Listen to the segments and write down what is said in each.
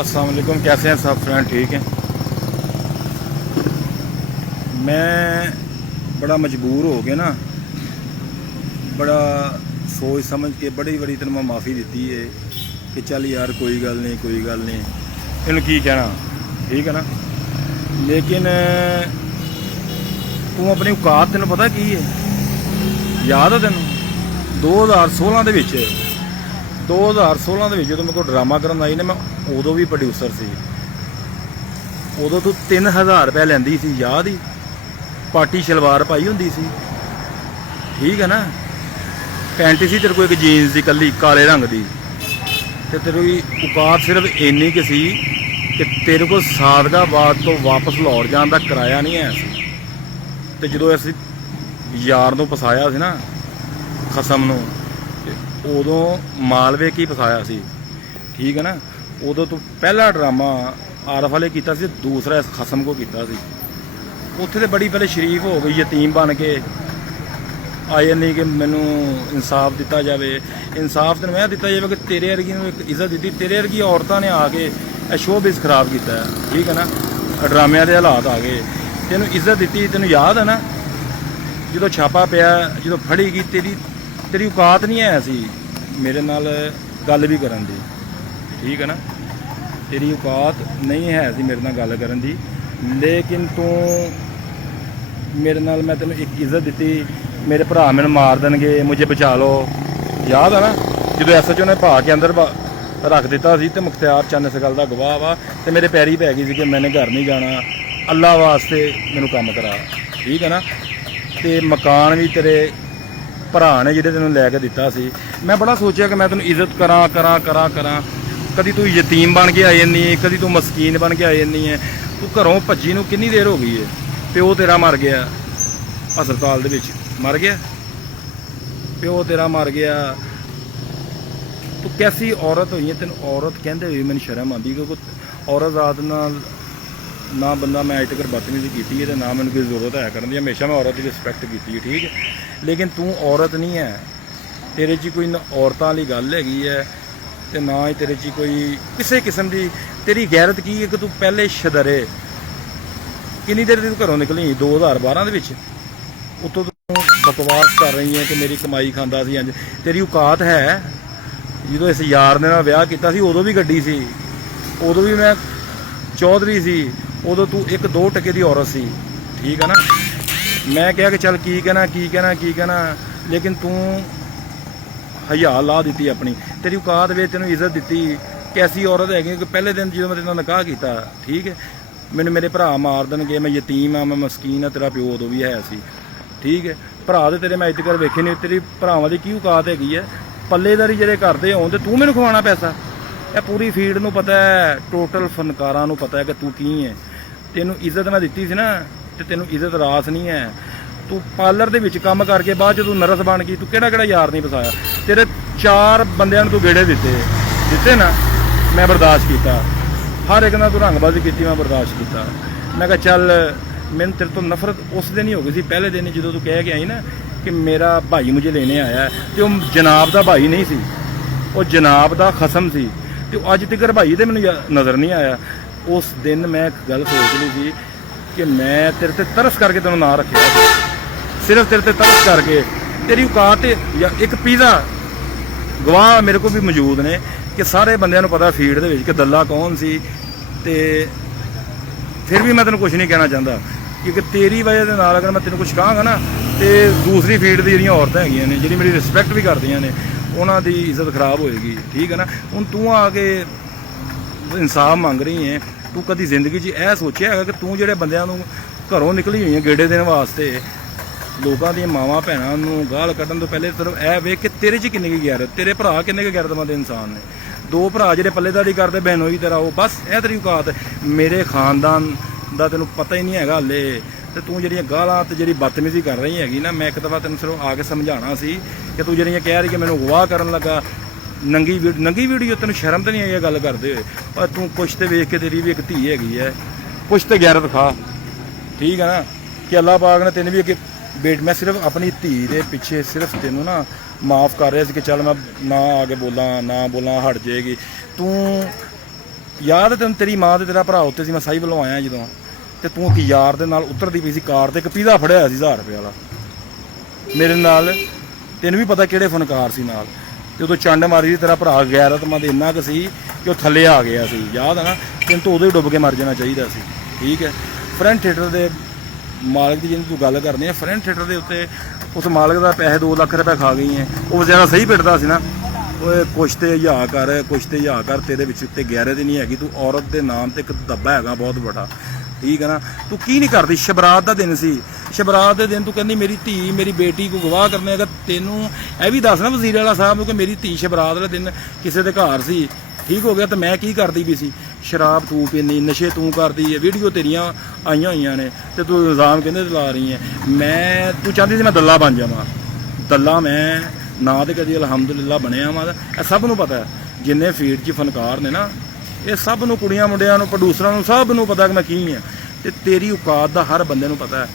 अस्सलाम वालेकुम। कैसे हैं सब फ्रेंड? ठीक हैं। मैं बड़ा मजबूर हो गया ना, बड़ा सोच समझ के बड़ी बड़ी तेन मैं माफ़ी दी है कि चल यार कोई गल नहीं इन की कहना, ठीक है ना। लेकिन तू अपनी औकात तेन पता की है? याद है तेन 2016 जो मेरे को ड्रामा करन आई ना, मैं उदों भी प्रोड्यूसर सी। उदों तू 3000 रुपया लैंदी सी, याद ही? पार्टी शलवार पाई होंदी सी, ठीक है ना। पैंट सी तेरे को एक जीन्स की कली काले रंग की, ते तेरी औकात सिर्फ इन्नी कि सी कि तेरे को सादगाबाद तो वापस लाहौर जाने का किराया नहीं है सी। ते जो असीं यार नूं फसाया सी ना, खसम नूं, उदों मालवे की फसाया सी, ठीक है ना। उदों तो पहला ड्रामा आरफ वाले किया सी, दूसरा इस खसम को किया सी। उत्थे तो बड़ी पहले शरीफ हो गई, यतीम बन के आ जानी कि मैनू इंसाफ दिता जाए। इंसाफ तेन मैं दिता जाए कि तेरे वर्गी नूं एक इज्जत दी। तेरे वर्गी औरतां ने आके शो बिज खराब किया, ठीक है ना। ड्रामिया के हालात आ गए, तेन इज्जत दी। तेन याद है ना जो छापा पिया, जो फड़ी गई, तेरी औकात नहीं है सी मेरे नाल गल भी करन दी, ठीक है ना। तेरी औकात नहीं है सी मेरे नाल गल करन दी। लेकिन तू मेरे नाल, मैं तेन एक इज्जत दी। मेरे भरा मैंने मार देंगे, मुझे बचा लो, याद है ना। जो SHO ने भा के अंदर रख दिता सी, ते मुख्तियार चंद इस गल का गवाह वा। ते मेरे पैरी पै गई सी कि मैंने घर नहीं जाना, अल्लाह वास्ते मैनू काम करा, ठीक है ना। ते मकान भी तेरे भरा ने जिहड़े तेनों लैके दिता सी। मैं बड़ा सोचा कि मैं तेनों इज्जत करा। कदी तू यतीम बन के आ जानी है, कदी तू मस्कीन बन के आ जानी है। तू घरों भज्जी नूं कितनी देर हो गई है? प्यो तेरा मर गया हस्पताल दे विच, मर गया प्यो तेरा, मर गया। तू कैसी औरत हुई है? तेन औरत कहते हुए मैंने शर्म आती, क्योंकि औरत जात नाल ना बंदा मैं अज तक बदतमीजी की है, ना मैंने कोई जरूरत है करने की। हमेशा मैं औरत की रिस्पैक्ट की है, ठीक है। लेकिन तू औरत नहीं है, तेरे च कोई ना औरतां वाली गल हैगी है, ते ना ही तेरे च कोई किसी किस्म की तेरी गैरत की है कि तू पहले शदरे किन्नी देर तू घरों निकली 2012 दे विच, उत्तों तू बकवास कर रही है कि मेरी कमाई खांदा सी। अंज तेरी औकात है? जो इस यार ने नाल विआह कीता सी, उदों भी गड्डी सी, उदों भी मैं चौधरी सी, उदों तू 1-2 टके की औरत सी, ठीक है ना। मैं कहा कि चल की कहना, लेकिन तू हया ला दी अपनी। तेरी औकात वे, तेन इज्जत दी। कैसी औरत है कि पहले दिन जो मैं तेरे निकाह किया, ठीक है, मैंने मेरे भरा मार देंगे, मैं यतीम हाँ, मैं मस्कीन हाँ। तेरा प्यो उदों भी है सी, ठीक है। भरा तो तेरे मैं अज तक वेखे नहीं। तेरी भरावां दी की औकात हैगी है? पल्लेदारी ਜਿਹੜੇ करते होन ते तू मैनू खवाना पैसा? यह पूरी फील्ड नूं पता है, टोटल फनकारां नूं पता है कि तू की है। तेनू इज्जत मैं दी सी ना, ते तेनू इज्जत रास नहीं है। तू पार्लर दे विच काम करके बाद तू नरस बन गई, तू केड़ा यार नहीं फसाया? तेरे 4 बंदियां नूं तू गेड़े दिते ना, मैं बर्दाश्त किया। हर एक नाल तू रंगबाजी की, मैं बर्दाश्त किया। मैं कहा चल, मैंने तेरे तो नफरत उस दिन ही हो गई सी, पहले दिन ही जो तू कह के आई ना कि मेरा भाई मुझे लेने आया है, तो जनाब का भाई नहीं सी, वो जनाब का खसम सी। तो अज तक भाई तो मैंने नज़र नहीं आया। उस दिन मैं एक गल सोच ली थी कि मैं तेरे ते तरस करके तेनों ना रखा, सिर्फ तेरे ते तरस करके। तेरी औकात या एक पिज़्ज़ा गवाह मेरे को भी मौजूद ने कि सारे बंदियां नूं पता फील्ड दे विच कि दल्ला कौन सी। ते फिर भी मैं तेन कुछ नहीं कहना चाहता, क्योंकि तेरी वजह के नाल अगर मैं तेन कुछ कहांगा ना, तो दूसरी फील्ड की जिहड़ियां औरतां हैगियां ने, जिहड़ी मेरी रिस्पैक्ट भी करदियां ने, उन्हां दी इज्जत खराब होएगी, ठीक है ना। हुण तू आके इंसाफ मंग रही है। तू कदी जिंदगी च यह सोचिया है कि तू जिहड़े बंदियां नूं घरों निकली हुई है गेड़े देने वास्ते, लोगों दी मावां भैणां नूं गाल कड्ढण तो पहले सिर्फ यह वेख कि तेरे च किन्नी की गैरत, तेरे भरा किन्ने के गैरतमंद इंसान ने। 2 भरा जिहड़े पल्लेदारी करदे बहनोई तेरा, वो बस यह तेरी औकात। मेरे खानदान का तेनों पता ही नहीं है हले, तो तू जिहड़ियां गालां ते जिहड़ी बदतमीजी कर रही हैगी ना, मैं एक दफ़ा तेन सिर्फ आके समझाना सी कि तू जिहड़ियां कह रही कि मैनू गवाह करन लगा, नंगी वीडियो, तेन शर्म तो नहीं आई गल करते हुए? पर तू कुछ तो वेख के, तेरी भी एक धी हैगी है, कुछ तो गैरत खा, ठीक है ना। कि अल्लाह पाक ने तेन भी एक बेट, मैं सिर्फ अपनी धी के पिछे सिर्फ तेनों ना माफ़ कर रहा कि चल मैं ना आगे बोला हट जाएगी। तू ਯਾਦ ਤੈਨੂੰ ਤੇਰੀ ਮਾਂ ਤੇ ਤੇਰਾ ਭਰਾ ਉੱਤੇ ਸੀ, ਮੈਂ ਸਾਈ ਵੱਲੋਂ ਆਇਆ ਜਦੋਂ, ਤੇ ਤੂੰ ਇੱਕ ਯਾਰ ਦੇ ਨਾਲ ਉਤਰਦੀ ਪਈ ਸੀ ਕਾਰ ਤੇ, ਇੱਕ ਪੀਜ਼ਾ ਫੜਿਆ ਹੋਇਆ ਸੀ 1000 ਰੁਪਏ ਵਾਲਾ ਮੇਰੇ ਨਾਲ, ਤੈਨੂੰ ਵੀ ਪਤਾ ਕਿਹੜੇ ਫਨਕਾਰ ਸੀ ਨਾਲ, ਤੇ ਉਦੋਂ ਚੰਡ ਮਾਰੀ ਸੀ, ਤੇਰਾ ਭਰਾ ਗੈਰਤਮੰਦ ਇੰਨਾ ਕੁ ਸੀ ਕਿ ਉਹ ਥੱਲੇ ਆ ਗਿਆ ਸੀ, ਯਾਦ ਹੈ ਨਾ? ਤੈਨੂੰ ਤਾਂ ਉਦੋਂ ਹੀ ਡੁੱਬ ਕੇ ਮਰ ਜਾਣਾ ਚਾਹੀਦਾ ਸੀ, ਠੀਕ ਹੈ? ਫਰੰਟ ਥੀਏਟਰ ਦੇ ਮਾਲਕ ਦੀ ਜਿਹਨੂੰ ਤੂੰ ਗੱਲ ਕਰਨੀ ਹੈ, ਫਰੰਟ ਥੀਏਟਰ ਦੇ ਉੱਤੇ ਉਸ ਮਾਲਕ ਦਾ ਪੈਸੇ 2 ਲੱਖ ਰੁਪਏ ਖਾ ਗਈ ਹੈ। ਉਹ ਜ਼ਿਆਦਾ ਸਹੀ ਪਿੱਟਦਾ ਸੀ ਨਾ, ਓਏ ਕੁਛ ਤੇ ਹਯਾ ਕਰ, ਕੁਛ ਤੇ ਹਯਾ ਕਰ, ਤੇਰੇ ਵਿੱਚ ਉੱਤੇ ਗੈਰਤ ਨਹੀਂ ਹੈਗੀ, ਤੂੰ ਔਰਤ ਦੇ ਨਾਮ ਤੇ ਇੱਕ ਦੱਬਾ ਹੈਗਾ ਬਹੁਤ ਵੱਡਾ, ਠੀਕ ਹੈ ਨਾ? ਤੂੰ ਕੀ ਨਹੀਂ ਕਰਦੀ? ਸ਼ਬਰਾਤ ਦਾ ਦਿਨ ਸੀ, ਸ਼ਬਰਾਤ ਦੇ ਦਿਨ ਤੂੰ ਕਹਿੰਦੀ ਮੇਰੀ ਧੀ ਮੇਰੀ ਬੇਟੀ को ਗਵਾਹ ਕਰਨੇ ਹੈਗਾ, ਤੈਨੂੰ ਇਹ ਵੀ ਦੱਸ ਨਾ ਵਜ਼ੀਰ ਵਾਲਾ ਸਾਹਿਬ ਨੂੰ ਕਿ ਮੇਰੀ ਧੀ ਸ਼ਬਰਾਤ ਵਾਲੇ ਦਿਨ ਕਿਸੇ ਦੇ ਘਰ ਸੀ, ਠੀਕ ਹੋ ਗਿਆ? ਤੇ ਮੈਂ ਕੀ ਕਰਦੀ ਵੀ ਸੀ? ਸ਼ਰਾਬ ਤੂੰ ਪੀਂਦੀ, ਨਸ਼ੇ ਤੂੰ ਕਰਦੀ ਹੈ, ਵੀਡੀਓ ਤੇਰੀਆਂ ਆਈਆਂ ਹੋਈਆਂ ਨੇ, ਤੇ ਤੂੰ ਇਲਜ਼ਾਮ ਕਹਿੰਦੇ ਲਾ ਰਹੀ ਹੈ। ਮੈਂ ਤੂੰ ਚਾਹੁੰਦੀ ਸੀ ਮੈਂ ਦੱਲਾ ਬਣ ਜਾਵਾਂ, ਦੱਲਾ ਮੈਂ ਨਾ ਤੇ ਕਦੀ ਅਲਹਮਦੁਲਿਲਾ ਬਣਿਆ ਵਾ। ਇਹ ਸਭ ਨੂੰ ਪਤਾ, ਜਿੰਨੇ ਫੀਲਡ 'ਚ ਫਨਕਾਰ ਨੇ ਨਾ, ਇਹ ਸਭ ਨੂੰ, ਕੁੜੀਆਂ ਮੁੰਡਿਆਂ ਨੂੰ, ਪ੍ਰੋਡਿਊਸਰਾਂ ਨੂੰ, ਸਭ ਨੂੰ ਪਤਾ ਕਿ ਮੈਂ ਕੀ ਹਾਂ, ਤੇ ਤੇਰੀ ਔਕਾਤ ਦਾ ਹਰ ਬੰਦੇ ਨੂੰ ਪਤਾ ਹੈ।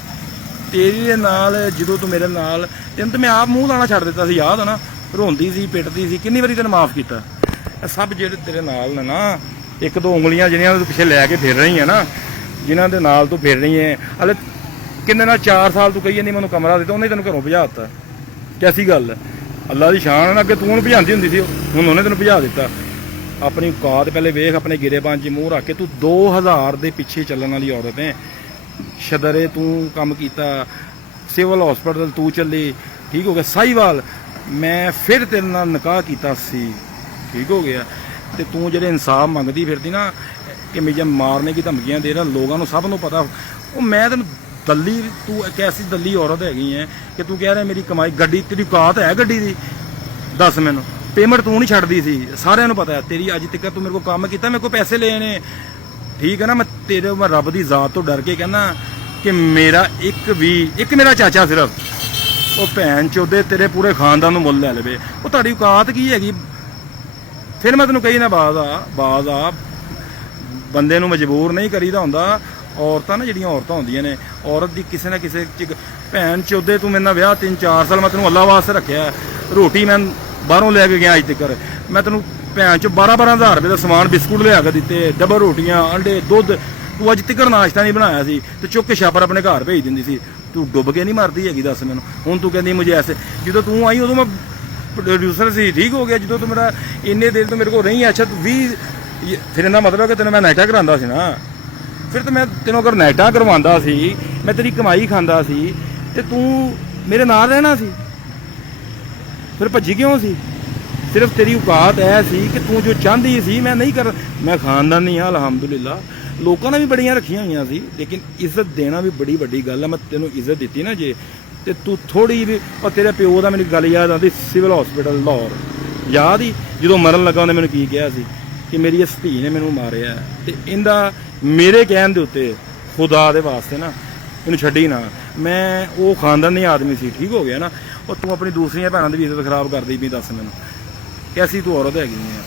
ਤੇਰੀ ਦੇ ਨਾਲ ਜਦੋਂ ਤੂੰ ਮੇਰੇ ਨਾਲ, ਤੈਨੂੰ ਤਾਂ ਮੈਂ ਆਪ ਮੂੰਹ ਲਾਣਾ ਛੱਡ ਦਿੱਤਾ ਸੀ, ਯਾਦ ਹੈ ਨਾ? ਰੋਂਦੀ ਸੀ, ਪਿੱਟਦੀ ਸੀ, ਕਿੰਨੀ ਵਾਰੀ ਤੈਨੂੰ ਮਾਫ ਕੀਤਾ? ਇਹ ਸਭ ਜਿਹੜੇ ਤੇਰੇ ਨਾਲ ਨੇ ਨਾ, 1-2 ਉਂਗਲੀਆਂ ਜਿਹੜੀਆਂ ਤੂੰ ਪਿੱਛੇ ਲੈ ਕੇ ਫਿਰ ਰਹੀ ਹੈ ਨਾ, ਜਿਨ੍ਹਾਂ ਦੇ ਨਾਲ ਤੂੰ ਫਿਰ ਰਹੀ ਹੈ, ਹਲੇ ਕਿੰਨੇ ਨਾਲ 4 ਸਾਲ ਤੂੰ ਕਹੀ ਜਾਂਦੀ ਮੈਨੂੰ ਕਮਰਾ ਦਿੱਤਾ, ਉਹਨੇ ਤੈਨੂੰ ਘਰੋਂ ਭਜਾ ਦਿੱਤਾ, ਕੈਸੀ ਗੱਲ ਹੈ? ਅੱਲਾ ਦੀ ਸ਼ਾਨ ਹੈ, ਅੱਗੇ ਤੂੰ ਉਹਨੂੰ ਭਜਾਉਂਦੀ ਹੁੰਦੀ ਸੀ, ਹੁਣ ਉਹਨੇ ਤੈਨੂੰ ਭਜਾ ਦਿੱਤਾ। ਆਪਣੀ ਔਕਾਤ ਪਹਿਲੇ ਵੇਖ, ਆਪਣੇ ਗਿਰੇਬਾਨ 'ਚ ਮੂੰਹ ਰੱਖ ਕੇ। ਤੂੰ 2000 ਦੇ ਪਿੱਛੇ ਚੱਲਣ ਵਾਲੀ ਔਰਤ ਹੈ। ਸ਼ਦਰੇ ਤੂੰ ਕੰਮ ਕੀਤਾ, ਸਿਵਲ ਹਸਪੀਟਲ ਤੂੰ ਚੱਲੀ, ਠੀਕ ਹੋ ਗਿਆ? ਸਾਹੀਵਾਲ ਮੈਂ ਫਿਰ ਤੇਰੇ ਨਾਲ ਨਿਕਾਹ ਕੀਤਾ ਸੀ, ਠੀਕ ਹੋ ਗਿਆ? ਤੇ ਤੂੰ ਜਿਹੜੇ ਇਨਸਾਫ ਮੰਗਦੀ ਫਿਰਦੀ ਨਾ ਕਿ ਮੈਨੂੰ ਮਾਰਨੇ ਦੀ ਧਮਕੀਆਂ ਦੇ ਰਿਹਾ, ਲੋਕਾਂ ਨੂੰ ਸਭ ਨੂੰ ਪਤਾ। ਉਹ ਮੈਂ ਤੈਨੂੰ ਦੱਲੀ, ਤੂੰ ਇੱਕ ਐਸੀ ਦੱਲੀ ਔਰਤ ਹੈਗੀ ਹੈ ਕਿ ਤੂੰ ਕਹਿ ਰਿਹਾ ਮੇਰੀ ਕਮਾਈ, ਗੱਡੀ ਤੇਰੀ ਔਕਾਤ ਹੈ ਗੱਡੀ ਦੀ? ਦੱਸ ਮੈਨੂੰ। ਪੇਮੈਂਟ ਤੂੰ ਨਹੀਂ ਛੱਡਦੀ ਸੀ, ਸਾਰਿਆਂ ਨੂੰ ਪਤਾ ਤੇਰੀ। ਅੱਜ ਤੱਕ ਤੂੰ ਮੇਰੇ ਕੋਲ ਕੰਮ ਕੀਤਾ, ਮੇਰੇ ਕੋਲ ਪੈਸੇ ਲਏ ਨੇ, ਠੀਕ ਹੈ ਨਾ? ਮੈਂ ਤੇਰੇ ਮੈਂ ਰੱਬ ਦੀ ਜ਼ਾਤ ਤੋਂ ਡਰ ਕੇ ਕਹਿੰਦਾ ਕਿ ਮੇਰਾ ਇੱਕ ਮੇਰਾ ਚਾਚਾ ਸਿਰਫ, ਉਹ ਭੈਣ ਚੋਦੇ ਤੇਰੇ ਪੂਰੇ ਖਾਨਦਾਨ ਨੂੰ ਮੁੱਲ ਲੈ ਲਵੇ। ਉਹ ਤੁਹਾਡੀ ਔਕਾਤ ਕੀ ਹੈਗੀ? ਫਿਰ ਮੈਂ ਤੈਨੂੰ ਕਹੀ ਨਾ, ਬਾਜ਼ ਆ ਬੰਦੇ ਨੂੰ ਮਜਬੂਰ ਨਹੀਂ ਕਰੀਦਾ ਹੁੰਦਾ। ਔਰਤਾਂ ਨਾ, ਜਿਹੜੀਆਂ ਔਰਤਾਂ ਹੁੰਦੀਆਂ ਨੇ, ਔਰਤ ਦੀ ਕਿਸੇ ਨਾ ਕਿਸੇ ਭੈਣ ਚੋਦੇ, ਤੂੰ ਮੇਰੇ ਨਾਲ ਵਿਆਹ 3-4 ਸਾਲ ਮੈਂ ਤੈਨੂੰ ਅੱਲਾ ਵਾਸਤੇ ਰੱਖਿਆ, ਰੋਟੀ ਮੈਂ ਬਾਹਰੋਂ ਲੈ ਕੇ ਗਿਆ ਅੱਜ ਤੱਕ, ਮੈਂ ਤੈਨੂੰ ਭੈਣ ਚੋਂ 12-12 ਹਜ਼ਾਰ ਰੁਪਏ ਦਾ ਸਮਾਨ, ਬਿਸਕੁਟ ਲਿਆ ਕੇ ਦਿੱਤੇ, ਡਬਲ ਰੋਟੀਆਂ, ਅੰਡੇ, ਦੁੱਧ, ਤੂੰ ਅੱਜ ਤੱਕ ਨਾਸ਼ਤਾ ਨਹੀਂ ਬਣਾਇਆ ਸੀ, ਤੇ ਚੁੱਕ ਕੇ ਛਾਪਰ ਆਪਣੇ ਘਰ ਭੇਜ ਦਿੰਦੀ ਸੀ। ਤੂੰ ਡੁੱਬ ਕੇ ਨਹੀਂ ਮਰਦੀ ਹੈਗੀ? ਦੱਸ ਮੈਨੂੰ। ਹੁਣ ਤੂੰ ਕਹਿੰਦੀ ਮੁਝੇ ਐਸੇ, ਜਦੋਂ ਤੂੰ ਆਈ ਉਦੋਂ ਮੈਂ ਪ੍ਰੋਡਿਊਸਰ ਸੀ, ਠੀਕ ਹੋ ਗਿਆ? ਜਦੋਂ ਤੂੰ ਮੇਰਾ ਇੰਨੇ ਦੇਰ ਤੋਂ ਮੇਰੇ ਕੋਲ ਨਹੀਂ, ਅੱਛਾ ਤੂੰ 20, ਫਿਰ ਇਹਦਾ ਮਤਲਬ ਕਿ ਤੈਨੂੰ ਮੈਂ ਨਾਈਟਾਂ ਕਰਾਉਂਦਾ ਸੀ ਨਾ? ਫਿਰ ਤਾਂ ਮੈਂ ਤੈਨੂੰ ਅਗਰ ਨਾਈਟਾਂ ਕਰਵਾਉਂਦਾ ਸੀ, ਮੈਂ ਤੇਰੀ ਕਮਾਈ ਖਾਂਦਾ ਸੀ, ਤੇ ਤੂੰ ਮੇਰੇ ਨਾਲ ਰਹਿਣਾ ਸੀ, ਫਿਰ ਭੱਜੀ ਕਿਉਂ ਸੀ? ਸਿਰਫ ਤੇਰੀ ਔਕਾਤ ਇਹ ਸੀ ਕਿ ਤੂੰ ਜੋ ਚਾਹੁੰਦੀ ਸੀ ਮੈਂ ਨਹੀਂ ਕਰ। ਮੈਂ ਖਾਨਦਾਨੀ ਹਾਂ ਅਲਹਮਦੁਲਿਲਾ, ਲੋਕਾਂ ਨੇ ਵੀ ਬੜੀਆਂ ਰੱਖੀਆਂ ਹੋਈਆਂ ਸੀ, ਲੇਕਿਨ ਇੱਜ਼ਤ ਦੇਣਾ ਵੀ ਬੜੀ ਵੱਡੀ ਗੱਲ ਹੈ। ਮੈਂ ਤੈਨੂੰ ਇੱਜ਼ਤ ਦਿੱਤੀ ਨਾ ਜੇ, ਤੇ ਤੂੰ ਥੋੜੀ ਵੀ, ਔਰ ਤੇਰੇ ਪਿਓ ਦਾ ਮੈਨੂੰ ਗੱਲ ਯਾਦ ਆਉਂਦੀ, ਸਿਵਲ ਹਸਪੀਟਲ ਲਾਹੌਰ, ਯਾਦ ਹੀ ਜਦੋਂ ਮਰਨ ਲੱਗਾ ਉਹਨੇ ਮੈਨੂੰ ਕੀ ਕਿਹਾ ਸੀ ਕਿ ਮੇਰੀ ਇਸ ਧੀ ਨੇ ਮੈਨੂੰ ਮਾਰਿਆ, ਤੇ ਇਹਦਾ ਮੇਰੇ ਕਹਿਣ ਦੇ ਉੱਤੇ ਖੁਦਾ ਦੇ ਵਾਸਤੇ ਨਾ ਇਹਨੂੰ ਛੱਡੀ ਨਾ। ਮੈਂ ਉਹ ਖਾਨਦਾਨੀ ਆਦਮੀ ਸੀ, ਠੀਕ ਹੋ ਗਿਆ ਨਾ? ਉਹ ਤੂੰ ਆਪਣੀ ਦੂਸਰੀਆਂ ਭੈਣਾਂ ਦੀ ਵੀ ਇੱਜ਼ਤ ਖਰਾਬ ਕਰਦੀ ਵੀ, ਦੱਸ ਮੈਨੂੰ ਕੈਸੀ ਤੂੰ ਔਰਤ ਹੈਗੀ ਹੈ?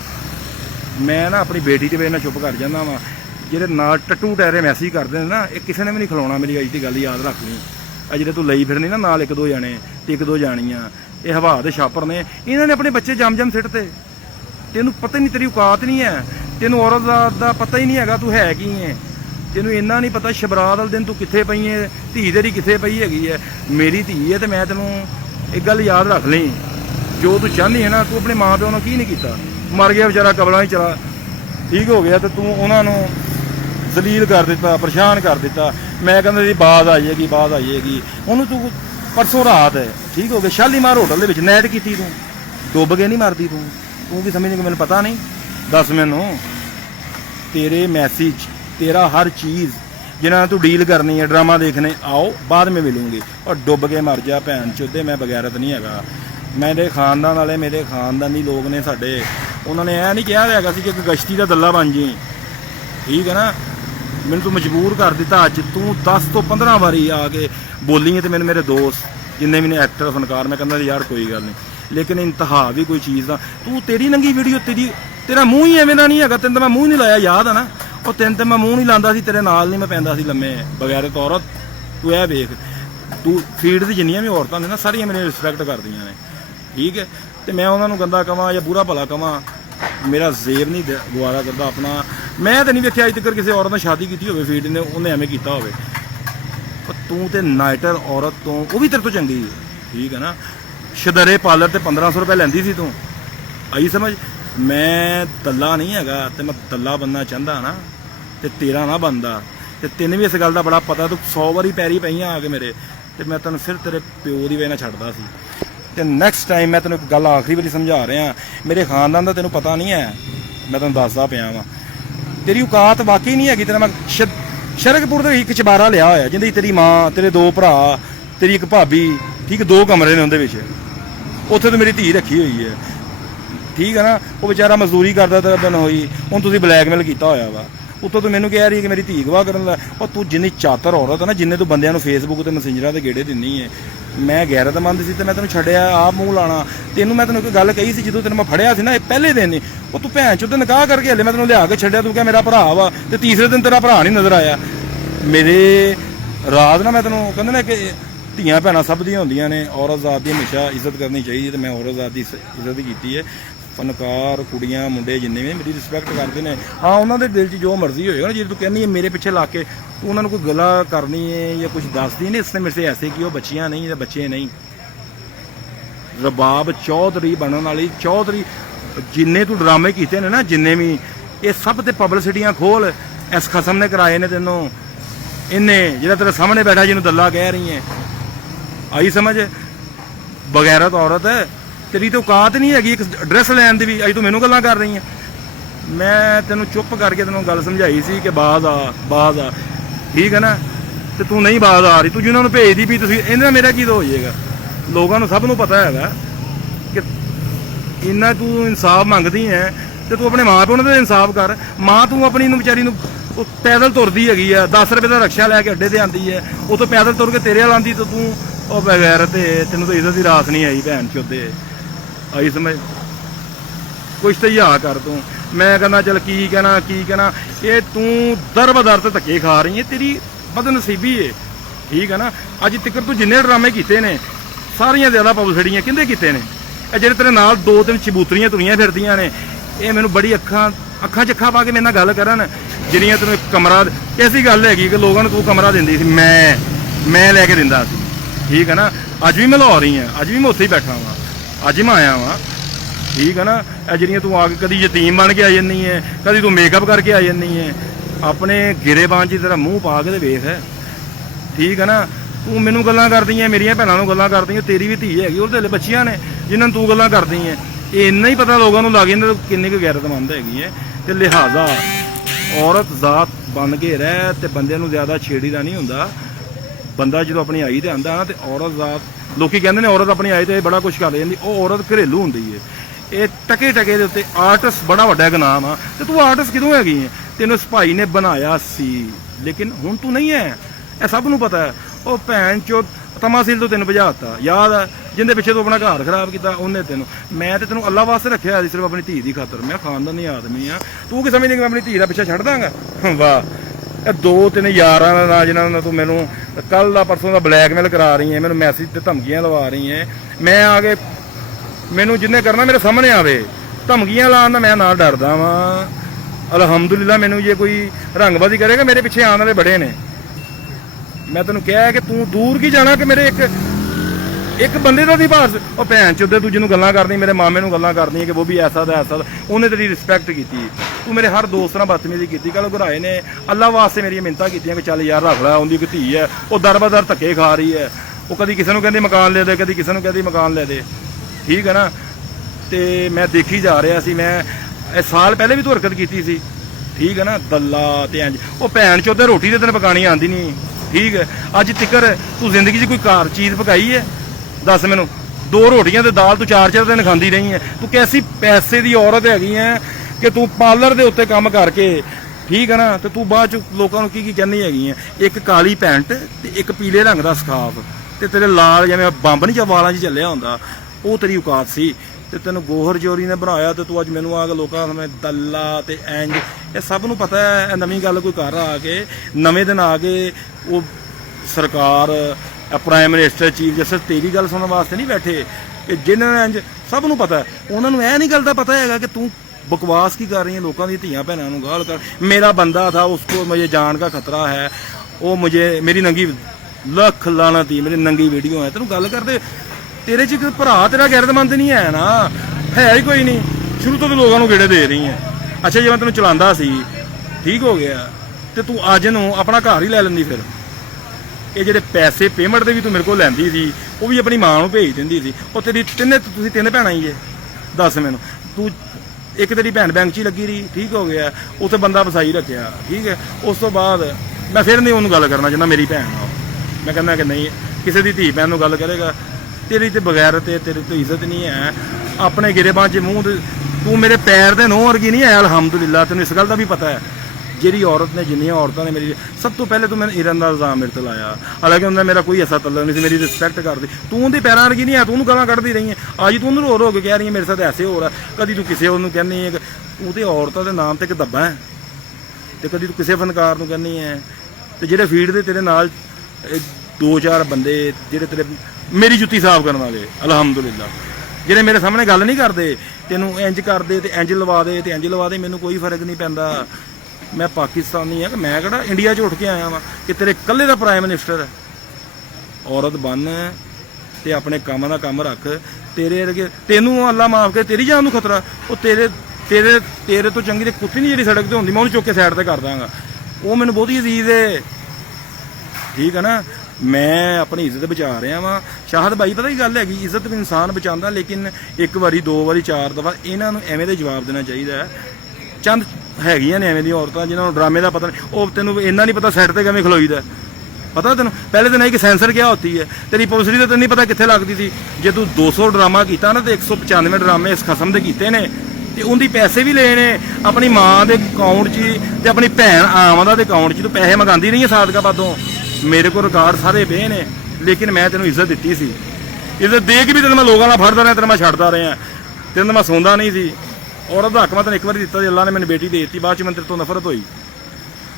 ਮੈਂ ਨਾ ਆਪਣੀ ਬੇਟੀ ਦੇ ਵੇਲੇ ਨਾਲ ਚੁੱਪ ਕਰ ਜਾਂਦਾ ਵਾ। ਜਿਹੜੇ ਨਾਲ ਟੱਟੂ ਟੈਰੇ ਮੈਸੇਜ ਕਰਦੇ ਨੇ ਨਾ, ਇਹ ਕਿਸੇ ਨੇ ਵੀ ਨਹੀਂ ਖਿਲਾਉਣਾ, ਮੇਰੀ ਅੱਜ ਦੀ ਗੱਲ ਯਾਦ ਰੱਖ ਲਈ। ਆ ਜਿਹੜੇ ਤੂੰ ਲਈ ਫਿਰਨੀ ਨਾ ਨਾਲ 1-2 ਜਾਣੇ ਤੇ 1-2 ਜਾਣੀਆਂ, ਇਹ ਹਵਾ ਦੇ ਛਾਪਰ ਨੇ, ਇਹਨਾਂ ਨੇ ਆਪਣੇ ਬੱਚੇ ਜੰਮ ਸਿੱਟ ਤੇ। ਤੈਨੂੰ ਪਤਾ ਨਹੀਂ, ਤੇਰੀ ਔਕਾਤ ਨਹੀਂ ਹੈ, ਤੈਨੂੰ ਔਰਤ ਦਾ ਪਤਾ ਹੀ ਨਹੀਂ ਹੈਗਾ ਤੂੰ ਹੈ ਕੀ ਹੈ। ਤੈਨੂੰ ਇੰਨਾ ਨਹੀਂ ਪਤਾ ਸ਼ਬਰਾਤ ਵਾਲੇ ਦਿਨ ਤੂੰ ਕਿੱਥੇ ਪਈ ਹੈ, ਧੀ ਤੇਰੀ ਕਿੱਥੇ ਪਈ ਹੈਗੀ ਹੈ। ਮੇਰੀ ਧੀ ਹੈ, ਤੇ ਮੈਂ ਤੈਨੂੰ ਇੱਕ ਗੱਲ ਯਾਦ ਰੱਖ ਲਈ, ਜੋ ਤੂੰ ਚਾਹੁੰਦੀ ਹੈ ਨਾ, ਤੂੰ ਆਪਣੇ ਮਾਂ ਪਿਓ ਨਾਲ ਕੀ ਨਹੀਂ ਕੀਤਾ। ਮਰ ਗਿਆ ਵਿਚਾਰਾ ਕਬਰਾਂ ਹੀ ਚਲਾ, ਠੀਕ ਹੋ ਗਿਆ, ਤੇ ਤੂੰ ਉਹਨਾਂ ਨੂੰ ਜ਼ਲੀਲ ਕਰ ਦਿੱਤਾ, ਪਰੇਸ਼ਾਨ ਕਰ ਦਿੱਤਾ। ਮੈਂ ਕਹਿੰਦਾ ਸੀ ਬਾਜ਼ ਆ ਜਾਏਗੀ, ਉਹਨੂੰ ਤੂੰ ਪਰਸੋਂ ਰਾਤ ਹੈ, ਠੀਕ ਹੋ ਗਿਆ, ਸ਼ਾਲੀਮਾਰ ਹੋਟਲ ਦੇ ਵਿੱਚ ਨੈਟ ਕੀਤੀ, ਤੂੰ ਡੁੱਬ ਕੇ ਨਹੀਂ ਮਰਦੀ। ਤੂੰ ਕੀ ਸਮਝਦੀ ਕਿ ਮੈਨੂੰ ਪਤਾ ਨਹੀਂ? ਦੱਸ ਮੈਨੂੰ। ਤੇਰੇ ਮੈਸੇਜ, तेरा हर चीज़ जिन्हें तू डील करनी है, ड्रामा देखने आओ, बाद में मिलूंगी, और डुब के मर जा भैन चोदे। मैं बगैरत नहीं है, मेरे खानदान वाले, मेरे खानदानी लोग ने साडे, उन्होंने यह नहीं कहा हैगा कि गश्ती का दल्ला बन जी, ठीक है ना? मैंने तू मजबूर कर दिता। अज तू 10 तो 15 बारी आके बोली है, तो मैंने मेरे दोस्त जिन्ने भी ने एक्टर फनकार, मैं कहता यार कोई गल नहीं, लेकिन इंतहा भी कोई चीज़ का। तू तेरी नंगी वीडियो, तेरा मूँह ही एवें दा नहीं है, तेन तो मैं मूँह नहीं लाया, याद है ना? ਉਹ ਤੈਨੂੰ ਤੇ ਮੈਂ ਮੂੰਹ ਨਹੀਂ ਲਾਉਂਦਾ ਸੀ, ਤੇਰੇ ਨਾਲ ਨਹੀਂ ਮੈਂ ਪੈਂਦਾ ਸੀ ਲੰਮੇ ਬਗੈਰਤ ਔਰਤ। ਤੂੰ ਇਹ ਵੇਖ, ਤੂੰ ਫੀਲਡ ਦੀ ਜਿੰਨੀਆਂ ਵੀ ਔਰਤਾਂ ਨੇ ਨਾ, ਸਾਰੀਆਂ ਮੇਰੀ ਰਿਸਪੈਕਟ ਕਰਦੀਆਂ ਨੇ, ਠੀਕ ਹੈ? ਤੇ ਮੈਂ ਉਹਨਾਂ ਨੂੰ ਗੰਦਾ ਕਵਾਂ ਜਾਂ ਬੁਰਾ ਭਲਾ ਕਵਾਂ, ਮੇਰਾ ਜ਼ੇਬ ਨਹੀਂ ਗਵਾਰਾ ਕਰਦਾ। ਆਪਣਾ ਮੈਂ ਤਾਂ ਨਹੀਂ ਵੇਖਿਆ ਅੱਜ ਤੱਕ ਕਿਸੇ ਔਰਤ ਨਾਲ ਸ਼ਾਦੀ ਕੀਤੀ ਹੋਵੇ ਫੀਡ ਨੇ ਉਹਨੇ ਐਵੇਂ ਕੀਤਾ ਹੋਵੇ। ਪਰ ਤੂੰ ਤੇ ਨਾਈਟਰ ਔਰਤ ਤੋਂ, ਉਹ ਵੀ ਤੇਰੇ ਤੋਂ ਚੰਗੀ ਹੈ, ਠੀਕ ਹੈ ਨਾ। ਸ਼ਦਰੇ ਪਾਰਲਰ ਤੇ 1500 ਰੁਪਏ ਲੈਂਦੀ ਸੀ ਤੂੰ, ਆਈ ਸਮਝ। ਮੈਂ ਦੱਲਾ ਨਹੀਂ ਹੈਗਾ, ਤੇ ਮੈਂ ਦੱਲਾ ਬਣਨਾ ਚਾਹੁੰਦਾ ਨਾ ਤੇ ਤੇਰਾ ਨਾ ਬਣਦਾ। ਤੇ ਤੈਨੂੰ ਵੀ ਇਸ ਗੱਲ ਦਾ ਬੜਾ ਪਤਾ, ਤੂੰ 100 ਵਾਰੀ ਪੈਰੀ ਪਈਆਂ ਆ ਕੇ ਮੇਰੇ, ਤੇ ਮੈਂ ਤੈਨੂੰ ਫਿਰ ਤੇਰੇ ਪਿਓ ਦੀ ਵਜ੍ਹਾ ਨਾਲ ਛੱਡਦਾ ਸੀ। ਤੇ ਨੈਕਸਟ ਟਾਈਮ ਮੈਂ ਤੈਨੂੰ ਇੱਕ ਗੱਲ ਆਖਰੀ ਵਾਰੀ ਸਮਝਾ ਰਿਹਾ, ਮੇਰੇ ਖਾਨਦਾਨ ਦਾ ਤੈਨੂੰ ਪਤਾ ਨਹੀਂ ਹੈ, ਮੈਂ ਤੈਨੂੰ ਦੱਸਦਾ ਪਿਆ ਵਾਂ। ਤੇਰੀ ਔਕਾਤ ਵਾਕਈ ਨਹੀਂ ਹੈਗੀ। ਤੇਰਾ ਮੈਂ ਸ਼ਰਕਪੁਰ ਦੇ ਇੱਕ ਚਬਾਰਾ ਲਿਆ ਹੋਇਆ, ਜਿੰਦੀ ਤੇਰੀ ਮਾਂ, ਤੇਰੇ 2 ਭਰਾ, ਤੇਰੀ ਇੱਕ ਭਾਬੀ, ਠੀਕ, 2 ਕਮਰੇ ਨੇ ਉਹਦੇ ਵਿੱਚ, ਉੱਥੇ ਤਾਂ ਮੇਰੀ ਧੀ ਰੱਖੀ ਹੋਈ ਹੈ, ਠੀਕ ਹੈ ਨਾ। ਉਹ ਵਿਚਾਰਾ ਮਜ਼ਦੂਰੀ ਕਰਦਾ ਤਾਂ ਦਿਨ ਹੋਈ, ਹੁਣ ਤੁਸੀਂ ਬਲੈਕਮੇਲ ਕੀਤਾ ਹੋਇਆ ਵਾ। ਉੱਤੋਂ ਤੂੰ ਮੈਨੂੰ ਕਹਿ ਰਹੀ ਕਿ ਮੇਰੀ ਧੀ ਗਵਾਹ ਕਰਨ ਦਾ। ਉਹ ਤੂੰ ਜਿੰਨੀ ਚਾਤਰ ਔਰਤ ਹੈ ਨਾ, ਜਿੰਨੇ ਤੂੰ ਬੰਦਿਆਂ ਨੂੰ ਫੇਸਬੁੱਕ ਤੇ ਮੈਸੇਂਜਰਾਂ ਤੇ ਗੇੜੇ ਦਿੰਨੀ ਹੈ, ਮੈਂ ਗੈਰਤਮੰਦ ਸੀ ਤੇ ਮੈਂ ਤੈਨੂੰ ਛੱਡਿਆ ਆਪ ਮੂੰਹ ਲਾਣਾ। ਤੈਨੂੰ ਮੈਂ ਤੈਨੂੰ ਇੱਕ ਗੱਲ ਕਹੀ ਸੀ ਜਦੋਂ ਤੈਨੂੰ ਮੈਂ ਫੜਿਆ ਸੀ ਨਾ, ਇਹ ਪਹਿਲੇ ਦਿਨ ਹੀ, ਉਹ ਤੂੰ ਭੈਣ ਚੋਦ ਨਿਕਾਹ ਕਰਕੇ ਹਲੇ ਮੈਂ ਤੈਨੂੰ ਲਿਆ ਕੇ ਛੱਡਿਆ, ਤੂੰ ਕਿਹਾ ਮੇਰਾ ਭਰਾ ਵਾ, ਤੇ ਤੀਸਰੇ ਦਿਨ ਤੇਰਾ ਭਰਾ ਨਹੀਂ ਨਜ਼ਰ ਆਇਆ। ਮੇਰੇ ਰਾਜ ਨਾ, ਮੈਂ ਤੈਨੂੰ ਕਹਿੰਦਾ ਨਾ ਕਿ ਧੀਆਂ ਭੈਣਾਂ ਸਭ ਦੀਆਂ ਹੁੰਦੀਆਂ ਨੇ, ਔਰਤ ਜ਼ਾਤ ਦੀ ਹਮੇਸ਼ਾ ਇੱਜ਼ਤ ਕਰਨੀ ਚਾਹੀਦੀ, ਤੇ ਮੈਂ ਔਰਤ ਜ਼ਾਤ ਦੀ ਇੱਜ਼ਤ ਕੀਤੀ ਹੈ। ਫਨਕਾਰ, ਕੁੜੀਆਂ, ਮੁੰਡੇ ਜਿੰਨੇ ਵੀ ਮੇਰੀ ਰਿਸਪੈਕਟ ਕਰਦੇ ਨੇ। ਹਾਂ, ਉਹਨਾਂ ਦੇ ਦਿਲ 'ਚ ਜੋ ਮਰਜ਼ੀ ਹੋਏਗਾ ਨਾ, ਜੇ ਤੂੰ ਕਹਿੰਦੀ ਹੈ ਮੇਰੇ ਪਿੱਛੇ ਲਾ ਕੇ ਤੂੰ ਉਹਨਾਂ ਨੂੰ ਕੋਈ ਗਲਾ ਕਰਨੀ ਹੈ ਜਾਂ ਕੁਝ ਦੱਸਦੀ ਨਹੀਂ, ਇਸਨੇ ਮੇਰੇ ਸੇ ਐਸੇ ਕਿ ਉਹ ਬੱਚੀਆਂ ਨਹੀਂ ਜਾਂ ਬੱਚੇ ਨਹੀਂ। ਰਬਾਬ ਚੌਧਰੀ ਬਣਨ ਵਾਲੀ, ਚੌਧਰੀ ਜਿੰਨੇ ਤੂੰ ਡਰਾਮੇ ਕੀਤੇ ਨੇ ਨਾ, ਜਿੰਨੇ ਵੀ, ਇਹ ਸਭ ਤੇ ਪਬਲਿਸਿਟੀਆਂ ਖੋਲ। ਇਸ ਖਸਮ ਨੇ ਕਰਾਏ ਨੇ ਤੈਨੂੰ, ਇਹਨੇ ਜਿਹੜਾ ਤੇਰੇ ਸਾਹਮਣੇ ਬੈਠਾ ਜਿਹਨੂੰ ਦੱਲਾ ਕਹਿ ਰਹੀ ਹੈ, ਆਈ ਸਮਝ। ਬਗੈਰਤ ਔਰਤ ਹੈ, ਤੇਰੀ ਤਾਂ ਔਕਾਤ ਨਹੀਂ ਹੈਗੀ ਇੱਕ ਡਰੈਸ ਲੈਣ ਦੀ ਵੀ, ਅੱਜ ਤੂੰ ਮੈਨੂੰ ਗੱਲਾਂ ਕਰ ਰਹੀ ਹੈ। ਮੈਂ ਤੈਨੂੰ ਚੁੱਪ ਕਰਕੇ ਤੈਨੂੰ ਗੱਲ ਸਮਝਾਈ ਸੀ ਕਿ ਬਾਜ਼ ਆ, ਠੀਕ ਹੈ ਨਾ, ਤੇ ਤੂੰ ਨਹੀਂ ਬਾਜ਼ ਆ ਰਹੀ। ਤੂੰ ਜਿਹਨਾਂ ਨੂੰ ਭੇਜਦੀ ਵੀ, ਤੁਸੀਂ ਇਹਨਾਂ ਮੇਰਾ ਕੀ ਹੋ ਜਾਏਗਾ। ਲੋਕਾਂ ਨੂੰ ਸਭ ਨੂੰ ਪਤਾ ਹੈਗਾ ਕਿ ਇੰਨਾ ਤੂੰ ਇਨਸਾਫ ਮੰਗਦੀ ਹੈ, ਤੇ ਤੂੰ ਆਪਣੇ ਮਾਂ ਪਿਓ ਨਾਲ ਇਨਸਾਫ ਕਰ। ਮਾਂ ਤੂੰ ਆਪਣੀ ਨੂੰ ਵਿਚਾਰੀ ਨੂੰ, ਉਹ ਪੈਦਲ ਤੁਰਦੀ ਹੈਗੀ ਆ, 10 ਰੁਪਏ ਦਾ ਰਕਸ਼ਾ ਲੈ ਕੇ ਅੱਡੇ ਤੇ ਆਉਂਦੀ ਹੈ, ਉਹ ਤੋਂ ਪੈਦਲ ਤੁਰ ਕੇ ਤੇਰੇ ਵੱਲ ਆਉਂਦੀ, ਤੇ ਤੂੰ ਉਹ ਬਗੈਰ, ਤੇ ਤੈਨੂੰ ਤਾਂ ਇੱਜ਼ਤ ਦੀ ਰਾਸ ਨਹੀਂ ਆਈ ਭੈਣ ਚੋਦੇ, ਆਈ ਸਮਝ। ਕੁਛ ਤਾਂ ਯਾ ਕਰ ਤੂੰ। ਮੈਂ ਕਹਿੰਦਾ ਚੱਲ ਕੀ ਕਹਿਣਾ, ਇਹ ਤੂੰ ਦਰ ਬਦਰ ਤੇ ਧੱਕੇ ਖਾ ਰਹੀ ਹੈ, ਤੇਰੀ ਬਦਨਸੀਬੀ ਹੈ, ਠੀਕ ਹੈ ਨਾ। ਅੱਜ ਤੱਕ ਤੂੰ ਜਿੰਨੇ ਡਰਾਮੇ ਕੀਤੇ ਨੇ, ਸਾਰੀਆਂ ਜ਼ਿਆਦਾ ਪਬਲਿਸਿਟੀਆਂ ਕਿਹਦੇ ਕੀਤੇ ਨੇ? ਇਹ ਜਿਹੜੇ ਤੇਰੇ ਨਾਲ 2-3 ਚਬੂਤਰੀਆਂ ਤੁਰੀਆਂ ਫਿਰਦੀਆਂ ਨੇ, ਇਹ ਮੈਨੂੰ ਬੜੀ ਅੱਖਾਂ 'ਚ ਅੱਖਾਂ ਪਾ ਕੇ ਮੇਰੇ ਨਾਲ ਗੱਲ ਕਰਨ, ਜਿਹੜੀਆਂ ਤੈਨੂੰ ਇੱਕ ਕਮਰਾ, ਐਸੀ ਗੱਲ ਹੈਗੀ ਕਿ ਲੋਕਾਂ ਨੂੰ ਤੂੰ ਕਮਰਾ ਦਿੰਦੀ ਸੀ, ਮੈਂ ਲੈ ਕੇ ਦਿੰਦਾ ਸੀ, ਠੀਕ ਹੈ ਨਾ। ਅੱਜ ਵੀ ਮੈਂ ਲਾਹੌਰ ਹੀ ਹਾਂ, ਅੱਜ ਵੀ ਮੈਂ ਉੱਥੇ ਹੀ ਬੈਠਾ ਵਾਂ, ਅੱਜ ਹੀ ਮੈਂ ਆਇਆ ਵਾਂ, ਠੀਕ ਹੈ ਨਾ। ਇਹ ਜਿਹੜੀਆਂ ਤੂੰ ਆ ਕੇ ਕਦੀ ਯਤੀਮ ਬਣ ਕੇ ਆ ਜਾਂਦੀ ਹੈ, ਕਦੀ ਤੂੰ ਮੇਕਅਪ ਕਰਕੇ ਆ ਜਾਂਦੀ ਹੈ, ਆਪਣੇ ਗਿਰੇਬਾਨ 'ਚ ਤੇਰਾ ਮੂੰਹ ਪਾ ਕੇ ਤੇ ਵੇਖ, ਠੀਕ ਹੈ ਨਾ। ਤੂੰ ਮੈਨੂੰ ਗੱਲਾਂ ਕਰਦੀ ਹੈ, ਮੇਰੀਆਂ ਭੈਣਾਂ ਨੂੰ ਗੱਲਾਂ ਕਰਦੀ ਹੈ, ਤੇਰੀ ਵੀ ਧੀ ਹੈਗੀ, ਉਹਦੇ ਹਲੇ ਬੱਚੀਆਂ ਨੇ ਜਿਨ੍ਹਾਂ ਨੂੰ ਤੂੰ ਗੱਲਾਂ ਕਰਦੀ ਹੈ। ਇਹ ਇੰਨਾ ਹੀ ਪਤਾ ਲੋਕਾਂ ਨੂੰ ਲੱਗ ਜਾਂਦਾ ਕਿੰਨੀ ਕੁ ਗੈਰਤਮੰਦ ਹੈਗੀ ਹੈ। ਤੇ ਲਿਹਾਜ਼ਾ ਔਰਤ ਜ਼ਾਤ ਬਣ ਕੇ ਰਹਿ, ਤੇ ਬੰਦਿਆਂ ਨੂੰ ਜ਼ਿਆਦਾ ਛੇੜੀ ਦਾ ਨਹੀਂ ਹੁੰਦਾ। ਬੰਦਾ ਜਦੋਂ ਆਪਣੀ ਆਈ ਤੇ ਆਂਦਾ ਨਾ, ਤੇ ਔਰਤ ਜ਼ਾਤ, ਲੋਕੀ ਕਹਿੰਦੇ ਨੇ ਔਰਤ ਆਪਣੀ ਆਈ ਤੇ ਬੜਾ ਕੁਝ ਕਰ ਜਾਂਦੀ, ਉਹ ਔਰਤ ਘਰੇਲੂ ਹੁੰਦੀ ਹੈ। ਇਹ ਟਕੇ ਦੇ ਉੱਤੇ ਆਰਟਿਸਟ ਬੜਾ ਵੱਡਾ ਇੱਕ ਨਾਮ ਆ, ਤੇ ਤੂੰ ਆਰਟਿਸਟ ਕਿਦੋਂ ਹੈਗੀ ਹੈ? ਤੈਨੂੰ ਇਸ ਭਾਈ ਨੇ ਬਣਾਇਆ ਸੀ, ਲੇਕਿਨ ਹੁਣ ਤੂੰ ਨਹੀਂ ਹੈ, ਇਹ ਸਭ ਨੂੰ ਪਤਾ ਹੈ। ਉਹ ਭੈਣ ਚੋ ਤਮਾਸੀਲ ਤੋਂ ਤੈਨੂੰ ਭਜਾਤਾ, ਯਾਦ ਆ, ਜਿੰਦੇ ਪਿੱਛੇ ਤੂੰ ਆਪਣਾ ਘਰ ਖਰਾਬ ਕੀਤਾ ਉਹਨੇ ਤੈਨੂੰ। ਮੈਂ ਤੇ ਤੈਨੂੰ ਅੱਲਾ ਵਾਸਤੇ ਰੱਖਿਆ ਸੀ, ਸਿਰਫ ਆਪਣੀ ਧੀ ਦੀ ਖਾਤਰ। ਮੈਂ ਖਾਨਦਾਨੀ ਆਦਮੀ ਆ, ਤੂੰ ਕੀ ਸਮਝਦੀ ਕਿ ਮੈਂ ਆਪਣੀ ਧੀ ਦਾ ਪਿੱਛਾ ਛੱਡ ਦਾਂਗਾ? ਵਾਹ, ਇਹ 2-3 ਯਾਰਾਂ ਦਾ ਨਾਲ ਜਿਹਨਾਂ ਨਾਲ ਤੂੰ ਮੈਨੂੰ ਕੱਲ ਦਾ ਪਰਸੋਂ ਦਾ ਬਲੈਕਮੇਲ ਕਰਾ ਰਹੀ ਹੈ, ਮੈਨੂੰ ਮੈਸੇਜ ਤੇ ਧਮਕੀਆਂ ਲਵਾ ਰਹੀ ਹੈ। ਮੈਂ ਆ ਕੇ, ਮੈਨੂੰ ਜਿੰਨੇ ਕਰਨਾ ਮੇਰੇ ਸਾਹਮਣੇ ਆਵੇ, ਧਮਕੀਆਂ ਲਾਉਣ ਦਾ ਮੈਂ ਨਾਲ ਡਰਦਾ ਵਾਂ। ਅਲਹਮਦੁਲਿਲਾ, ਮੈਨੂੰ ਜੇ ਕੋਈ ਰੰਗਬਾਜ਼ੀ ਕਰੇਗਾ, ਮੇਰੇ ਪਿੱਛੇ ਆਉਣ ਵਾਲੇ ਬੜੇ ਨੇ। ਮੈਂ ਤੈਨੂੰ ਕਿਹਾ ਕਿ ਤੂੰ ਦੂਰ ਕੀ ਜਾਣਾ, ਕਿ ਮੇਰੇ ਇੱਕ ਬੰਦੇ ਦਾ ਨਹੀਂ ਭਾਰ। ਉਹ ਭੈਣ ਚੋਦੇ ਤੂੰ ਜਿਹਨੂੰ ਗੱਲਾਂ ਕਰਦੀ, ਮੇਰੇ ਮਾਮੇ ਨੂੰ ਗੱਲਾਂ ਕਰਦੀ ਕਿ ਉਹ ਵੀ ਐਸਾ ਦਾ, ਉਹਨੇ ਤੇਰੀ ਰਿਸਪੈਕਟ ਕੀਤੀ। ਤੂੰ ਮੇਰੇ ਹਰ ਦੋਸਤ ਨਾਲ ਬਦਤਮੀਜ਼ੀ ਕੀਤੀ। ਕੱਲ ਘਰਾਏ ਨੇ ਅੱਲਾ ਵਾਸਤੇ ਮੇਰੀਆਂ ਮਿੰਨਤਾਂ ਕੀਤੀਆਂ ਕਿ ਚੱਲ ਯਾਰ ਰੱਖ ਲੈ, ਉਹਦੀ ਇੱਕ ਧੀ ਹੈ, ਉਹ ਦਰ-ਬਦਰ ਧੱਕੇ ਖਾ ਰਹੀ ਹੈ, ਉਹ ਕਦੀ ਕਿਸੇ ਨੂੰ ਕਹਿੰਦੀ ਮਕਾਨ ਲੈ ਦੇ, ਕਦੀ ਕਿਸੇ ਨੂੰ ਕਹਿੰਦੀ ਮਕਾਨ ਲੈ ਦੇ, ਠੀਕ ਹੈ ਨਾ। ਤੇ ਮੈਂ ਦੇਖੀ ਜਾ ਰਿਹਾ ਸੀ, ਮੈਂ ਇਹ ਸਾਲ ਪਹਿਲੇ ਵੀ ਤੂੰ ਹਰਕਤ ਕੀਤੀ ਸੀ, ਠੀਕ ਹੈ ਨਾ, ਦੱਲਾ ਤੇ ਇੰਜ। ਉਹ ਭੈਣ ਚੋਦੇ ਰੋਟੀ ਦੇ ਦਿਨ ਪਕਾਣੀ ਆਉਂਦੀ ਨਹੀਂ, ਠੀਕ ਹੈ। ਅੱਜ ਤਿੱਕਰ ਤੂੰ ਜ਼ਿੰਦਗੀ 'ਚ ਕੋਈ ਘਰ ਚੀਜ਼ ਪਕਾਈ ਹੈ? ਦੱਸ ਮੈਨੂੰ। 2 ਰੋਟੀਆਂ ਤੇ ਦਾਲ ਤੂੰ 4-4 ਦਿਨ ਖਾਂਦੀ ਰਹੀ ਹੈ। ਤੂੰ ਕੈਸੀ ਪੈਸੇ ਦੀ ਔਰਤ ਹੈਗੀ ਹੈ ਕਿ ਤੂੰ ਪਾਰਲਰ ਦੇ ਉੱਤੇ ਕੰਮ ਕਰਕੇ, ਠੀਕ ਹੈ ਨਾ, ਤੇ ਤੂੰ ਬਾਅਦ 'ਚ ਲੋਕਾਂ ਨੂੰ ਕੀ ਕਹਿੰਦੀ ਹੈਗੀ ਹੈ? ਇੱਕ ਕਾਲੀ ਪੈਂਟ ਤੇ ਇੱਕ ਪੀਲੇ ਰੰਗ ਦਾ ਸਕਾਫ, ਤੇ ਤੇਰੇ ਲਾਲ ਜਿਵੇਂ ਬੰਬ ਨਹੀਂ ਵਾਲਾਂ 'ਚ ਚੱਲਿਆ ਹੁੰਦਾ, ਉਹ ਤੇਰੀ ਔਕਾਤ ਸੀ। ਤੇ ਤੈਨੂੰ ਗੋਹਰ ਜੋਰੀ ਨੇ ਬਣਾਇਆ, ਤੇ ਤੂੰ ਅੱਜ ਮੈਨੂੰ ਆ ਕੇ ਲੋਕਾਂ ਸਾਹਮਣੇ ਦੱਲਾ ਤੇ ਇੰਜ। ਇਹ ਸਭ ਨੂੰ ਪਤਾ ਹੈ। ਇਹ ਨਵੀਂ ਗੱਲ ਕੋਈ ਕਰ ਆ ਕੇ, ਨਵੇਂ ਦਿਨ ਆ ਕੇ ਉਹ ਸਰਕਾਰ, ਪ੍ਰਾਈਮ ਮਿਨਿਸਟਰ, ਚੀਫ ਜਸਟਿਸ ਤੇਰੀ ਗੱਲ ਸੁਣਨ ਵਾਸਤੇ ਨਹੀਂ ਬੈਠੇ। ਇਹ ਜਿਹਨਾਂ ਨੇ ਇੰਜ, ਸਭ ਨੂੰ ਪਤਾ, ਉਹਨਾਂ ਨੂੰ ਇਹ ਨਹੀਂ ਗੱਲ ਦਾ ਪਤਾ ਹੈਗਾ ਕਿ ਤੂੰ बकवास की कर रही है, लोगों की धियां भैनों नूं गाल कर। मेरा बंदा था, उसको मुझे जान का खतरा है, वो मुझे मेरी नंगी लख लाना थी, मेरी नंगी वीडियो है। तेन गल करते तेरे च भरा तेरा गैरतमंद नहीं है ना, है ही कोई नहीं। शुरू तो लोगों को गेड़े दे रही है। अच्छा जे मैं तेन चलांदा सी, ठीक हो गया, तो तू अज नूं अपना घर ही लै लैंदी। फिर ये ਜਿਹੜੇ पैसे पेमेंट ਦੇ भी तू मेरे को लैंदी सी, वो भी अपनी मां ਨੂੰ भेज ਦਿੰਦੀ ਸੀ। ਉਹ ਤੇਰੀ ਤੁਸੀਂ ਤਿੰਨ ਭੈਣਾਂ ਹੀ ਜੇ, ਦੱਸ ਮੈਨੂੰ। ਤੂੰ ਇੱਕ ਤੇਰੀ ਭੈਣ ਬੈਂਕ 'ਚ ਹੀ ਲੱਗੀ ਰਹੀ, ਠੀਕ ਹੋ ਗਿਆ, ਉੱਥੇ ਬੰਦਾ ਵਸਾਈ ਰੱਖਿਆ, ਠੀਕ ਹੈ। ਉਸ ਤੋਂ ਬਾਅਦ ਮੈਂ ਫਿਰ ਨਹੀਂ ਉਹਨੂੰ ਗੱਲ ਕਰਨਾ ਜਿੰਨਾ ਮੇਰੀ ਭੈਣ ਆ। ਮੈਂ ਕਹਿੰਦਾ ਕਿ ਨਹੀਂ, ਕਿਸੇ ਦੀ ਧੀ ਭੈਣ ਨੂੰ ਗੱਲ ਕਰੇਗਾ, ਤੇਰੀ ਤੇ ਬਗੈਰ ਤੇ ਤੇਰੀ ਤੋਂ ਇੱਜ਼ਤ ਨਹੀਂ ਹੈ। ਆਪਣੇ ਗਿਰੇਬਾਂ 'ਚ ਮੂੰਹ ਤੂੰ ਮੇਰੇ ਪੈਰ ਦੇ ਨੋਹ ਵਰਗੀ ਨਹੀਂ ਹੈ, ਅਲਹਮਦੁਲਿਲਾ। ਤੈਨੂੰ ਇਸ ਗੱਲ ਦਾ ਵੀ ਪਤਾ ਹੈ, ਜਿਹੜੀ औरत ने जिन्नियां औरतों ने मेरी सब तो पहले तो मैंने इरन का इल्जाम मेरे ते लाया, हालांकि उन्हें मेरा कोई ऐसा तल्लक नहीं, मेरी रिस्पैक्ट करती। तू उनके पैरों वर्गी नहीं है, तू गालां कढ़दी रही है। अज तू रो रो के कह रही है मेरे साथ ऐसे हो रहा है। कभी तू किसी को कहनी है तू तो औरतों के नाम ते एक दब्बा है, तो कभी तू किसी फनकार को कहनी है। तो जेडे फील्ड दे तेरे नाल 2-4 बंदे जेडे तेरे मेरी जुत्ती साफ करने वाले, अलहमदुलिल्ला, जेडे मेरे सामने गल नहीं करते, तेनों इंज कर दे ते इंज लवा दे ते इंज लवा दे, मैनूं कोई फर्क नहीं पैंदा। मैं पाकिस्तानी है कि मैं किहड़ा इंडिया च उठ के आया वां कि तेरे कल्ले दा प्राइम मिनिस्टर है। औरत बन ते अपने काम दा काम रख। तेरे वर्गे तेनू अल्लाह माफ करे, तेरी जान नूं खतरा। वो तेरे तेरे तेरे तो चंगी ते कुत्ती नहीं जिहड़ी सड़क ते हुंदी, मैं उहनूं चुक के साइड ते कर दांगा। वो मैनूं बहुत ही अजीज है, ठीक है ना। मैं अपनी इज्जत बचा रहा वां। शाहद भाई पता की गल हैगी, इज्जत भी इंसान बचांदा, लेकिन एक बारी 2 बारी 4 दफा इन्हां नूं एवें दे जवाब देना चाहिए है। चंद हैगियां ने एवें दी औरतां जिन्हां नूं ड्रामे का पता नहीं, वो तैनूं इन्ना नहीं पता साइड ते किवें खलोईदा, पता तैनूं पहले तो नहीं कि सेंसर क्या होती है। तेरी पॉलिसी तो तैनूं नहीं पता कित्थे लगदी सी। जे तू 200 ड्रामा कीता ना, तो 195 ड्रामे इस खसम दे कीते ने, ते उनदी पैसे भी लेने अपनी मां दे अकाउंट 'च ते अपनी भैन आमदा दे अकाउंट 'च। तू पैसे मंगांदी रही है सादकाबादों, मेरे को रिकॉर्ड सारे पे ने, लेकिन मैं तेनों इज्जत दित्ती सी। इज्जत दे के भी तेनों मैं लोगों नाल फड़दा रहा, तेनों मैं छड्डदा रहा, तेनों मैं सौंदा नहीं सी। औरत दा हक मैं तेन एक बार दिता, अल्लाह ने मैंने बेटी दे दी, बाद च मैं तेरे तो नफरत हुई।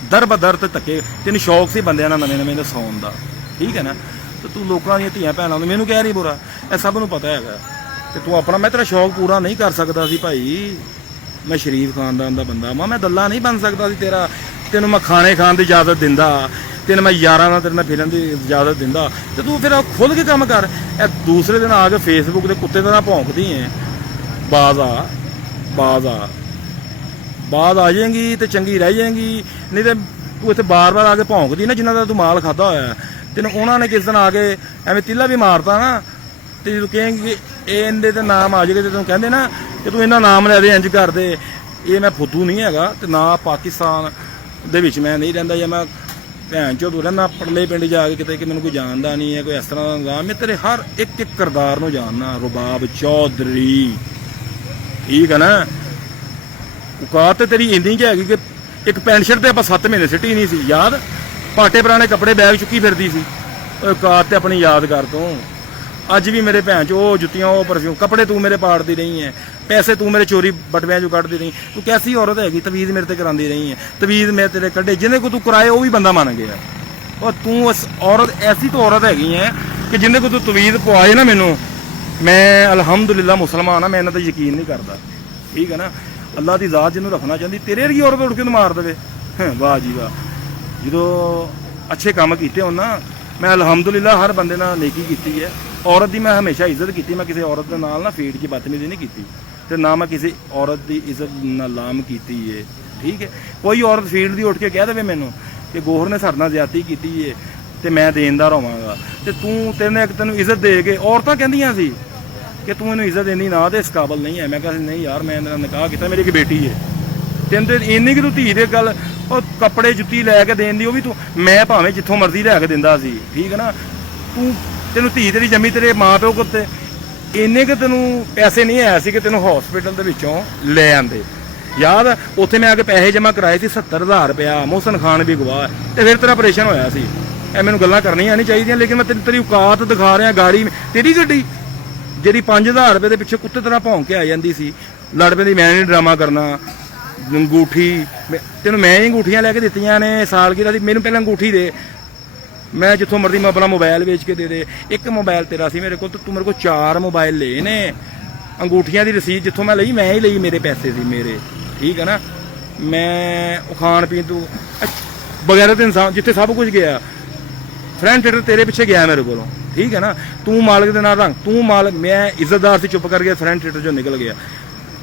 दर बदर ते धक्के, तेन शौक से बंदे नवे नवे सौन का, ठीक है ना। तो तू लोगों दी धियां भैनों नूं मैनूं कह रही बुरा, यह सब नूं पता है कि तू अपना, मैं तेरा शौक पूरा नहीं कर सकता सी भाई। मैं शरीफ खानदान का बंदा वां, मैं दल्ला नहीं बन सकता सी तेरा। तेनों मैं खाने खान की इजाजत दिंदा, तेन मैं यारां नाल तेरे नाल फिरन की इजाजत दिंदा, तो तू फिर खुल के काम कर। दूसरे दिन आके फेसबुक के कुत्ते तरह भौंकदी है, बाज आ जाएगी तो चंगी रह जाएगी, नहीं तो तू इतने बार बार आके भौंकदी ना, जिन्हों का तू माल खाता होया, तेन उन्होंने किस दिन आके एवं तिला भी मारता ना, तो तू कहेंगी इनके तो नाम आ जाएगा, तो तू कहते ना कि तू इन्ना नाम लै दे, इंज कर दे। ये मैं फुद्दू नहीं है, तो ना पाकिस्तान दे विच मैं नहीं रहिंदा, या मैं भैन चो तू रहना पड़ले पिंड जाके किते कि मैनूं कोई जानदा नहीं है, कोई इस तरह का नाम। मैं तेरे हर एक किरदार नूं जानना, रुबाब चौधरी, ठीक है ना। औकात तेरी इन्नी क हैगी कि एक पैंट शर्ट ते आपां 7 महीने सिटी नहीं सी, याद, पाटे पुराने कपड़े बैग चुकी फिरदी सी। औकात ते अपनी याद कर तूं। अज भी मेरे भैन चो जुत्तियां, वो परफ्यूम, कपड़े तू मेरे पाड़ती रही है, पैसे तू मेरे चोरी बटव्यां चो कढ़दी रही। तू कैसी औरत हैगी, तवीज़ मेरे ते करांदी रही है, तवीज़ मेरे तेरे कड्ढे, जिन्हें को तू कराए वो भी बंदा मान गया। और तू उस औरत ऐसी तो औरत हैगी है कि जिन्हें को तू तवीज़ पवाए ना मैनू, मैं अलहमदुलिल्लाह मुसलमान हाँ, मैं इन्हां ते यकीन नहीं करता, ठीक है ना। अल्लाह की जात जिन्होंने रखना चाहती, तेरे वर्गी औरत उठ के मार दे, वाह जी वाह। जो अच्छे काम किए हो ना, मैं अलहमदुलिल्लाह हर बंदे नाल नेकी की है। औरत की मैं हमेशा इज्जत की, मैं किसी औरत के नाल ना फीड की बदतमीजी नहीं की, तो ना मैं किसी औरत की इज्जत नालाम की है, ठीक है। कोई औरत फील्ड की उठ के कह दे मैनू कि गोहर ने साडे नाल ज्यादती की है, तो मैं देंदा रहांगा, तो तू तेने तेन इज्जत दे के औरतां कहंदियां सी कि तू इन्हूं इज्जत देनी ना, तो इस काबल नहीं है। मैं कहा नहीं यार, मैं इन्हां निकाह किया, मेरी एक बेटी है, तेन तो इन्नी कि तू धी दे गल, और कपड़े जुत्ती लैके देन दी, वो भी तू, मैं भावें जिथों मर्जी लैके दिंदा सी, ठीक है ना। तू तेनू धी तेरी जमी तेरे माँ प्यो को इन्ने कि तेनू पैसे नहीं है सी कि तेनू हॉस्पिटल दे विचों ले आंदे, याद। उत्थे मैं आके पैसे जमा कराए थे 70,000 रुपया, मोहसन खान भी गवाह, तो फिर तेरा ऑपरेशन होया सी। ए मैनू गल्लां करनियां नहीं चाहिए, लेकिन मैं तेरी औकात दिखा रहा। गाड़ी तेरी गड्डी ਜਿਹੜੀ 5,000 रुपये के पिछे कुत्ते तरह भौंक के आ जाती सी, लड़ पैंदी मैं नहीं ड्रामा करना। अंगूठी तेन मैं ही अंगूठियां लैके दित्तियां ने, सालगिरह दी मैनू पहले अंगूठी दे, मैं जिथों मर्जी मैं अपना मोबाइल बेच के दे। एक मोबाइल तेरा सी मेरे को, तो तू मेरे को 4 मोबाइल ले ने, ਅੰਗੂਠੀਆਂ ਦੀ ਰਸੀਦ ਜਿੱਥੋਂ ਮੈਂ ਲਈ ਮੈਂ ਹੀ ਲਈ, ਮੇਰੇ ਪੈਸੇ ਸੀ ਮੇਰੇ, ਠੀਕ ਹੈ ਨਾ। ਮੈਂ ਉਹ ਖਾਣ ਪੀਣ ਤੋਂ ਬਗੈਰ ਤੇ ਇਨਸਾਨ ਜਿੱਥੇ ਸਭ ਕੁਝ ਗਿਆ, ਫਰੈਂਡ ਥੀਏਟਰ ਤੇਰੇ ਪਿੱਛੇ ਗਿਆ ਮੇਰੇ ਕੋਲੋਂ, ਠੀਕ ਹੈ ਨਾ। ਤੂੰ ਮਾਲਕ ਦੇ ਨਾਲ ਰੰਗ, ਤੂੰ ਮਾਲਕ, ਮੈਂ ਇੱਜ਼ਤਦਾਰ ਸੀ, ਚੁੱਪ ਕਰਕੇ ਫਰੈਂਡ ਥੀਏਟਰ ਚੋਂ ਨਿਕਲ ਗਿਆ।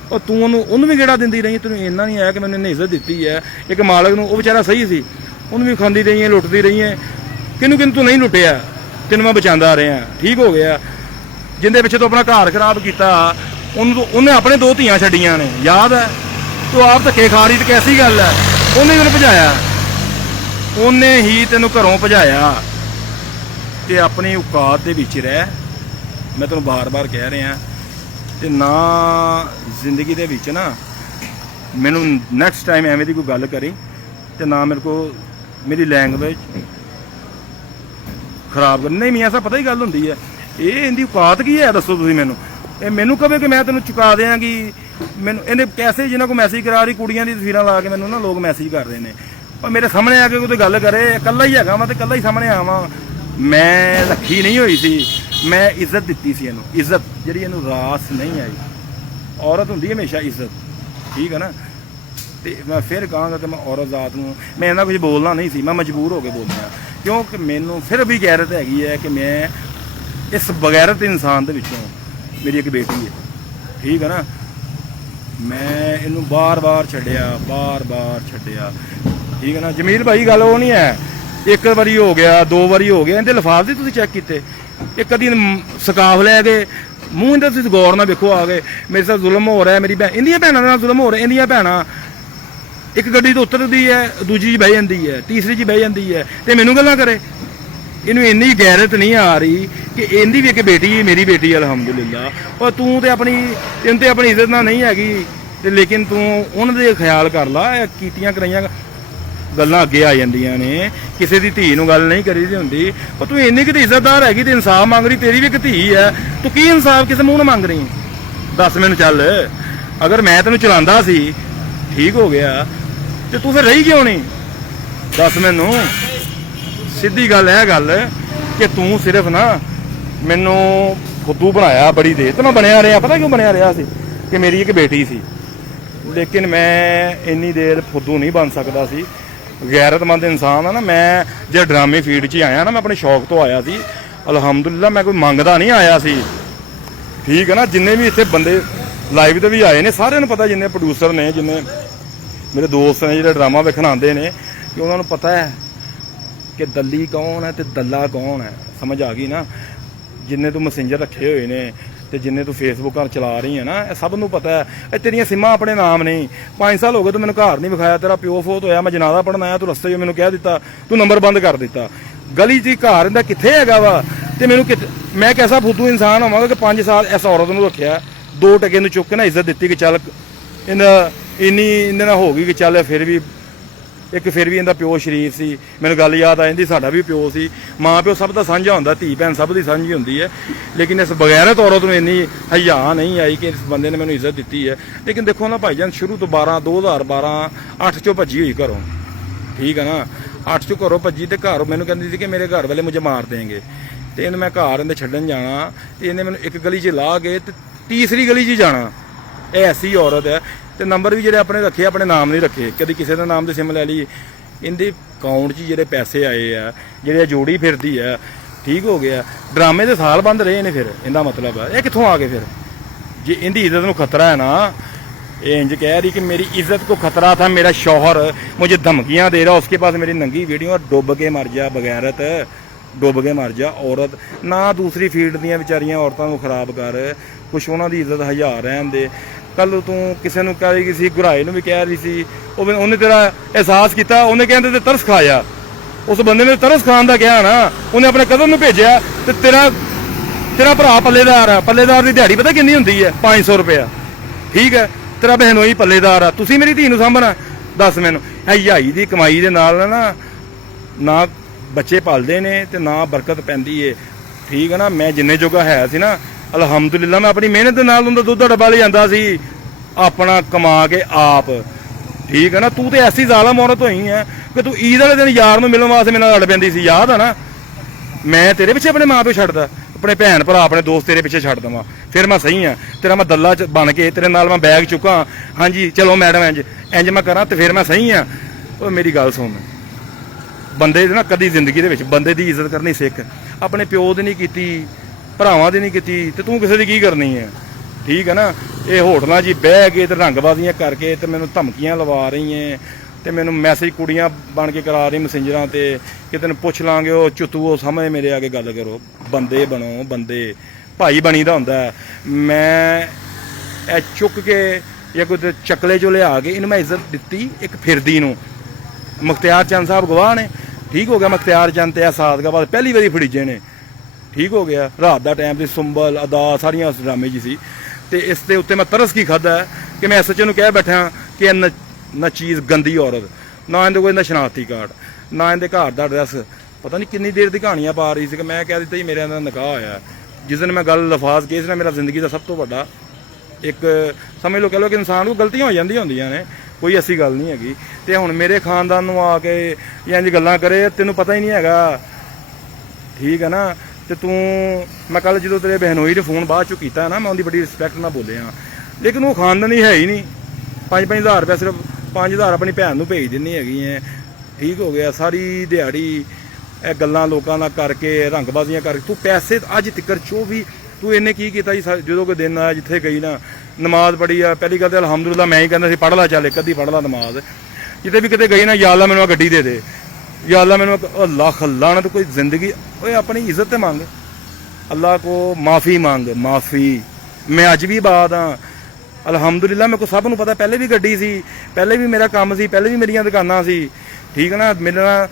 ਉਹ ਤੂੰ ਉਹਨੂੰ ਵੀ ਗੇੜਾ ਦਿੰਦੀ ਰਹੀ, ਤੈਨੂੰ ਇੰਨਾ ਨਹੀਂ ਆਇਆ ਕਿ ਮੈਨੂੰ ਇਹਨੇ ਇੱਜ਼ਤ ਦਿੱਤੀ ਹੈ। ਇੱਕ ਮਾਲਕ ਨੂੰ, ਉਹ ਵਿਚਾਰਾ ਸਹੀ ਸੀ, ਉਹਨੂੰ ਵੀ ਖਾਂਦੀ ਰਹੀ ਹੈ, ਲੁੱਟਦੀ ਰਹੀ ਹੈ। ਕਿਹਨੂੰ ਤੂੰ ਨਹੀਂ ਲੁੱਟਿਆ, ਤੈਨੂੰ ਮੈਂ ਬਚਾਉਂਦਾ ਰਿਹਾ, ਠੀਕ ਹੋ ਗਿਆ। ਜਿੰਦੇ ਪਿੱਛੇ ਤੂੰ ਆਪਣਾ ਘਰ ਖਰਾਬ ਕੀਤਾ, ਉਹਨੇ ਆਪਣੇ 2 ਧੀਆਂ ਛੱਡੀਆਂ ਨੇ, ਯਾਦ ਹੈ। ਤੂੰ ਆਪ ਧੱਕੇ ਖਾ ਰਹੀ ਤੇ ਕੈਸੀ ਗੱਲ ਹੈ। ਉਹਨੇ ਤੈਨੂੰ ਭਜਾਇਆ, ਉਹਨੇ ਹੀ ਤੈਨੂੰ ਘਰੋਂ ਭਜਾਇਆ। ਤੇ ਆਪਣੀ ਔਕਾਤ ਦੇ ਵਿੱਚ ਰਹਿ, ਮੈਂ ਤੈਨੂੰ ਬਾਰ-ਬਾਰ ਕਹਿ ਰਿਹਾ। ਤੇ ਨਾ ਜ਼ਿੰਦਗੀ ਦੇ ਵਿੱਚ ਨਾ ਮੈਨੂੰ ਨੈਕਸਟ ਟਾਈਮ ਐਵੇਂ ਦੀ ਕੋਈ ਗੱਲ ਕਰੀ, ਤੇ ਨਾ ਮੇਰੇ ਕੋਲ ਮੇਰੀ ਲੈਂਗੁਏਜ ਖਰਾਬ ਕਰ। ਨਹੀਂ ਮੀਆਂ ਸਾਹਿਬ, ਪਤਾ ਹੀ ਗੱਲ ਹੁੰਦੀ ਹੈ, ਇਹ ਇਹਦੀ ਔਕਾਤ ਕੀ ਹੈ ਦੱਸੋ ਤੁਸੀਂ ਮੈਨੂੰ। ਇਹ ਮੈਨੂੰ ਕਹੇ ਕਿ ਮੈਂ ਤੈਨੂੰ ਚੁਕਾ ਦਿਆਂਗੀ। ਮੈਨੂੰ ਇਹਨੇ ਪੈਸੇ ਜਿਹਨਾਂ ਕੋਲ ਮੈਸੇਜ ਕਰਾ ਰਹੀ, ਕੁੜੀਆਂ ਦੀ ਤਸਵੀਰਾਂ ਲਾ ਕੇ ਮੈਨੂੰ ਨਾ ਲੋਕ ਮੈਸੇਜ ਕਰਦੇ ਨੇ, ਪਰ ਮੇਰੇ ਸਾਹਮਣੇ ਆ ਕੇ ਕੋਈ ਗੱਲ ਕਰੇ, ਇਕੱਲਾ ਹੀ ਹੈਗਾ ਮੈਂ ਤੇ ਇਕੱਲਾ ਹੀ ਸਾਹਮਣੇ ਆਵਾਂ। ਮੈਂ ਰੱਖੀ ਨਹੀਂ ਹੋਈ ਸੀ, ਮੈਂ ਇੱਜ਼ਤ ਦਿੱਤੀ ਸੀ ਇਹਨੂੰ, ਇੱਜ਼ਤ ਜਿਹੜੀ ਇਹਨੂੰ ਰਾਸ ਨਹੀਂ ਆਈ। ਔਰਤ ਹੁੰਦੀ ਹਮੇਸ਼ਾ ਇੱਜ਼ਤ, ਠੀਕ ਹੈ ਨਾ। ਤੇ ਮੈਂ ਫਿਰ ਕਹਾਂਗਾ ਕਿ ਮੈਂ ਔਰਤ ਜ਼ਾਤ ਨੂੰ ਮੈਂ ਇਹਨਾਂ ਕੁਝ ਬੋਲਣਾ ਨਹੀਂ ਸੀ, ਮੈਂ ਮਜਬੂਰ ਹੋ ਕੇ ਬੋਲਿਆ, ਕਿਉਂਕਿ ਮੈਨੂੰ ਫਿਰ ਵੀ ਗੈਰਤ ਹੈਗੀ ਹੈ ਕਿ ਮੈਂ ਇਸ ਬਗੈਰਤ ਇਨਸਾਨ ਦੇ ਵਿੱਚੋਂ, ਮੇਰੀ ਇੱਕ ਬੇਟੀ ਹੈ, ਠੀਕ ਹੈ ਨਾ। ਮੈਂ ਇਹਨੂੰ ਬਾਰ-ਬਾਰ ਛੱਡਿਆ, ਠੀਕ ਹੈ ਨਾ। ਜਮੀਲ ਭਾਈ ਗੱਲ ਉਹ ਨਹੀਂ ਹੈ, ਇੱਕ ਵਾਰੀ ਹੋ ਗਿਆ, 2 ਵਾਰੀ ਹੋ ਗਿਆ, ਇਹਦੇ ਲਿਫਾਫ ਦੀ ਤੁਸੀਂ ਚੈੱਕ ਕੀਤੇ? ਇੱਕ ਕਦੀ ਸਕਾਫ ਲੈ ਕੇ ਮੂੰਹ ਇਹਦਾ ਤੁਸੀਂ ਗੌਰ ਨਾਲ ਵੇਖੋ, ਆ ਗਏ ਮੇਰੇ ਸਾਥ ਜ਼ੁਲਮ ਹੋ ਰਿਹਾ, ਮੇਰੀ ਇਹਦੀਆਂ ਭੈਣਾਂ ਨਾਲ ਜ਼ੁਲਮ ਹੋ ਰਿਹਾ। ਇਹਦੀਆਂ ਭੈਣਾਂ ਇੱਕ ਗੱਡੀ ਤੋਂ ਉਤਰਦੀ ਹੈ, ਦੂਜੀ 'ਚ ਬਹਿ ਜਾਂਦੀ ਹੈ, ਤੀਸਰੀ 'ਚ ਬਹਿ ਜਾਂਦੀ ਹੈ, ਤੇ ਮੈਨੂੰ ਗੱਲਾਂ ਕਰੇ। ਇਹਨੂੰ ਇੰਨੀ ਗੈਰਤ ਨਹੀਂ ਆ ਰਹੀ ਕਿ ਇਹਦੀ ਵੀ ਇੱਕ ਬੇਟੀ, ਮੇਰੀ ਬੇਟੀ ਅਲਹਮਦੁਲਿਲਾ। ਔਰ ਤੂੰ ਤੇ ਤੈਨੂੰ ਤੇ ਆਪਣੀ ਇੱਜ਼ਤ ਨਾਲ ਨਹੀਂ ਹੈਗੀ, ਤੇ ਲੇਕਿਨ ਤੂੰ ਉਹਨਾਂ ਦੇ ਖਿਆਲ ਕਰ ਲਾ। ਕੀਤੀਆਂ ਕਰਾਈਆਂ ਗੱਲਾਂ ਅੱਗੇ ਆ ਜਾਂਦੀਆਂ ਨੇ, ਕਿਸੇ ਦੀ ਧੀ ਨੂੰ ਗੱਲ ਨਹੀਂ ਕਰੀਦੀ ਹੁੰਦੀ। ਪਰ ਤੂੰ ਇੰਨੀ ਕਿ ਇੱਜ਼ਤਦਾਰ ਹੈਗੀ ਤੇ ਇਨਸਾਫ ਮੰਗ ਰਹੀ, ਤੇਰੀ ਵੀ ਇੱਕ ਧੀ ਹੈ, ਤੂੰ ਕੀ ਇਨਸਾਫ ਕਿਸ ਮੂੰਹ ਨਾਲ ਮੰਗ ਰਹੀ ਦੱਸ ਮੈਨੂੰ। ਚੱਲ, ਅਗਰ ਮੈਂ ਤੈਨੂੰ ਚਲਾਉਂਦਾ ਸੀ, ਠੀਕ ਹੋ ਗਿਆ, ਤੇ ਤੂੰ ਫਿਰ ਰਹੀ ਕਿਉਂ ਨਹੀਂ ਦੱਸ ਮੈਨੂੰ। ਸਿੱਧੀ ਗੱਲ ਹੈ ਗੱਲ ਕਿ ਤੂੰ ਸਿਰਫ ਨਾ ਮੈਨੂੰ ਫੁੱਦੂ ਬਣਾਇਆ ਬੜੀ ਦੇਰ ਤੇ ਮੈਂ ਬਣਿਆ ਰਿਹਾ। ਪਤਾ ਕਿਉਂ ਬਣਿਆ ਰਿਹਾ ਸੀ? ਕਿ ਮੇਰੀ ਇੱਕ ਬੇਟੀ ਸੀ, ਲੇਕਿਨ ਮੈਂ ਇੰਨੀ ਦੇਰ ਫੁੱਦੂ ਨਹੀਂ ਬਣ ਸਕਦਾ ਸੀ। ਗੈਰਤਮੰਦ ਇਨਸਾਨ ਆ ਨਾ ਮੈਂ। ਜੇ ਡਰਾਮੇ ਫੀਲਡ 'ਚ ਆਇਆ ਨਾ, ਮੈਂ ਆਪਣੇ ਸ਼ੌਕ ਤੋਂ ਆਇਆ ਸੀ, ਅਲਹਮਦੁਲਿਲਾ। ਮੈਂ ਕੋਈ ਮੰਗਦਾ ਨਹੀਂ ਆਇਆ ਸੀ, ਠੀਕ ਹੈ ਨਾ। ਜਿੰਨੇ ਵੀ ਇੱਥੇ ਬੰਦੇ ਲਾਈਵ ਤੇ ਵੀ ਆਏ ਨੇ, ਸਾਰਿਆਂ ਨੂੰ ਪਤਾ, ਜਿੰਨੇ ਪ੍ਰੋਡਿਊਸਰ ਨੇ, ਜਿੰਨੇ ਮੇਰੇ ਦੋਸਤ ਨੇ ਜਿਹੜੇ ਡਰਾਮਾ ਵੇਖਣ ਆਉਂਦੇ ਨੇ, ਕਿ ਉਹਨਾਂ ਨੂੰ ਪਤਾ ਹੈ ਕਿ ਦੱਲੀ ਕੌਣ ਹੈ ਤੇ ਦੱਲਾ ਕੌਣ ਹੈ। ਸਮਝ ਆ ਗਈ ਨਾ। ਜਿੰਨੇ ਤੂੰ ਮੈਸੇਂਜਰ ਰੱਖੇ ਹੋਏ ਨੇ ਤੇ ਜਿੰਨੇ ਤੂੰ ਫੇਸਬੁੱਕ ਚਲਾ ਰਹੀ ਹੈ ਨਾ, ਇਹ ਸਭ ਨੂੰ ਪਤਾ ਹੈ। ਇਹ ਤੇਰੀਆਂ ਸਿਮਾਂ ਆਪਣੇ ਨਾਮ ਨਹੀਂ। 5 ਸਾਲ ਹੋ ਗਏ ਤੂੰ ਮੈਨੂੰ ਘਰ ਨਹੀਂ ਵਿਖਾਇਆ, ਤੇਰਾ ਪਿਓ ਫੋਤ ਹੋਇਆ, ਮੈਂ ਜਨਾਜ਼ਾ ਪੜਨ ਆਇਆ, ਤੂੰ ਰਸਤੇ 'ਚ ਮੈਨੂੰ ਕਹਿ ਦਿੱਤਾ, ਤੂੰ ਨੰਬਰ ਬੰਦ ਕਰ ਦਿੱਤਾ। ਗਲੀ 'ਚ ਘਰ ਇਹਦਾ ਕਿੱਥੇ ਹੈਗਾ ਵਾ? ਤੇ ਮੈਨੂੰ ਮੈਂ ਕੈਸਾ ਫੁੱਦੂ ਇਨਸਾਨ ਹੋਵਾਂਗਾ ਕਿ 5 ਸਾਲ ਇਸ ਔਰਤ ਨੂੰ ਰੱਖਿਆ, 2 ਟਕੇ ਨੂੰ ਚੁੱਕ ਕੇ ਨਾ ਇੱਜ਼ਤ ਦਿੱਤੀ ਕਿ ਚੱਲ ਇਹਦੇ ਨਾਲ ਹੋ ਗਈ ਕਿ ਚੱਲ ਫਿਰ ਵੀ ਇਹਦਾ ਪਿਓ ਸ਼ਰੀਫ ਸੀ। ਮੈਨੂੰ ਗੱਲ ਯਾਦ ਆ ਜਾਂਦੀ, ਸਾਡਾ ਵੀ ਪਿਓ ਸੀ। ਮਾਂ ਪਿਓ ਸਭ ਦਾ ਸਾਂਝਾ ਹੁੰਦਾ, ਧੀ ਭੈਣ ਸਭ ਦੀ ਸਾਂਝੀ ਹੁੰਦੀ ਹੈ, ਲੇਕਿਨ ਇਸ ਬਗੈਰਤ ਔਰਤ ਨੂੰ ਇੰਨੀ ਹਯਾ ਨਹੀਂ ਆਈ ਕਿ ਇਸ ਬੰਦੇ ਨੇ ਮੈਨੂੰ ਇੱਜ਼ਤ ਦਿੱਤੀ ਹੈ। ਲੇਕਿਨ ਦੇਖੋ ਨਾ ਭਾਈਜਾਨ, ਸ਼ੁਰੂ ਤੋਂ 2012 8 ਚੋਂ ਭੱਜੀ ਹੋਈ ਘਰੋਂ, ਠੀਕ ਹੈ ਨਾ। 8 ਚੋਂ ਘਰੋਂ ਭੱਜੀ ਤੇ ਘਰ ਮੈਨੂੰ ਕਹਿੰਦੀ ਸੀ ਕਿ ਮੇਰੇ ਘਰ ਵਾਲੇ ਮੁਝੇ ਮਾਰ ਦੇਂਗੇ। ਤੇ ਇਹਨੂੰ ਮੈਂ ਘਰ ਇਹਦੇ ਛੱਡਣ ਜਾਣਾ, ਤੇ ਇਹਨੇ ਮੈਨੂੰ ਇੱਕ ਗਲੀ 'ਚ ਲਾ ਕੇ ਤੇ ਤੀਸਰੀ ਗਲੀ 'ਚ ਜਾਣਾ। ਇਹ ਐਸੀ ਔਰਤ ਹੈ। ਤੇ ਨੰਬਰ ਵੀ ਜਿਹੜੇ ਆਪਣੇ ਰੱਖੇ, ਆਪਣੇ ਨਾਮ ਨਹੀਂ ਰੱਖੇ, ਕਦੀ ਕਿਸੇ ਦੇ ਨਾਮ ਦੇ ਸਿਮ ਲੈ ਲਈ। ਇਹਦੇ ਅਕਾਊਂਟ 'ਚ ਜਿਹੜੇ ਪੈਸੇ ਆਏ ਆ, ਜਿਹੜੇ ਜੋੜੀ ਫਿਰਦੀ ਆ, ਠੀਕ ਹੋ ਗਿਆ। ਡਰਾਮੇ ਦੇ ਸਾਲ ਬੰਦ ਰਹੇ ਨੇ, ਫਿਰ ਇਹਦਾ ਮਤਲਬ ਹੈ ਇਹ ਕਿੱਥੋਂ ਆ ਗਏ? ਫਿਰ ਜੇ ਇਹਦੀ ਇੱਜ਼ਤ ਨੂੰ ਖਤਰਾ ਹੈ ਨਾ, ਇਹ ਇੰਜ ਕਹਿ ਰਹੀ कि मेरी इज्जत को खतरा था, मेरा शौहर मुझे धमकियां दे रहा, उसके पास मेरी नंगी वीडियो, डुब के मर जा बगैरत, डुब के मर जा औरत ना। दूसरी फील्ड ਦੀਆਂ ਵਿਚਾਰੀਆਂ ਔਰਤਾਂ ਨੂੰ ਖਰਾਬ ਕਰ, ਕੁਛ ਉਹਨਾਂ ਦੀ ਇੱਜ਼ਤ ਹਜ਼ਾਰ ਰਹਿਣ ਦੇ। ਕੱਲ ਤੂੰ ਕਿਸੇ ਨੂੰ ਕਹਿ ਰਹੀ ਸੀ, ਗੁਰਾਏ ਨੂੰ ਵੀ ਕਹਿ ਰਹੀ ਸੀ, ਉਹਨੇ ਤੇਰਾ ਅਹਿਸਾਸ ਕੀਤਾ, ਉਹਨੇ ਕਹਿੰਦੇ ਤੇ ਤਰਸ ਖਾਇਆ। ਉਸ ਬੰਦੇ ਨੇ ਤਰਸ ਖਾਣ ਦਾ ਕਿਹਾ ਨਾ, ਉਹਨੇ ਆਪਣੇ ਕਦਮ ਨੂੰ ਭੇਜਿਆ। ਤੇ ਤੇਰਾ ਭਰਾ ਪੱਲੇਦਾਰ ਆ, ਪੱਲੇਦਾਰ ਦੀ ਦਿਹਾੜੀ ਪਤਾ ਕਿੰਨੀ ਹੁੰਦੀ ਹੈ? 500 ਰੁਪਇਆ, ਠੀਕ ਹੈ। ਤੇਰਾ ਬਹਿਨੋਈ ਪੱਲੇਦਾਰ ਆ, ਤੁਸੀਂ ਮੇਰੀ ਧੀ ਨੂੰ ਸਾਂਭਣਾ? ਦੱਸ ਮੈਨੂੰ। ਹਯਾਈ ਦੀ ਕਮਾਈ ਦੇ ਨਾਲ ਨਾ ਬੱਚੇ ਪਾਲਦੇ ਨੇ ਤੇ ਨਾ ਬਰਕਤ ਪੈਂਦੀ ਏ, ਠੀਕ ਹੈ ਨਾ। ਮੈਂ ਜਿੰਨੇ ਜੋਗਾ ਹੈ ਸੀ ਨਾ, ਅਲਹਮਦੁਲਿਲਾ, ਮੈਂ ਆਪਣੀ ਮਿਹਨਤ ਦੇ ਨਾਲ ਉਹਦਾ ਦੁੱਧ ਦਾ ਡੱਬਾ ਲੈ ਜਾਂਦਾ ਸੀ, ਆਪਣਾ ਕਮਾ ਕੇ ਆਪ, ਠੀਕ ਹੈ ਨਾ। ਤੂੰ ਤੇ ਐਸੀ ਜ਼ਾਲਮ ਔਰਤ ਹੋਈ ਹੈ ਕਿ ਤੂੰ ਈਦ ਵਾਲੇ ਦਿਨ ਯਾਰ ਨੂੰ ਮਿਲਣ ਵਾਸਤੇ ਮੇਰੇ ਨਾਲ ਲੜ ਪੈਂਦੀ ਸੀ, ਯਾਦ ਆ ਨਾ। ਮੈਂ ਤੇਰੇ ਪਿੱਛੇ ਆਪਣੇ ਮਾਂ ਪਿਓ ਛੱਡਦਾ, ਆਪਣੇ ਭੈਣ ਭਰਾ, ਆਪਣੇ ਦੋਸਤ ਤੇਰੇ ਪਿੱਛੇ ਛੱਡ ਦਵਾਂ? ਫਿਰ ਮੈਂ ਸਹੀ ਆ। ਤੇਰਾ ਮੈਂ ਦੱਲਾ ਚ ਬਣ ਕੇ ਤੇਰੇ ਨਾਲ ਮੈਂ ਬੈਗ ਚੁੱਕਾਂ, ਹਾਂਜੀ ਚਲੋ ਮੈਡਮ ਇੰਜ ਮੈਂ ਕਰਾਂ ਤੇ ਫਿਰ ਮੈਂ ਸਹੀ ਆ। ਉਹ ਮੇਰੀ ਗੱਲ ਸੁਣ, ਬੰਦੇ ਨਾ ਕਦੀ ਜ਼ਿੰਦਗੀ ਦੇ ਵਿੱਚ ਬੰਦੇ ਦੀ ਇੱਜ਼ਤ ਕਰਨੀ ਸਿੱਖ। ਆਪਣੇ ਪਿਓ ਦੀ ਨਹੀਂ ਕੀਤੀ, ਭਰਾਵਾਂ ਦੀ ਨਹੀਂ ਕੀਤੀ, ਤੇ ਤੂੰ ਕਿਸੇ ਦੀ ਕੀ ਕਰਨੀ ਹੈ? ਠੀਕ ਹੈ ਨਾ। ਇਹ ਹੋਟਲਾਂ 'ਚ ਹੀ ਬਹਿ ਕੇ ਤੇ ਰੰਗਬਾਜ਼ੀਆਂ ਕਰਕੇ ਤੇ ਮੈਨੂੰ ਧਮਕੀਆਂ ਲਵਾ ਰਹੀਆਂ ਤੇ ਮੈਨੂੰ ਮੈਸੇਜ ਕੁੜੀਆਂ ਬਣ ਕੇ ਕਰਾ ਰਹੀ ਮੈਸੇਂਜਰਾਂ ਤੇ ਕਿ ਤੈਨੂੰ ਪੁੱਛ ਲਾਂਗੇ, ਉਹ ਚੁੱਤੂ ਉਹ ਸਾਹਮਣੇ ਮੇਰੇ ਆ ਕੇ ਗੱਲ ਕਰੋ। ਬੰਦੇ ਬਣੋ, ਬੰਦੇ ਭਾਈ ਬਣੀਦਾ ਹੁੰਦਾ। ਮੈਂ ਇਹ ਚੁੱਕ ਕੇ ਜਾਂ ਕੋਈ ਚੱਕਲੇ 'ਚੋਂ ਲਿਆ ਕੇ ਇਹਨੂੰ ਮੈਂ ਇੱਜ਼ਤ ਦਿੱਤੀ ਇੱਕ ਫਿਰਦੀ ਨੂੰ। ਮੁਖਤਿਆਰ ਚੰਦ ਸਾਹਿਬ ਗਵਾਹ ਨੇ, ਠੀਕ ਹੋ ਗਿਆ। ਮੁਖਤਿਆਰ ਚੰਦ ਤੇ ਸਾਦਗਾਬਾਦ ਪਹਿਲੀ ਵਾਰੀ ਫੜੀਜੇ ਨੇ, ਠੀਕ ਹੋ ਗਿਆ। ਰਾਤ ਦਾ ਟਾਈਮ ਦੀ ਸੁੰਬਲ ਅਦਾ ਸਾਰੀਆਂ ਉਸ ਡਰਾਮੇ 'ਚ ਸੀ। ਤੇ ਇਸ ਦੇ ਉੱਤੇ ਮੈਂ ਤਰਸ ਕੀ ਖਾਧਾ ਕਿ ਮੈਂ ਐਸਐਚਓ ਨੂੰ ਕਹਿ ਬੈਠਾ ਕਿ ਇਹ ਨਾ ਚੀਜ਼ ਗੰਦੀ ਔਰਤ, ਨਾ ਇਹਦੇ ਕੋਈ ਸ਼ਨਾਖਤੀ ਕਾਰਡ, ਨਾ ਇਹਦੇ ਘਰ ਦਾ ਐਡਰੈਸ। ਪਤਾ ਨਹੀਂ ਕਿੰਨੀ ਦੇਰ ਦੀ ਕਹਾਣੀਆਂ ਪਾ ਰਹੀ ਸੀ ਕਿ ਮੈਂ ਕਹਿ ਦਿੱਤਾ ਜੀ ਮੇਰੇ ਨਾਲ ਨਿਕਾਹ ਹੋਇਆ। ਜਿਸ ਦਿਨ ਮੈਂ ਗੱਲ ਲਫਾਜ਼ ਕੇਸ ਨਾਲ ਮੇਰਾ ਜ਼ਿੰਦਗੀ ਦਾ ਸਭ ਤੋਂ ਵੱਡਾ ਇੱਕ ਸਮਝ ਲਓ, ਕਹਿ ਲਓ ਕਿ ਇਨਸਾਨ ਨੂੰ ਗਲਤੀਆਂ ਹੋ ਜਾਂਦੀਆਂ ਹੁੰਦੀਆਂ ਨੇ, ਕੋਈ ਐਸੀ ਗੱਲ ਨਹੀਂ ਹੈਗੀ। ਤੇ ਹੁਣ ਮੇਰੇ ਖਾਨਦਾਨ ਨੂੰ ਆ ਕੇ ਇੰਝ ਗੱਲਾਂ ਕਰੇ, ਤੈਨੂੰ ਪਤਾ ਹੀ ਨਹੀਂ ਹੈਗਾ, ਠੀਕ ਹੈ ਨਾ। ਤੇ ਤੂੰ ਮੈਂ ਕੱਲ ਜਦੋਂ ਤੇਰੇ ਬਹਿਨੋਈ ਨੇ ਫੋਨ ਬਾਅਦ ਚੋਂ ਕੀਤਾ ਨਾ, ਮੈਂ ਉਹਦੀ ਬੜੀ ਰਿਸਪੈਕਟ ਨਾਲ ਬੋਲਿਆ, ਲੇਕਿਨ ਉਹ ਖਾਨਦਾਨੀ ਹੈ ਹੀ ਨਹੀਂ। 5-5 ਹਜ਼ਾਰ ਰੁਪਇਆ ਸਿਰਫ 5,000 ਆਪਣੀ ਭੈਣ ਨੂੰ ਭੇਜ ਦਿੰਦੀ ਹੈਗੀ ਹੈ, ਠੀਕ ਹੋ ਗਿਆ। ਸਾਰੀ ਦਿਹਾੜੀ ਇਹ ਗੱਲਾਂ ਲੋਕਾਂ ਨਾਲ ਕਰਕੇ, ਰੰਗਬਾਜ਼ੀਆਂ ਕਰਕੇ ਤੂੰ ਪੈਸੇ ਅੱਜ ਤਿੱਕਰ ਚੋ ਵੀ ਤੂੰ ਇਹਨੇ ਕੀ ਕੀਤਾ ਜੀ? ਜਦੋਂ ਕੋਈ ਦਿਨ ਆਇਆ ਜਿੱਥੇ ਗਈ ਨਾ, ਨਮਾਜ਼ ਪੜ੍ਹੀ ਆ, ਪਹਿਲੀ ਗੱਲ ਤਾਂ ਅਲਹਮਦੁਲਿਲਾ ਮੈਂ ਹੀ ਕਹਿੰਦਾ ਸੀ ਪੜ੍ਹ ਲਾ, ਚੱਲ ਇੱਕ ਅੱਧੀ ਪੜ੍ਹ ਲਾ ਨਮਾਜ਼। ਜਿੱਥੇ ਵੀ ਕਿਤੇ ਗਈ ਨਾ, ਯਾ ਅੱਲਾ ਮੈਨੂੰ ਆ ਗੱਡੀ ਦੇ ਦੇ, ਯਾ ਅੱਲਾ ਮੈਨੂੰ ਲੱਖ ਲਾਹਨਤ। ਕੋਈ ਜ਼ਿੰਦਗੀ ਓਏ ਆਪਣੀ ਇੱਜ਼ਤ ਤੇ ਮੰਗ, ਅੱਲਾ ਕੋ ਮਾਫੀ ਮੰਗ, ਮਾਫੀ। ਮੈਂ ਅੱਜ ਵੀ ਬਾਦ ਹਾਂ ਅਲਹਮਦੁਲਿਲਾ। ਮੇਰੇ ਕੋ ਸਭ ਨੂੰ ਪਤਾ, ਪਹਿਲੇ ਵੀ ਗੱਡੀ ਸੀ, ਪਹਿਲੇ ਵੀ ਮੇਰਾ ਕੰਮ ਸੀ, ਪਹਿਲੇ ਵੀ ਮੇਰੀਆਂ ਦੁਕਾਨਾਂ ਸੀ, ਠੀਕ ਹੈ ਨਾ। ਮੇਰੇ ਨਾਲ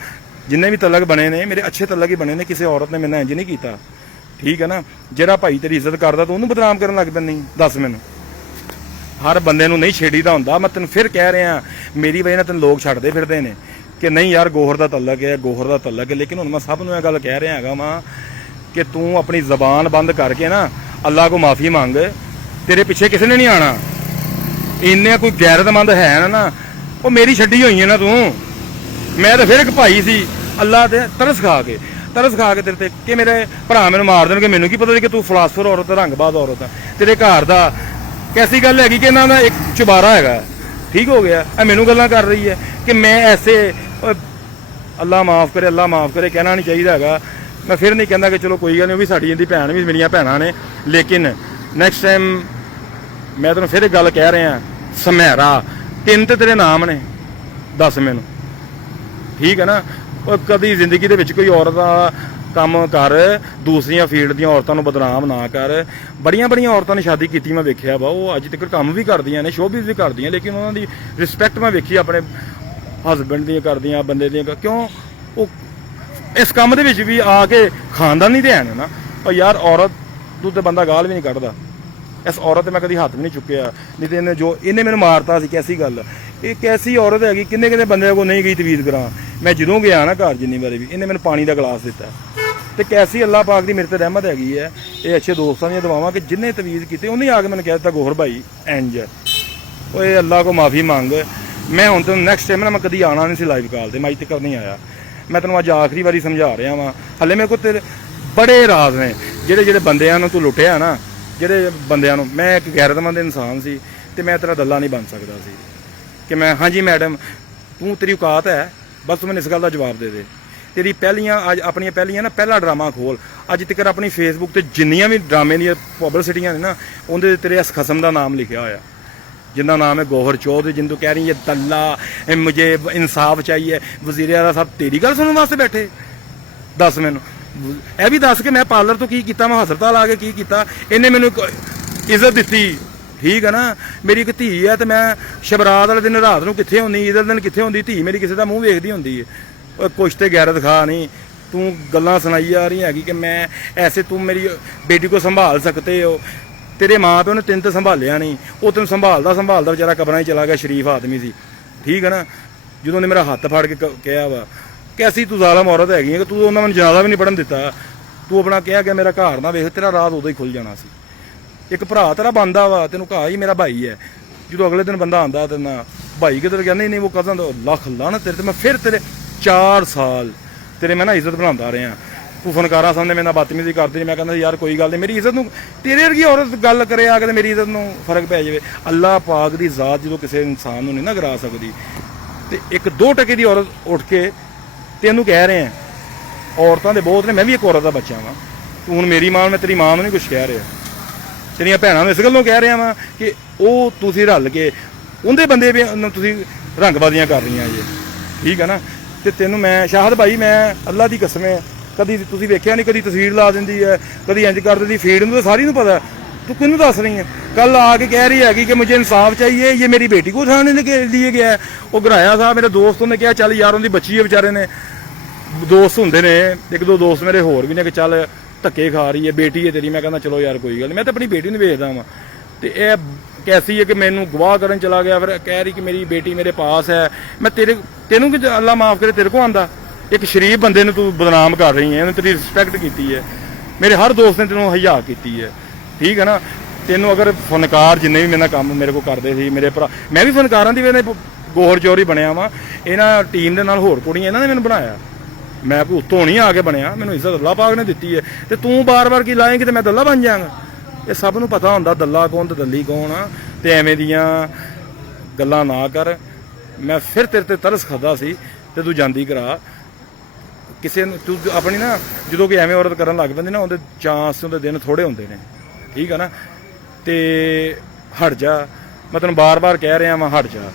ਜਿੰਨੇ ਵੀ ਤਲਕ ਬਣੇ ਨੇ ਮੇਰੇ ਅੱਛੇ ਤਲਕ ਹੀ ਬਣੇ ਨੇ, ਕਿਸੇ ਔਰਤ ਨੇ ਮੇਰੇ ਨਾਲ ਇੰਜ ਨਹੀਂ ਕੀਤਾ, ਠੀਕ ਹੈ ਨਾ। ਜਿਹੜਾ ਭਾਈ ਤੇਰੀ ਇੱਜ਼ਤ ਕਰਦਾ ਤੂੰ ਉਹਨੂੰ ਬਦਨਾਮ ਕਰਨ ਲੱਗ ਪੈਂਦੀ? ਦੱਸ ਮੈਨੂੰ। ਹਰ ਬੰਦੇ ਨੂੰ ਨਹੀਂ ਛੇੜੀਦਾ ਹੁੰਦਾ। ਮੈਂ ਤੈਨੂੰ ਫਿਰ ਕਹਿ ਰਿਹਾ, ਮੇਰੀ ਵਜ੍ਹਾ ਨਾਲ ਤੈਨੂੰ ਲੋਕ ਛੱਡਦੇ ਫਿਰਦੇ ਨੇ ਕਿ ਨਹੀਂ ਯਾਰ ਗੋਹਰ ਦਾ ਤਲਕ ਹੈ, ਗੋਹਰ ਦਾ ਤਲਕ ਹੈ। ਲੇਕਿਨ ਹੁਣ ਮੈਂ ਸਭ ਨੂੰ ਇਹ ਗੱਲ ਕਹਿ ਰਿਹਾ ਹੈਗਾ ਵਾਂ ਕਿ ਤੂੰ ਆਪਣੀ ਜ਼ਬਾਨ ਬੰਦ ਕਰਕੇ ਨਾ ਅੱਲਾ ਕੋ ਮਾਫੀ ਮੰਗ। ਤੇਰੇ ਪਿੱਛੇ ਕਿਸੇ ਨੇ ਨਹੀਂ ਆਣਾ। ਇੰਨੇ ਕੋਈ ਗੈਰਤਮੰਦ ਹੈ ਨਾ, ਉਹ ਮੇਰੀ ਛੱਡੀ ਹੋਈ ਹੈ ਨਾ ਤੂੰ। ਮੈਂ ਤਾਂ ਫਿਰ ਇੱਕ ਭਾਈ ਸੀ ਅੱਲਾ ਤੇ ਤਰਸ ਖਾ ਕੇ ਤੇਰੇ ਤੇ ਕਿ ਮੇਰੇ ਭਰਾ ਮੈਨੂੰ ਮਾਰ ਦੇਣਗੇ। ਮੈਨੂੰ ਕੀ ਪਤਾ ਸੀ ਕਿ ਤੂੰ ਫਲਾਸਫਰ ਔਰਤ, ਰੰਗਬਾਜ਼ ਔਰਤ ਆ। ਤੇਰੇ ਘਰ ਦਾ ਕੈਸੀ ਗੱਲ ਹੈਗੀ ਕਿ ਇਹਨਾਂ ਦਾ ਇੱਕ ਚੁਬਾਰਾ ਹੈਗਾ, ਠੀਕ ਹੋ ਗਿਆ। ਇਹ ਮੈਨੂੰ ਗੱਲਾਂ ਕਰ ਰਹੀ ਹੈ ਕਿ ਮੈਂ ਐਸੇ, ਅੱਲਾ ਮਾਫ ਕਰੇ, ਅੱਲਾ ਮਾਫ ਕਰੇ ਕਹਿਣਾ ਨਹੀਂ ਚਾਹੀਦਾ ਹੈਗਾ। ਮੈਂ ਫਿਰ ਨਹੀਂ ਕਹਿੰਦਾ ਕਿ ਚਲੋ ਕੋਈ ਗੱਲ ਨਹੀਂ, ਉਹ ਵੀ ਸਾਡੀ ਇਹਦੀ ਭੈਣ ਵੀ ਮੇਰੀਆਂ ਭੈਣਾਂ ਨੇ। ਲੇਕਿਨ ਨੈਕਸਟ ਟਾਈਮ ਮੈਂ ਤੈਨੂੰ ਫਿਰ ਇੱਕ ਗੱਲ ਕਹਿ ਰਿਹਾ, ਸਮੈਰਾ 3 ਤੇ ਤੇਰੇ ਨਾਮ ਨੇ, ਦੱਸ ਮੈਨੂੰ, ਠੀਕ ਹੈ ਨਾ। ਉਹ ਕਦੀ ਜ਼ਿੰਦਗੀ ਦੇ ਵਿੱਚ ਕੋਈ ਔਰਤ ਦਾ ਕੰਮ ਕਰ, ਦੂਸਰੀਆਂ ਫੀਲਡ ਦੀਆਂ ਔਰਤਾਂ ਨੂੰ ਬਦਨਾਮ ਨਾ ਕਰ। ਬੜੀਆਂ ਔਰਤਾਂ ਨੇ ਸ਼ਾਦੀ ਕੀਤੀ, ਮੈਂ ਵੇਖਿਆ ਵਾ, ਉਹ ਅੱਜ ਤੱਕ ਕੰਮ ਵੀ ਕਰਦੀਆਂ ਨੇ, ਸ਼ੋਅਬਿਜ਼ ਵੀ ਕਰਦੀਆਂ, ਲੇਕਿਨ ਉਹਨਾਂ ਦੀ ਰਿਸਪੈਕਟ ਮੈਂ ਵੇਖੀ ਆਪਣੇ ਹਸਬੈਂਡ ਦੀਆਂ ਕਰਦੀਆਂ, ਬੰਦੇ ਦੀਆਂ। ਕਿਉਂ? ਉਹ ਇਸ ਕੰਮ ਦੇ ਵਿੱਚ ਵੀ ਆ ਕੇ ਖਾਨਦਾਨੀ ਤੇ ਹੈ ਨਾ। ਉਹ ਯਾਰ ਔਰਤ ਨੂੰ ਤੇ ਬੰਦਾ ਗਾਲ ਵੀ ਨਹੀਂ ਕੱਢਦਾ। ਇਸ ਔਰਤ ਤੇ ਮੈਂ ਕਦੀ ਹੱਥ ਵੀ ਨਹੀਂ ਚੁੱਕਿਆ। ਨਹੀਂ ਤੇ ਇਹਨੇ ਮੈਨੂੰ ਮਾਰਤਾ ਸੀ, ਕੈਸੀ ਗੱਲ? ਇਹ ਕੈਸੀ ਔਰਤ ਹੈਗੀ? ਕਿੰਨੇ ਬੰਦੇ ਕੋਲ ਨਹੀਂ ਗਈ ਤਵੀਜ਼ ਕਰਾਂ। ਮੈਂ ਜਦੋਂ ਗਿਆ ਨਾ ਘਰ ਜਿੰਨੀ ਵਾਰੀ ਵੀ, ਇਹਨੇ ਮੈਨੂੰ ਪਾਣੀ ਦਾ ਗਲਾਸ ਦਿੱਤਾ। ਤੇ ਕੈਸੀ ਅੱਲਾਹ ਪਾਕ ਦੀ ਮੇਰੇ ਤੇ ਰਹਿਮਤ ਹੈਗੀ ਹੈ। ਇਹ ਅੱਛੇ ਦੋਸਤਾਂ ਦੀਆਂ ਦੁਆਵਾਂ ਕਿ ਜਿੰਨੇ ਤਵੀਜ਼ ਕੀਤੇ ਉਹਨੇ ਆ ਕੇ ਮੈਨੂੰ ਕਹਿ ਦਿੱਤਾ ਗੋਹਰ ਭਾਈ ਇੰਜ। ਓਏ ਅੱਲਾਹ ਕੋ ਮਾਫੀ ਮੰਗ। ਮੈਂ ਹੁਣ ਤੈਨੂੰ ਨੈਕਸਟ ਟਾਈਮ ਨਾ, ਮੈਂ ਕਦੀ ਆਉਣਾ ਨਹੀਂ ਸੀ ਲਾਈਵ ਕਾਲ ਤੇ, ਮੈਂ ਅੱਜ ਤੱਕ ਨਹੀਂ ਆਇਆ। ਮੈਂ ਤੈਨੂੰ ਅੱਜ ਆਖਰੀ ਵਾਰੀ ਸਮਝਾ ਰਿਹਾ ਵਾਂ। ਹਲੇ ਮੇਰੇ ਕੋਲ ਤੇਰੇ ਬੜੇ ਰਾਜ਼ ਨੇ, ਜਿਹੜੇ ਬੰਦਿਆਂ ਨੂੰ ਤੂੰ ਲੁੱਟਿਆ ਨਾ, ਜਿਹੜੇ ਬੰਦਿਆਂ ਨੂੰ। ਮੈਂ ਇੱਕ ਗੈਰਤਮੰਦ ਇਨਸਾਨ ਸੀ ਤੇ ਮੈਂ ਤੇਰਾ ਦੱਲਾ ਨਹੀਂ ਬਣ ਸਕਦਾ ਸੀ ਕਿ ਮੈਂ ਹਾਂਜੀ ਮੈਡਮ ਤੂੰ, ਤੇਰੀ ਔਕਾਤ ਹੈ, ਬਸ ਤੂੰ ਮੈਨੂੰ ਇਸ ਗੱਲ ਦਾ ਜਵਾਬ ਦੇ ਦੇ। ਤੇਰੀ ਪਹਿਲੀਆਂ ਅੱਜ ਆਪਣੀਆਂ ਪਹਿਲੀਆਂ ਨਾ ਪਹਿਲਾ ਡਰਾਮਾ ਖੋਲ। ਅੱਜ ਤੱਕ ਆਪਣੀ ਫੇਸਬੁੱਕ ਤੇ ਜਿੰਨੀਆਂ ਵੀ ਡਰਾਮੇ ਦੀਆਂ ਪਬਲਿਸਿਟੀਆਂ ਨੇ ਨਾ, ਉਹਦੇ ਤੇਰੇ ਇਸ ਖਸਮ ਦਾ ਨਾਮ ਲਿਖਿਆ ਹੋਇਆ, जिनका नाम है गौहर चौधरी, जिनको कह रही है दल्ला, मुझे इंसाफ चाहिए, वजीर आला साहब तेरी गल सुनने वास्ते बैठे? दस मैनू यह भी दस कि मैं पार्लर तो की किया, मैं हस्पताल आके की किया, इन्हें मैनू इज्जत दी, ठीक है ना। मेरी एक धी है तो मैं शबरात वाले दिन रात को कितने होंगी, ईद वाले दिन कितने होंगी, धी मेरी किसी का मूँह वेखती होंगी है। कुछ तो गैरत खा नहीं, तू गल्लां सुनाई जा रही हैगी कि मैं ऐसे, तुम मेरी बेटी को संभाल सकते हो। तेरे माँ प्यो ने तेन तो संभालिया नहीं, वो तेन संभालता बेचारा कबरां ही चला गया, शरीफ आदमी सी, ठीक है ना। जो ने मेरा हत्थ फड़ के कहा वा कैसी तू ज़ालम औरत हैगी कि तू उन्होंने मैंने जनाजा भी नहीं पढ़न दिता, तू अपना कहा कि मेरा घर ना वेख, तेरा रात उदों ही खुल जाना सी। एक भरा तेरा बनता वा, तेनों कहा ही मेरा भाई है, जो अगले दिन बंदा आंदा ते ना भाई किधर गया, नहीं वो कज़न, लख लाना तेरे। मैं फिर तेरे 4 साल तेरे मैं ना इज्जत बनाता रहा, ਤੂੰ ਫਨਕਾਰਾਂ ਸਾਹਮਣੇ ਮੇਰੇ ਨਾਲ ਬਦਤਮੀਜ਼ੀ ਕਰਦੀ। ਮੈਂ ਕਹਿੰਦਾ ਯਾਰ ਕੋਈ ਗੱਲ ਨਹੀਂ, ਮੇਰੀ ਇੱਜ਼ਤ ਨੂੰ ਤੇਰੇ ਵਰਗੀ ਔਰਤ ਗੱਲ ਕਰੇ ਆ ਕੇ ਤੇ ਮੇਰੀ ਇੱਜ਼ਤ ਨੂੰ ਫਰਕ ਪੈ ਜਾਵੇ। ਅੱਲਾਹ ਪਾਕ ਦੀ ਜ਼ਾਤ ਜਦੋਂ ਕਿਸੇ ਇਨਸਾਨ ਨੂੰ ਨਹੀਂ ਨਾ ਗਿਰਾ ਸਕਦੀ, ਤੇ 1-2 ਟਕੇ ਦੀ ਔਰਤ ਉੱਠ ਕੇ ਤੈਨੂੰ ਕਹਿ ਰਹੇ ਆ, ਔਰਤਾਂ ਦੇ ਬਹੁਤ ਨੇ, ਮੈਂ ਵੀ ਇੱਕ ਔਰਤ ਦਾ ਬੱਚਾ ਵਾਂ, ਤੂੰ ਹੁਣ ਮੇਰੀ ਮਾਂ, ਮੈਂ ਤੇਰੀ ਮਾਂ ਨੂੰ ਨਹੀਂ ਕੁਛ ਕਹਿ ਰਿਹਾ, ਤੇਰੀਆਂ ਭੈਣਾਂ ਨੂੰ ਇਸ ਗੱਲੋਂ ਕਹਿ ਰਿਹਾ ਵਾਂ ਕਿ ਉਹ ਤੁਸੀਂ ਰਲ ਕੇ ਉਹਦੇ ਬੰਦੇ ਵੀ ਤੁਸੀਂ ਰੰਗਬਾਜ਼ੀਆਂ ਕਰ ਰਹੀਆਂ ਜੇ, ਠੀਕ ਹੈ ਨਾ। ਤੇ ਤੈਨੂੰ ਮੈਂ ਸ਼ਾਹਦ ਭਾਈ, ਮੈਂ ਅੱਲਾ ਦੀ ਕਸਮ ਹੈ, ਕਦੀ ਤੁਸੀਂ ਵੇਖਿਆ ਨਹੀਂ, ਕਦੀ ਤਸਵੀਰ ਲਾ ਦਿੰਦੀ ਹੈ, ਕਦੀ ਇੰਜ ਕਰ ਦਿੰਦੀ, ਫੀਡ ਨੂੰ ਤਾਂ ਸਾਰੀ ਨੂੰ ਪਤਾ, ਤੂੰ ਕਿਹਨੂੰ ਦੱਸ ਰਹੀ ਹੈ। ਕੱਲ ਆ ਕੇ ਕਹਿ ਰਹੀ ਹੈਗੀ ਕਿ ਮੁਝੇ ਇਨਸਾਫ चाहिए, ये मेरी बेटी को उठाने के लिए गया है। ਉਹ ਘਰਾਇਆ ਸਾਹਿਬ ਮੇਰੇ ਦੋਸਤ ਨੇ ਕਿਹਾ ਚੱਲ ਯਾਰ ਉਹਦੀ ਬੱਚੀ ਹੈ ਵਿਚਾਰੇ ਨੇ, ਦੋਸਤ ਹੁੰਦੇ ਨੇ 1-2 ਦੋਸਤ ਮੇਰੇ ਹੋਰ ਵੀ ਨੇ ਕਿ ਚੱਲ ਧੱਕੇ ਖਾ ਰਹੀ ਹੈ, ਬੇਟੀ ਹੈ ਤੇਰੀ। ਮੈਂ ਕਹਿੰਦਾ ਚਲੋ ਯਾਰ ਕੋਈ ਗੱਲ ਨਹੀਂ, ਮੈਂ ਤਾਂ ਆਪਣੀ ਬੇਟੀ ਨੂੰ ਵੇਖਦਾ ਵਾਂ। ਤੇ ਇਹ ਕੈਸੀ ਹੈ ਕਿ ਮੈਨੂੰ ਗਵਾਹ ਕਰਨ ਚਲਾ ਗਿਆ, ਫਿਰ ਕਹਿ ਰਹੀ ਕਿ ਮੇਰੀ ਬੇਟੀ ਮੇਰੇ ਪਾਸ ਹੈ। ਮੈਂ ਤੈਨੂੰ ਕਿ ਅੱਲਾ ਮਾਫ ਕਰੇ ਤੇਰੇ ਕੋ ਆਂਦਾ, ਇੱਕ ਸ਼ਰੀਫ ਬੰਦੇ ਨੂੰ ਤੂੰ ਬਦਨਾਮ ਕਰ ਰਹੀ ਹੈ, ਉਹਨੇ ਤੇਰੀ ਰਿਸਪੈਕਟ ਕੀਤੀ ਹੈ, ਮੇਰੇ ਹਰ ਦੋਸਤ ਨੇ ਤੈਨੂੰ ਹਯਾ ਕੀਤੀ ਹੈ, ਠੀਕ ਹੈ ਨਾ। ਤੈਨੂੰ ਅਗਰ ਫਨਕਾਰ ਜਿੰਨੇ ਵੀ ਮੇਰੇ ਨਾਲ ਕੰਮ ਮੇਰੇ ਕੋਲ ਕਰਦੇ ਸੀ, ਮੇਰੇ ਭਰਾ, ਮੈਂ ਵੀ ਫਨਕਾਰਾਂ ਦੀ ਵੇਲੇ ਗੋਹਰ ਚੋਰੀ ਬਣਿਆ ਵਾਂ। ਇਹਨਾਂ ਟੀਮ ਦੇ ਨਾਲ ਹੋਰ ਕੁੜੀਆਂ ਇਹਨਾਂ ਨੇ ਮੈਨੂੰ ਬਣਾਇਆ, ਮੈਂ ਕੋਈ ਉੱਤੋਂ ਨਹੀਂ ਆ ਕੇ ਬਣਿਆ, ਮੈਨੂੰ ਇੱਜ਼ਤ ਅੱਲਾ ਪਾਕ ਨੇ ਦਿੱਤੀ ਹੈ। ਤੇ ਤੂੰ ਬਾਰ-ਬਾਰ ਕੀ ਲਾਏਂਗੀ ਤੇ ਮੈਂ ਦੱਲਾ ਬਣ ਜਾਵਾਂਗਾ। ਇਹ ਸਭ ਨੂੰ ਪਤਾ ਹੁੰਦਾ ਦੱਲਾ ਕੌਣ ਤੇ ਦੱਲੀ ਕੌਣ ਆ। ਤੇ ਐਵੇਂ ਦੀਆਂ ਗੱਲਾਂ ਨਾ ਕਰ, ਮੈਂ ਫਿਰ ਤੇਰੇ ਤੇ ਤਰਸ ਖਾਦਾ ਸੀ ਤੇ ਤੂੰ ਜਾਂਦੀ ਕਰਾ ਕਿਸੇ ਨੂੰ। ਤੂੰ ਆਪਣੀ ਨਾ ਜਦੋਂ ਕਿ ਐਵੇਂ ਔਰਤ ਕਰਨ ਲੱਗ ਪੈਂਦੀ ਨਾ, ਉਹਦੇ ਚਾਂਸ, ਉਹਦੇ ਦਿਨ ਥੋੜੇ ਹੁੰਦੇ ਨੇ, ਠੀਕ ਹੈ ਨਾ। ਤੇ ਹਟ ਜਾ, ਮੈਂ ਤੈਨੂੰ ਬਾਰ-ਬਾਰ ਕਹਿ ਰਿਹਾ ਵਾਂ ਹਟ ਜਾ,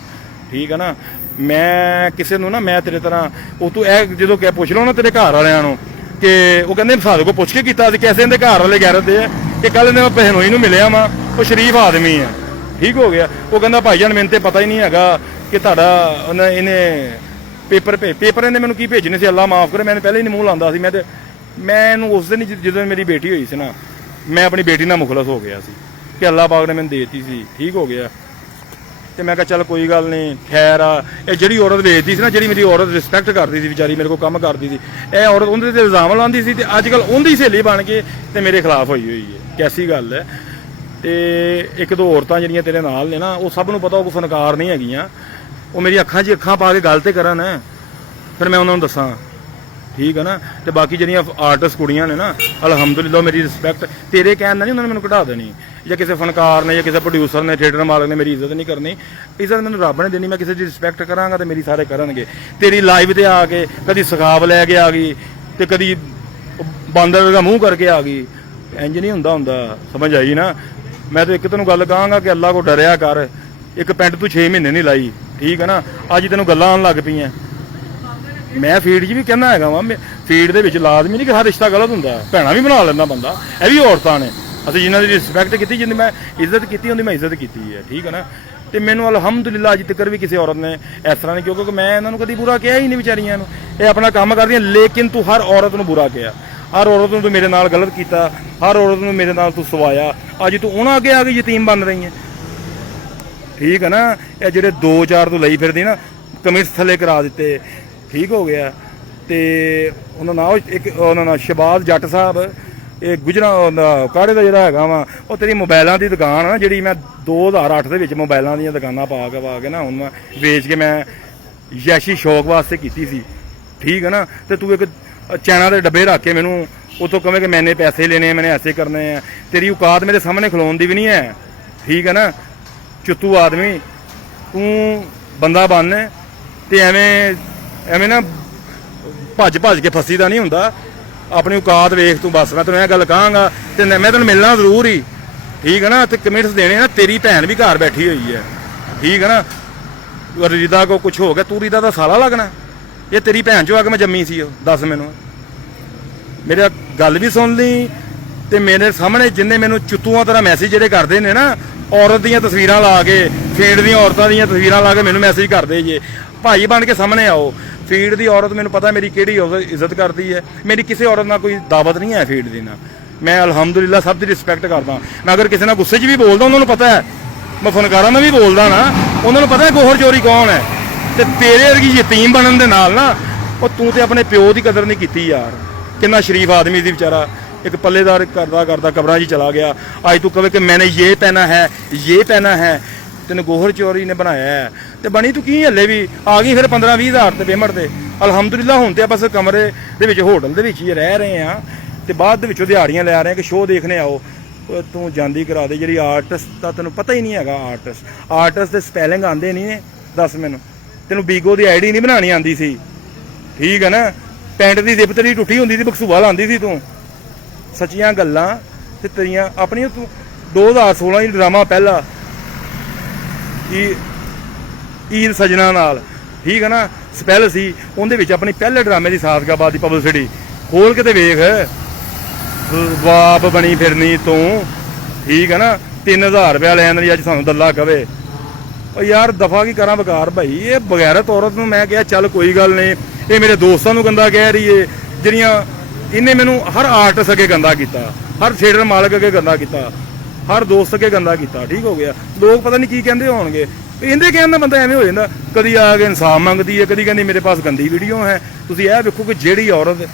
ਠੀਕ ਹੈ ਨਾ। ਮੈਂ ਕਿਸੇ ਨੂੰ ਨਾ, ਮੈਂ ਤੇਰੇ ਤਰ੍ਹਾਂ ਉਹ ਤੂੰ ਇਹ ਜਦੋਂ ਕਿ ਪੁੱਛ ਲਓ ਨਾ ਤੇਰੇ ਘਰ ਵਾਲਿਆਂ ਨੂੰ ਕਿ ਉਹ ਕਹਿੰਦੇ ਸਾਡੇ ਕੋਲ ਪੁੱਛ ਕੇ ਕੀਤਾ ਸੀ ਕੈਸੇ ਇਹਦੇ ਘਰ ਵਾਲੇ ਗੈਰਤ ਦੇ ਆ ਕਿ ਕੱਲ ਇਹਨੇ ਮੈਂ ਪਹਿਨੋਈ ਨੂੰ ਮਿਲਿਆ ਵਾਂ, ਉਹ ਸ਼ਰੀਫ ਆਦਮੀ ਆ, ਠੀਕ ਹੋ ਗਿਆ। ਉਹ ਕਹਿੰਦਾ ਭਾਈ ਜਾਨ ਮੈਨੂੰ ਤੇ ਪਤਾ ਹੀ ਨਹੀਂ ਹੈਗਾ ਕਿ ਤੁਹਾਡਾ ਇਹਨੇ ਪੇਪਰ ਇਹਨੇ ਮੈਨੂੰ ਕੀ ਭੇਜਣੇ ਸੀ, ਅੱਲਾ ਮਾਫ ਕਰੇ, ਮੈਨੂੰ ਪਹਿਲੇ ਹੀ ਨਹੀਂ ਮੂੰਹ ਲਾਉਂਦਾ ਸੀ। ਮੈਂ ਇਹਨੂੰ ਉਸ ਦਿਨ ਜਦੋਂ ਮੇਰੀ ਬੇਟੀ ਹੋਈ ਸੀ ਨਾ, ਮੈਂ ਆਪਣੀ ਬੇਟੀ ਨਾਲ ਮੁਖਲਸ ਹੋ ਗਿਆ ਸੀ ਕਿ ਅੱਲਾ ਪਾਕ ਨੇ ਮੈਨੂੰ ਦੇਤੀ ਸੀ, ਠੀਕ ਹੋ ਗਿਆ। ਤੇ ਮੈਂ ਕਿਹਾ ਚੱਲ ਕੋਈ ਗੱਲ ਨਹੀਂ, ਖੈਰ ਆ। ਇਹ ਜਿਹੜੀ ਔਰਤ ਵੇਚਦੀ ਸੀ ਨਾ, ਜਿਹੜੀ ਮੇਰੀ ਔਰਤ ਰਿਸਪੈਕਟ ਕਰਦੀ ਸੀ ਵਿਚਾਰੀ, ਮੇਰੇ ਕੋਲ ਕੰਮ ਕਰਦੀ ਸੀ, ਇਹ ਔਰਤ ਉਹਦੇ ਤੇ ਇਲਜ਼ਾਮ ਲਾਉਂਦੀ ਸੀ ਤੇ ਅੱਜ ਕੱਲ ਉਹਦੀ ਸਹੇਲੀ ਬਣ ਕੇ ਤੇ ਮੇਰੇ ਖਿਲਾਫ ਹੋਈ ਹੋਈ ਹੈ। ਕੈਸੀ ਗੱਲ ਹੈ। ਤੇ 1-2 ਔਰਤਾਂ ਜਿਹੜੀਆਂ ਤੇਰੇ ਨਾਲ ਨੇ ਨਾ, ਉਹ ਸਭ ਨੂੰ ਪਤਾ ਉਹ ਕੋਈ ਫਨਕਾਰ ਨਹੀਂ ਹੈਗੀਆਂ, ਉਹ ਮੇਰੀ ਅੱਖਾਂ 'ਚ ਅੱਖਾਂ ਪਾ ਕੇ ਗੱਲ ਤੇ ਕਰਨ, ਫਿਰ ਮੈਂ ਉਹਨਾਂ ਨੂੰ ਦੱਸਾਂ, ਠੀਕ ਹੈ ਨਾ। ਤੇ ਬਾਕੀ ਜਿਹੜੀਆਂ ਆਰਟਿਸਟ ਕੁੜੀਆਂ ਨੇ ਨਾ, ਅਲਹਮਦੁਲਿਲਾ ਮੇਰੀ ਰਿਸਪੈਕਟ ਤੇਰੇ ਕਹਿਣ ਨਾਲ ਨਹੀਂ ਉਹਨਾਂ ਨੇ ਮੈਨੂੰ ਘਟਾ ਦੇਣੀ, ਜਾਂ ਕਿਸੇ ਫਨਕਾਰ ਨੇ ਜਾਂ ਕਿਸੇ ਪ੍ਰੋਡਿਊਸਰ ਨੇ, ਥੀਏਟਰ ਮਾਲਕ ਨੇ ਮੇਰੀ ਇੱਜ਼ਤ ਨਹੀਂ ਕਰਨੀ। ਇੱਜ਼ਤ ਮੈਨੂੰ ਰੱਬ ਨੇ ਦੇਣੀ, ਮੈਂ ਕਿਸੇ ਦੀ ਰਿਸਪੈਕਟ ਕਰਾਂਗਾ ਤੇ ਮੇਰੀ ਸਾਰੇ ਕਰਨਗੇ। ਤੇਰੀ ਲਾਈਵ ਤੇ ਆ ਕੇ ਕਦੀ ਸਖਾਵ ਲੈ ਕੇ ਆ ਗਈ ਤੇ ਕਦੀ ਬਾਂਦਰ ਦਾ ਮੂੰਹ ਕਰਕੇ ਆ ਗਈ, ਇੰਜ ਨਹੀਂ ਹੁੰਦਾ, ਸਮਝ ਆਈ ਨਾ। ਮੈਂ ਤਾਂ ਇੱਕ ਤੈਨੂੰ ਗੱਲ ਕਹਾਂਗਾ ਕਿ ਅੱਲਾ ਕੋ ਡਰਿਆ ਕਰ। ਇੱਕ ਪੈਂਟ ਤੂੰ 6 ਮਹੀਨੇ ਨਹੀਂ ਲਾਈ, ਠੀਕ ਹੈ ਨਾ, ਅੱਜ ਤੈਨੂੰ ਗੱਲਾਂ ਆਉਣ ਲੱਗ ਪਈਆਂ। ਮੈਂ ਫੀਡ 'ਚ ਵੀ ਕਹਿੰਦਾ ਹੈਗਾ ਵਾ, ਫੀਡ ਦੇ ਵਿੱਚ ਲਾਜ਼ਮੀ ਨਹੀਂ ਕਿ ਹਰ ਰਿਸ਼ਤਾ ਗਲਤ ਹੁੰਦਾ, ਭੈਣਾਂ ਵੀ ਬਣਾ ਲੈਂਦਾ ਬੰਦਾ, ਇਹ ਵੀ ਔਰਤਾਂ ਨੇ। ਅਸੀਂ ਜਿਨ੍ਹਾਂ ਦੀ ਰਿਸਪੈਕਟ ਕੀਤੀ, ਜਿੰਨੀ ਮੈਂ ਇੱਜ਼ਤ ਕੀਤੀ, ਉਹਦੀ ਮੈਂ ਇੱਜ਼ਤ ਕੀਤੀ ਹੈ, ਠੀਕ ਹੈ ਨਾ। ਤੇ ਮੈਨੂੰ ਅਲਹਮਦੁਲਿਲਾ ਅੱਜ ਤੱਕ ਵੀ ਕਿਸੇ ਔਰਤ ਨੇ ਇਸ ਤਰ੍ਹਾਂ ਨਹੀਂ, ਕਿਉਂਕਿ ਮੈਂ ਇਹਨਾਂ ਨੂੰ ਕਦੀ ਬੁਰਾ ਕਿਹਾ ਹੀ ਨਹੀਂ ਵਿਚਾਰੀਆਂ ਨੂੰ, ਇਹ ਆਪਣਾ ਕੰਮ ਕਰਦੀਆਂ। ਲੇਕਿਨ ਤੂੰ ਹਰ ਔਰਤ ਨੂੰ ਬੁਰਾ ਕਿਹਾ, ਹਰ ਔਰਤ ਨੂੰ ਤੂੰ ਮੇਰੇ ਨਾਲ ਗਲਤ ਕੀਤਾ, ਹਰ ਔਰਤ ਨੂੰ ਮੇਰੇ ਨਾਲ ਤੂੰ ਸਵਾਇਆ। ਅੱਜ ਤੂੰ ਉਹਨਾਂ ਅੱਗੇ ਆ ਕੇ ਯਤੀਮ ਬਣ ਰਹੀ ਹੈ, ਠੀਕ ਹੈ ਨਾ। ਇਹ ਜਿਹੜੇ 2-4 ਤੋਂ ਲਈ ਫਿਰਦੀ ਨਾ, ਕਮਿਟਸ ਥੱਲੇ ਕਰਾ ਦਿੱਤੇ, ਠੀਕ ਹੋ ਗਿਆ। ਤੇ ਉਹਨਾਂ ਨਾਲ ਉਹਨਾਂ ਨਾਲ ਸ਼ਬਾਜ਼ ਜੱਟ ਸਾਹਿਬ, ਇਹ ਗੁਜਰਾ ਕਾੜੇ ਦਾ ਜਿਹੜਾ ਹੈਗਾ ਵਾ, ਉਹ ਤੇਰੀ ਮੋਬਾਈਲਾਂ ਦੀ ਦੁਕਾਨ ਆ ਜਿਹੜੀ ਮੈਂ 2008 ਦੇ ਵਿੱਚ ਮੋਬਾਈਲਾਂ ਦੀਆਂ ਦੁਕਾਨਾਂ ਪਾ ਕੇ ਨਾ, ਹੁਣ ਮੈਂ ਵੇਚ ਕੇ ਮੈਂ ਯੈਸ਼ੀ ਸ਼ੌਕ ਵਾਸਤੇ ਕੀਤੀ ਸੀ, ਠੀਕ ਹੈ ਨਾ। ਤੇ ਤੂੰ ਇੱਕ ਚੈਨਾ ਦੇ ਡੱਬੇ ਰੱਖ ਕੇ ਮੈਨੂੰ ਉਤੋਂ ਕਵੇਂ ਕਿ ਮੈਨੇ ਪੈਸੇ ਲੈਣੇ, ਮੈਨੇ ਐਸੇ ਕਰਨੇ ਆ। ਤੇਰੀ ਔਕਾਤ ਮੇਰੇ ਸਾਹਮਣੇ ਖਲੋਣ ਦੀ ਵੀ ਨਹੀਂ ਹੈ, ਠੀਕ ਹੈ ਨਾ। ਚੁੱਤੂ ਆਦਮੀ ਤੂੰ ਬੰਦਾ ਬਣ, ਤੇ ਐਵੇਂ ਨਾ ਭੱਜ ਕੇ ਫਸੀ ਦਾ ਨਹੀਂ ਹੁੰਦਾ, ਆਪਣੀ ਔਕਾਤ ਵੇਖ ਤੂੰ ਬਸ। ਮੈਂ ਤੈਨੂੰ ਇਹ ਗੱਲ ਕਹਾਂਗਾ ਤੇ ਮੈਂ ਤੈਨੂੰ ਮਿਲਣਾ ਜ਼ਰੂਰ ਹੀ, ਠੀਕ ਹੈ ਨਾ। ਤੇ ਕਮੈਂਟਸ ਦੇਣੇ ਨਾ, ਤੇਰੀ ਭੈਣ ਵੀ ਘਰ ਬੈਠੀ ਹੋਈ ਹੈ, ਠੀਕ ਹੈ ਨਾ। ਰਿਦਾ ਕੋ ਕੁਝ ਹੋ ਗਿਆ, ਤੂੰ ਰਿਦਾ ਦਾ ਸਾਲਾ ਲੱਗਣਾ, ਇਹ ਤੇਰੀ ਭੈਣ ਚੋਂ ਆ ਕੇ ਮੈਂ ਜੰਮੀ ਸੀ, ਉਹ ਦੱਸ ਮੈਨੂੰ। ਮੇਰਾ ਗੱਲ ਵੀ ਸੁਣ ਲਈ, ਤੇ ਮੇਰੇ ਸਾਹਮਣੇ ਜਿੰਨੇ ਮੈਨੂੰ ਚੁੱਤੂਆਂ ਤਰ੍ਹਾਂ ਮੈਸੇਜ ਜਿਹੜੇ ਕਰਦੇ ਨੇ ਨਾ, ਔਰਤ ਦੀਆਂ ਤਸਵੀਰਾਂ ਲਾ ਕੇ, ਫੀਡ ਦੀਆਂ ਔਰਤਾਂ ਦੀਆਂ ਤਸਵੀਰਾਂ ਲਾ ਕੇ ਮੈਨੂੰ ਮੈਸੇਜ ਕਰਦੇ ਜੇ, ਭਾਈ ਬਣ ਕੇ ਸਾਹਮਣੇ ਆਓ। ਫੀਡ ਦੀ ਔਰਤ ਮੈਨੂੰ ਪਤਾ ਮੇਰੀ ਕਿਹੜੀ ਇੱਜ਼ਤ ਕਰਦੀ ਹੈ, ਮੇਰੀ ਕਿਸੇ ਔਰਤ ਨਾਲ ਕੋਈ ਦਾਵਤ ਨਹੀਂ ਹੈ ਫੀਡ ਦੀ ਨਾਲ। ਮੈਂ ਅਲਹਮਦੁਲਿਲਾ ਸਭ ਦੀ ਰਿਸਪੈਕਟ ਕਰਦਾ। ਮੈਂ ਅਗਰ ਕਿਸੇ ਨਾਲ ਗੁੱਸੇ 'ਚ ਵੀ ਬੋਲਦਾ, ਉਹਨਾਂ ਨੂੰ ਪਤਾ ਹੈ, ਮੈਂ ਫਨਕਾਰਾਂ ਨਾਲ ਵੀ ਬੋਲਦਾ ਨਾ, ਉਹਨਾਂ ਨੂੰ ਪਤਾ ਹੈ ਗੋਹਰ ਚੋਰੀ ਕੌਣ ਹੈ। ਤੇ ਤੇਰੇ ਵਰਗੀ ਯਤੀਮ ਬਣਨ ਦੇ ਨਾਲ ਨਾ, ਉਹ ਤੂੰ ਤੇ ਆਪਣੇ ਪਿਓ ਦੀ ਕਦਰ ਨਹੀਂ ਕੀਤੀ ਯਾਰ। ਕਿੰਨਾ ਸ਼ਰੀਫ ਆਦਮੀ ਸੀ ਵਿਚਾਰਾ, ਇੱਕ ਪੱਲੇਦਾਰ ਕਰਦਾ ਕਬਰਾਂ 'ਚ ਚਲਾ ਗਿਆ। ਅੱਜ ਤੂੰ ਕਹੇ ਕਿ ਮੈਨੇ ਇਹ ਪਹਿਨਾ ਹੈ, ਤੈਨੂੰ ਗੋਹਰ ਚੋਰੀ ਨੇ ਬਣਾਇਆ ਹੈ। ਤੇ ਬਣੀ ਤੂੰ ਕੀ ਹੱਲੇ ਵੀ ਆ ਗਈ ਫਿਰ 15-20 ਹਜ਼ਾਰ ਤੇ ਪੇਮੈਂਟ ਤੇ, ਅਲਹਮਦੁਲਿਲਾ ਹੁਣ ਤੇ ਆਪਾਂ ਬਸ ਕਮਰੇ ਦੇ ਵਿੱਚ ਹੋਟਲ ਦੇ ਵਿੱਚ ਹੀ ਰਹਿ ਰਹੇ ਆ ਤੇ ਬਾਅਦ ਦੇ ਵਿੱਚੋਂ ਦਿਹਾੜੀਆਂ ਲੈ ਰਹੇ ਆ ਕਿ ਸ਼ੋਅ ਦੇਖਣੇ ਆਓ। ਤੂੰ ਜਾਂਦੀ ਕਰਾ ਦੇ। ਜਿਹੜੀ ਆਰਟਿਸਟ ਦਾ ਤੈਨੂੰ ਪਤਾ ਹੀ ਨਹੀਂ ਹੈਗਾ, ਆਰਟਿਸਟ ਦੇ ਸਪੈਲਿੰਗ ਆਉਂਦੇ ਨਹੀਂ ਨੇ, ਦੱਸ ਮੈਨੂੰ। ਤੈਨੂੰ ਬੀਗੋ ਦੀ ਆਈਡੀ ਨਹੀਂ ਬਣਾਉਣੀ ਆਉਂਦੀ ਸੀ, ਠੀਕ ਹੈ ਨਾ। ਪੈਂਟ ਦੀ ਜ਼ਿਪ ਤੇਰੀ ਟੁੱਟੀ ਹੁੰਦੀ ਸੀ, ਬਕਸੂਆ ਲਾਉਂਦੀ ਸੀ ਤੂੰ। ਸੱਚੀਆਂ ਗੱਲਾਂ ਤੇ ਤੇਰੀਆਂ ਆਪਣੀਆਂ। ਤੂੰ 2016 ਹੀ ਡਰਾਮਾ ਪਹਿਲਾ ਈਦ ਸਜਣਾ ਨਾਲ, ਠੀਕ ਹੈ ਨਾ, ਸਪੈਲ ਸੀ ਉਹਦੇ ਵਿੱਚ ਆਪਣੀ ਪਹਿਲੇ ਡਰਾਮੇ ਦੀ ਸਾਦਗਾਬਾਦ ਦੀ ਪਬਲਿਸਿਟੀ ਖੋਲ ਕੇ ਤੇ ਵੇਖ। ਬਾਪ ਬਣੀ ਫਿਰਨੀ ਤੂੰ, ਠੀਕ ਹੈ ਨਾ। 3000 ਰੁਪਇਆ ਲੈਣ ਦੀ ਅੱਜ ਸਾਨੂੰ ਦੱਲਾ ਕਵੇ। ਉਹ ਯਾਰ ਦਫਾ ਕੀ ਕਰਾਂ ਬਕਾਰ ਭਾਈ। ਇਹ ਬਗੈਰਤ ਔਰਤ ਨੂੰ ਮੈਂ ਕਿਹਾ ਚੱਲ ਕੋਈ ਗੱਲ ਨਹੀਂ, ਇਹ ਮੇਰੇ ਦੋਸਤਾਂ ਨੂੰ ਗੰਦਾ ਕਹਿ ਰਹੀ ਏ, ਜਿਹੜੀਆਂ ਇਹਨੇ ਮੈਨੂੰ ਹਰ ਆਰਟਿਸਟ ਅੱਗੇ ਗੰਦਾ ਕੀਤਾ, ਹਰ ਥੀਏਟਰ ਮਾਲਕ ਅੱਗੇ ਗੰਦਾ ਕੀਤਾ, ਹਰ ਦੋਸਤ ਅੱਗੇ ਗੰਦਾ ਕੀਤਾ, ਠੀਕ ਹੋ ਗਿਆ। ਲੋਕ ਪਤਾ ਨਹੀਂ ਕੀ ਕਹਿੰਦੇ ਹੋਣਗੇ। ਇਹਦੇ ਕਹਿਣ ਦਾ ਬੰਦਾ ਐਵੇਂ ਹੋ ਜਾਂਦਾ। ਕਦੀ ਆ ਕੇ ਇਨਸਾਫ ਮੰਗਦੀ ਹੈ, ਕਦੀ ਕਹਿੰਦੀ ਮੇਰੇ ਪਾਸ ਗੰਦੀ ਵੀਡੀਓ ਹੈ। ਤੁਸੀਂ ਇਹ ਵੇਖੋ ਕਿ ਜਿਹੜੀ ਔਰਤ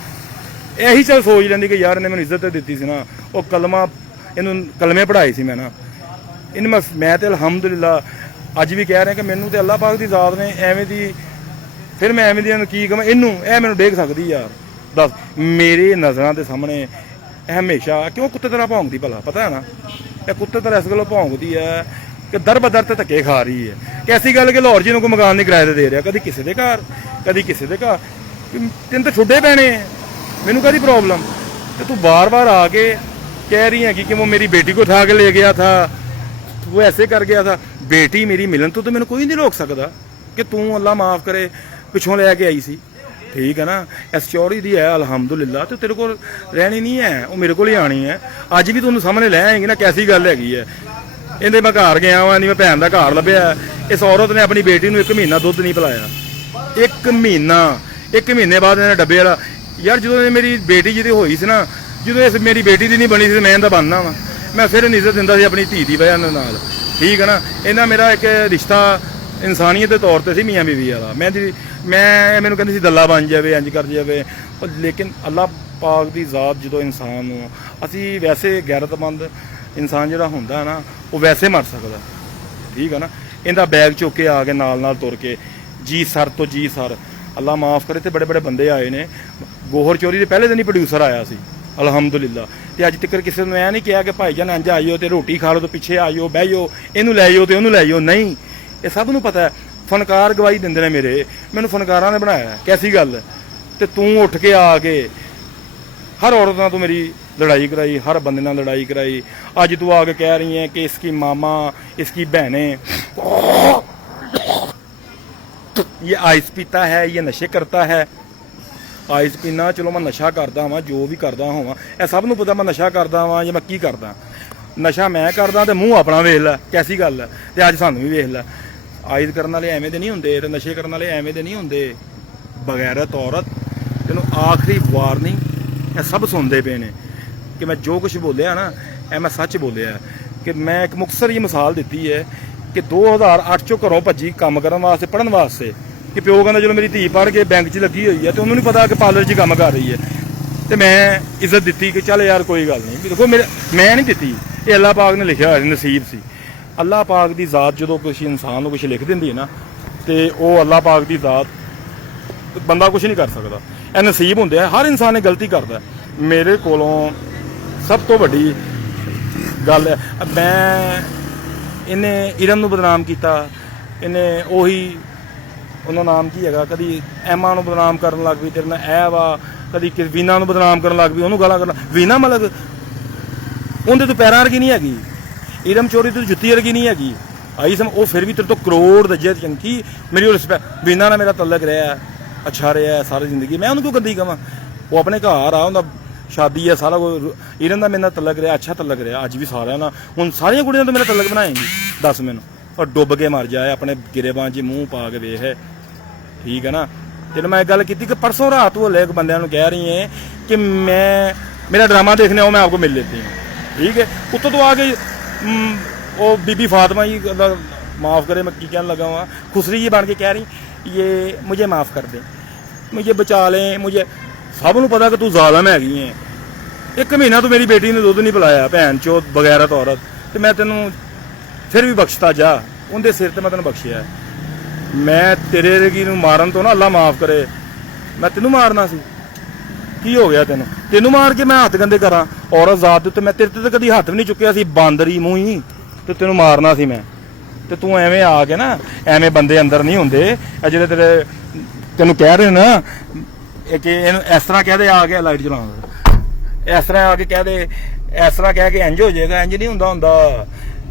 ਇਹੀ ਚੱਲ ਸੋਚ ਲੈਂਦੀ ਕਿ ਯਾਰ ਇਹਨੇ ਮੈਨੂੰ ਇੱਜ਼ਤ ਤੇ ਦਿੱਤੀ ਸੀ ਨਾ, ਉਹ ਕਲਮਾ ਇਹਨੂੰ ਕਲਮੇ ਪੜ੍ਹਾਏ ਸੀ ਮੈਂ ਨਾ, ਇਹਨੂੰ ਮੈਂ ਤੇ ਅਲਹਮਦੁਲਿਲਾ ਅੱਜ ਵੀ ਕਹਿ ਰਿਹਾ ਕਿ ਮੈਨੂੰ ਤੇ ਅੱਲਾਹ ਪਾਕ ਦੀ ਜ਼ਾਤ ਨੇ ਐਵੇਂ ਦੀ, ਫਿਰ ਮੈਂ ਐਵੇਂ ਦੀ ਕੀ ਕਹਾਂ ਇਹਨੂੰ, ਇਹ ਮੈਨੂੰ ਡੇਗ ਸਕਦੀ ਯਾਰ ਦੱਸ। ਮੇਰੇ ਨਜ਼ਰਾਂ ਦੇ ਸਾਹਮਣੇ ਇਹ ਹਮੇਸ਼ਾ ਕਿਉਂ ਕੁੱਤੇ ਤਰ੍ਹਾਂ ਭੌਂਕਦੀ ਭਲਾ, ਪਤਾ ਹੈ ਨਾ। ਇਹ ਕੁੱਤੇ ਤਰ੍ਹਾਂ ਇਸ ਗੱਲੋਂ ਭੌਂਕਦੀ ਹੈ ਕਿ ਦਰ ਬਦਰ ਤੇ ਧੱਕੇ ਖਾ ਰਹੀ ਹੈ। ਕਿ ਐਸੀ ਗੱਲ ਕਿ ਲਾਹੌਰ ਜੀ ਨੂੰ ਕੋਈ ਮਕਾਨ ਨਹੀਂ ਕਿਰਾਏ ਤੇ ਦੇ ਰਿਹਾ, ਕਦੀ ਕਿਸੇ ਦੇ ਘਰ ਕਦੀ ਕਿਸੇ ਦੇ ਘਰ। ਤੈਨੂੰ ਤਾਂ ਛੁੱਡੇ ਪੈਣੇ, ਮੈਨੂੰ ਕਾਹਦੀ ਪ੍ਰੋਬਲਮ। ਤੇ ਤੂੰ ਬਾਰ-ਬਾਰ ਆ ਕੇ कह रही है कि वो मेरी बेटी को उठा के ले गया था, वो ऐसे कर गया था। बेटी मेरी मिलन तो मैंने कोई नहीं रोक सकता कि तू अल्लाह माफ़ करे पिछों लैके आई सी, ठीक है ना। इस चौरी दी है अलहमदुलिल्लाह, तो तेरे को रहनी नहीं है, वो मेरे को ही आनी है। अज भी तुहानू सामने लै आएंगे ना, कैसी गल हैगी है। इहदे मैं घर गया वा, नहीं मैं भैन का घर लभ्या। इस औरत ने अपनी बेटी नूं 1 महीना दुध नहीं पिलाया, 1 महीना। 1 महीने बाद इन्हें डब्बे वाला यार, जो मेरी बेटी जी होई सी ना, जो इस मेरी बेटी की नहीं बनी सी, मैं इहदा बनना वा। मैं फिर इज्जत दिंदा सी अपनी धी की वजह नाल, ठीक है ना। इन्हां मेरा एक रिश्ता इंसानियत के तौर पर सी, मियाँ बीवी वाला। मैं मैनूं कहंदी सी दल्ला बन जाए, इंज कर जाए। लेकिन अल्लाह पाक की ज़ात जो इंसान नूं, असी वैसे गैरतमंद इंसान जिहड़ा हुंदा ना, वो वैसे मर सकदा, ठीक है ना। इहदा बैग चुक के आ के नाल तुर के जी सर तो जी सर, अल्लाह माफ़ करे। तो बड़े बड़े बंदे आए ने। गोहर चोरी के पहले दिन ही प्रोड्यूसर आया सी अलहमदुलिल्लाह। तो अज तक किसी ने यह नहीं कहा कि भाई जान इंज आइयो तो रोटी खा लो, तो पिछे आइयो बह जाओ, इनू लै जाओ तो उन्होंने लै जाओ। नहीं, ये सब नूं पता है। फनकार गवाही देंदे ने मेरे, मैनूं फनकारां ने बनाया। कैसी गल है। तो तू उठ के आके हर औरत नाल तू मेरी लड़ाई कराई, हर बंदे नाल लड़ाई कराई। अज तू आके कह रही है कि इसकी मामा, इसकी बहनें, ये आइस पीता है, ये नशे करता है। आइस पीना, चलो मैं नशा करदा वा, जो भी करदा होवां, यह सब नूं पता मैं नशा करदा वा या मैं की करदा। नशा मैं करदा ते मूँह अपना वेख लै, कैसी गल है। ते अज सानूं भी वेख लै। आइस करन वाले एवें दे नहीं हुंदे, ते नशे करन वाले एवें दे नहीं हुंदे। बगैरत औरत, तैनूं आखिरी वार्निंग, यह सब सुनते पे ने कि मैं जो कुछ बोलिया ना, यह मैं सच बोलिया। कि मैं एक मुक्तसर जी मिसाल दी है कि 2008 चों घरों भज्जी काम करन वास्ते, पढ़न वास्ते। कि प्यो कहता चलो मेरी धी पढ़ के बैंक च लगी हुई है, तो उन्होंने नहीं पता कि पार्लर च काम कर रही है। तो मैं इज्जत दी कि चल यार कोई गल नहीं। देखो मेरे, मैं नहीं दी, ये अल्लाह पाक ने लिखा हुआ नसीब सी। अल्लाह पाक की ज़ात जो कुछ इंसान को कुछ लिख देंदी है ना, तो वह अल्लाह पाक की ज़ात, बंदा कुछ नहीं कर सकता। यह नसीब होंगे, हर इंसान ने गलती करता। मेरे कोलों सब तो वड्डी गल है, मैं इन्हें इरम नूं बदनाम किया, इन्हें उही उन्होंने नाम की है, कभी एमा नूं बदनाम करन लग पई, तेरे नाल ऐ वा, कभी वीना नूं बदनाम करन लग पई, उन्होंने गालां करन। वीना मतलब उहदे तो पैरां वर्गी नहीं हैगी, इरम चोरी तो जुत्ती वर्गी नहीं हैगी। आई सम वो फिर भी तेरे तो करोड़ दजे की मेरी रिस्पैक्ट। वीना नाल मेरा तलक रहा, अच्छा रहा सारी जिंदगी। मैं उन्होंने क्यों गंदी कहां, वो अपने घर आ, उन्दा शादी है, सारा कुछ। इरम का मेरे नाल तलक रहा, अच्छा तलक रहा। अज भी सारियां नाल, हुण सारियां कुड़ियां तो मेरा तलक बनाएंगी, दस मैनूं। और डुब के मर जाए, अपने गिरेबान च मूँह पा के वेख, ठीक है ना। तेन मैं एक गल की कि परसों रात वो एक बंद कह रही है कि मैं मेरा ड्रामा देखने आओ, मैं आपको मिल लेती हूँ, ठीक है। उत्तों तो आके वो बीबी फातिमा जी, माफ़ करे मैं की कहने लगा वहाँ, खुसरी जी बन के कह रही ये मुझे माफ़ कर दें, मुझे बचा लें, मुझे सब नूं पता कि तू जालम हैगी है। 1 महीना तो मेरी बेटी ने दुध नहीं पिलाया, भैन चो बगैरत औरत। तो मैं तेनों फिर भी बख्शता जा, उनके सिर ते मैं तेन बख्शिया। मैं तेरे रगी नूं मारन तो ना, अल्लाह माफ़ करे, ਮੈਂ ਤੈਨੂੰ ਮਾਰਨਾ ਸੀ? ਕੀ ਹੋ ਗਿਆ ਤੈਨੂੰ ਮਾਰ ਕੇ ਮੈਂ ਹੱਥ ਗੰਦੇ ਕਰਾਂ? ਔਰਤ ਜ਼ਾਤ ਦੇ ਉੱਤੇ ਮੈਂ ਤੇਰੇ ਤੇ ਤਾਂ ਕਦੀ ਹੱਥ ਵੀ ਨਹੀਂ ਚੁੱਕਿਆ ਸੀ, ਬਾਂਦਰੀ ਮੂੰਹ ਹੀ, ਤੇ ਤੈਨੂੰ ਮਾਰਨਾ ਸੀ ਮੈਂ। ਤੇ ਤੂੰ ਐਵੇਂ ਆ ਕੇ ਨਾ, ਐਵੇਂ ਬੰਦੇ ਅੰਦਰ ਨਹੀਂ ਹੁੰਦੇ ਇਹ ਜਿਹੜੇ ਤੇਰੇ ਤੈਨੂੰ ਕਹਿ ਰਹੇ ਨਾ ਕਿ ਇਹਨੂੰ ਇਸ ਤਰ੍ਹਾਂ ਕਹਦੇ ਆ ਕੇ ਲਾਈਟ ਚਲਾਉਣ, ਇਸ ਤਰ੍ਹਾਂ ਆ ਕੇ ਕਹਦੇ, ਇਸ ਤਰ੍ਹਾਂ ਕਹਿ ਕੇ ਇੰਜ ਹੋ ਜਾਏਗਾ, ਇੰਜ ਨਹੀਂ ਹੁੰਦਾ।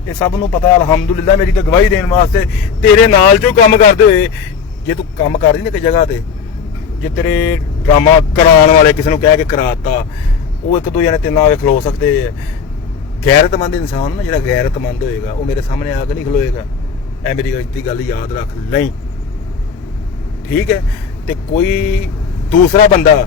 ਇਹ ਸਭ ਨੂੰ ਪਤਾ। ਅਲਹਮਦੁਲਿਲਾ ਮੇਰੀ ਤਾਂ ਗਵਾਹੀ ਦੇਣ ਵਾਸਤੇ ਤੇਰੇ ਨਾਲ ਜੋ ਕੰਮ ਕਰਦੇ ਹੋਏ, ਜੇ ਤੂੰ ਕੰਮ ਕਰਦੀ ਨਾ ਕਿ ਜਗ੍ਹਾ ਤੇ, ਜੇ ਤੇਰੇ ਡਰਾਮਾ ਕਰਾਉਣ ਵਾਲੇ ਕਿਸੇ ਨੂੰ ਕਹਿ ਕੇ ਕਰਾਤਾ, ਉਹ ਇੱਕ ਦੋ ਜਣੇ ਤੇਰੇ ਨਾਲ ਆ ਕੇ ਖਲੋ ਸਕਦੇ ਆ। ਗੈਰਤਮੰਦ ਇਨਸਾਨ ਨਾ, ਜਿਹੜਾ ਗੈਰਤਮੰਦ ਹੋਏਗਾ ਉਹ ਮੇਰੇ ਸਾਹਮਣੇ ਆ ਕੇ ਨਹੀਂ ਖਲੋਏਗਾ। ਐ ਮੇਰੀ ਗੱਲ ਯਾਦ ਰੱਖ ਲਈ, ਠੀਕ ਹੈ? ਤੇ ਕੋਈ ਦੂਸਰਾ ਬੰਦਾ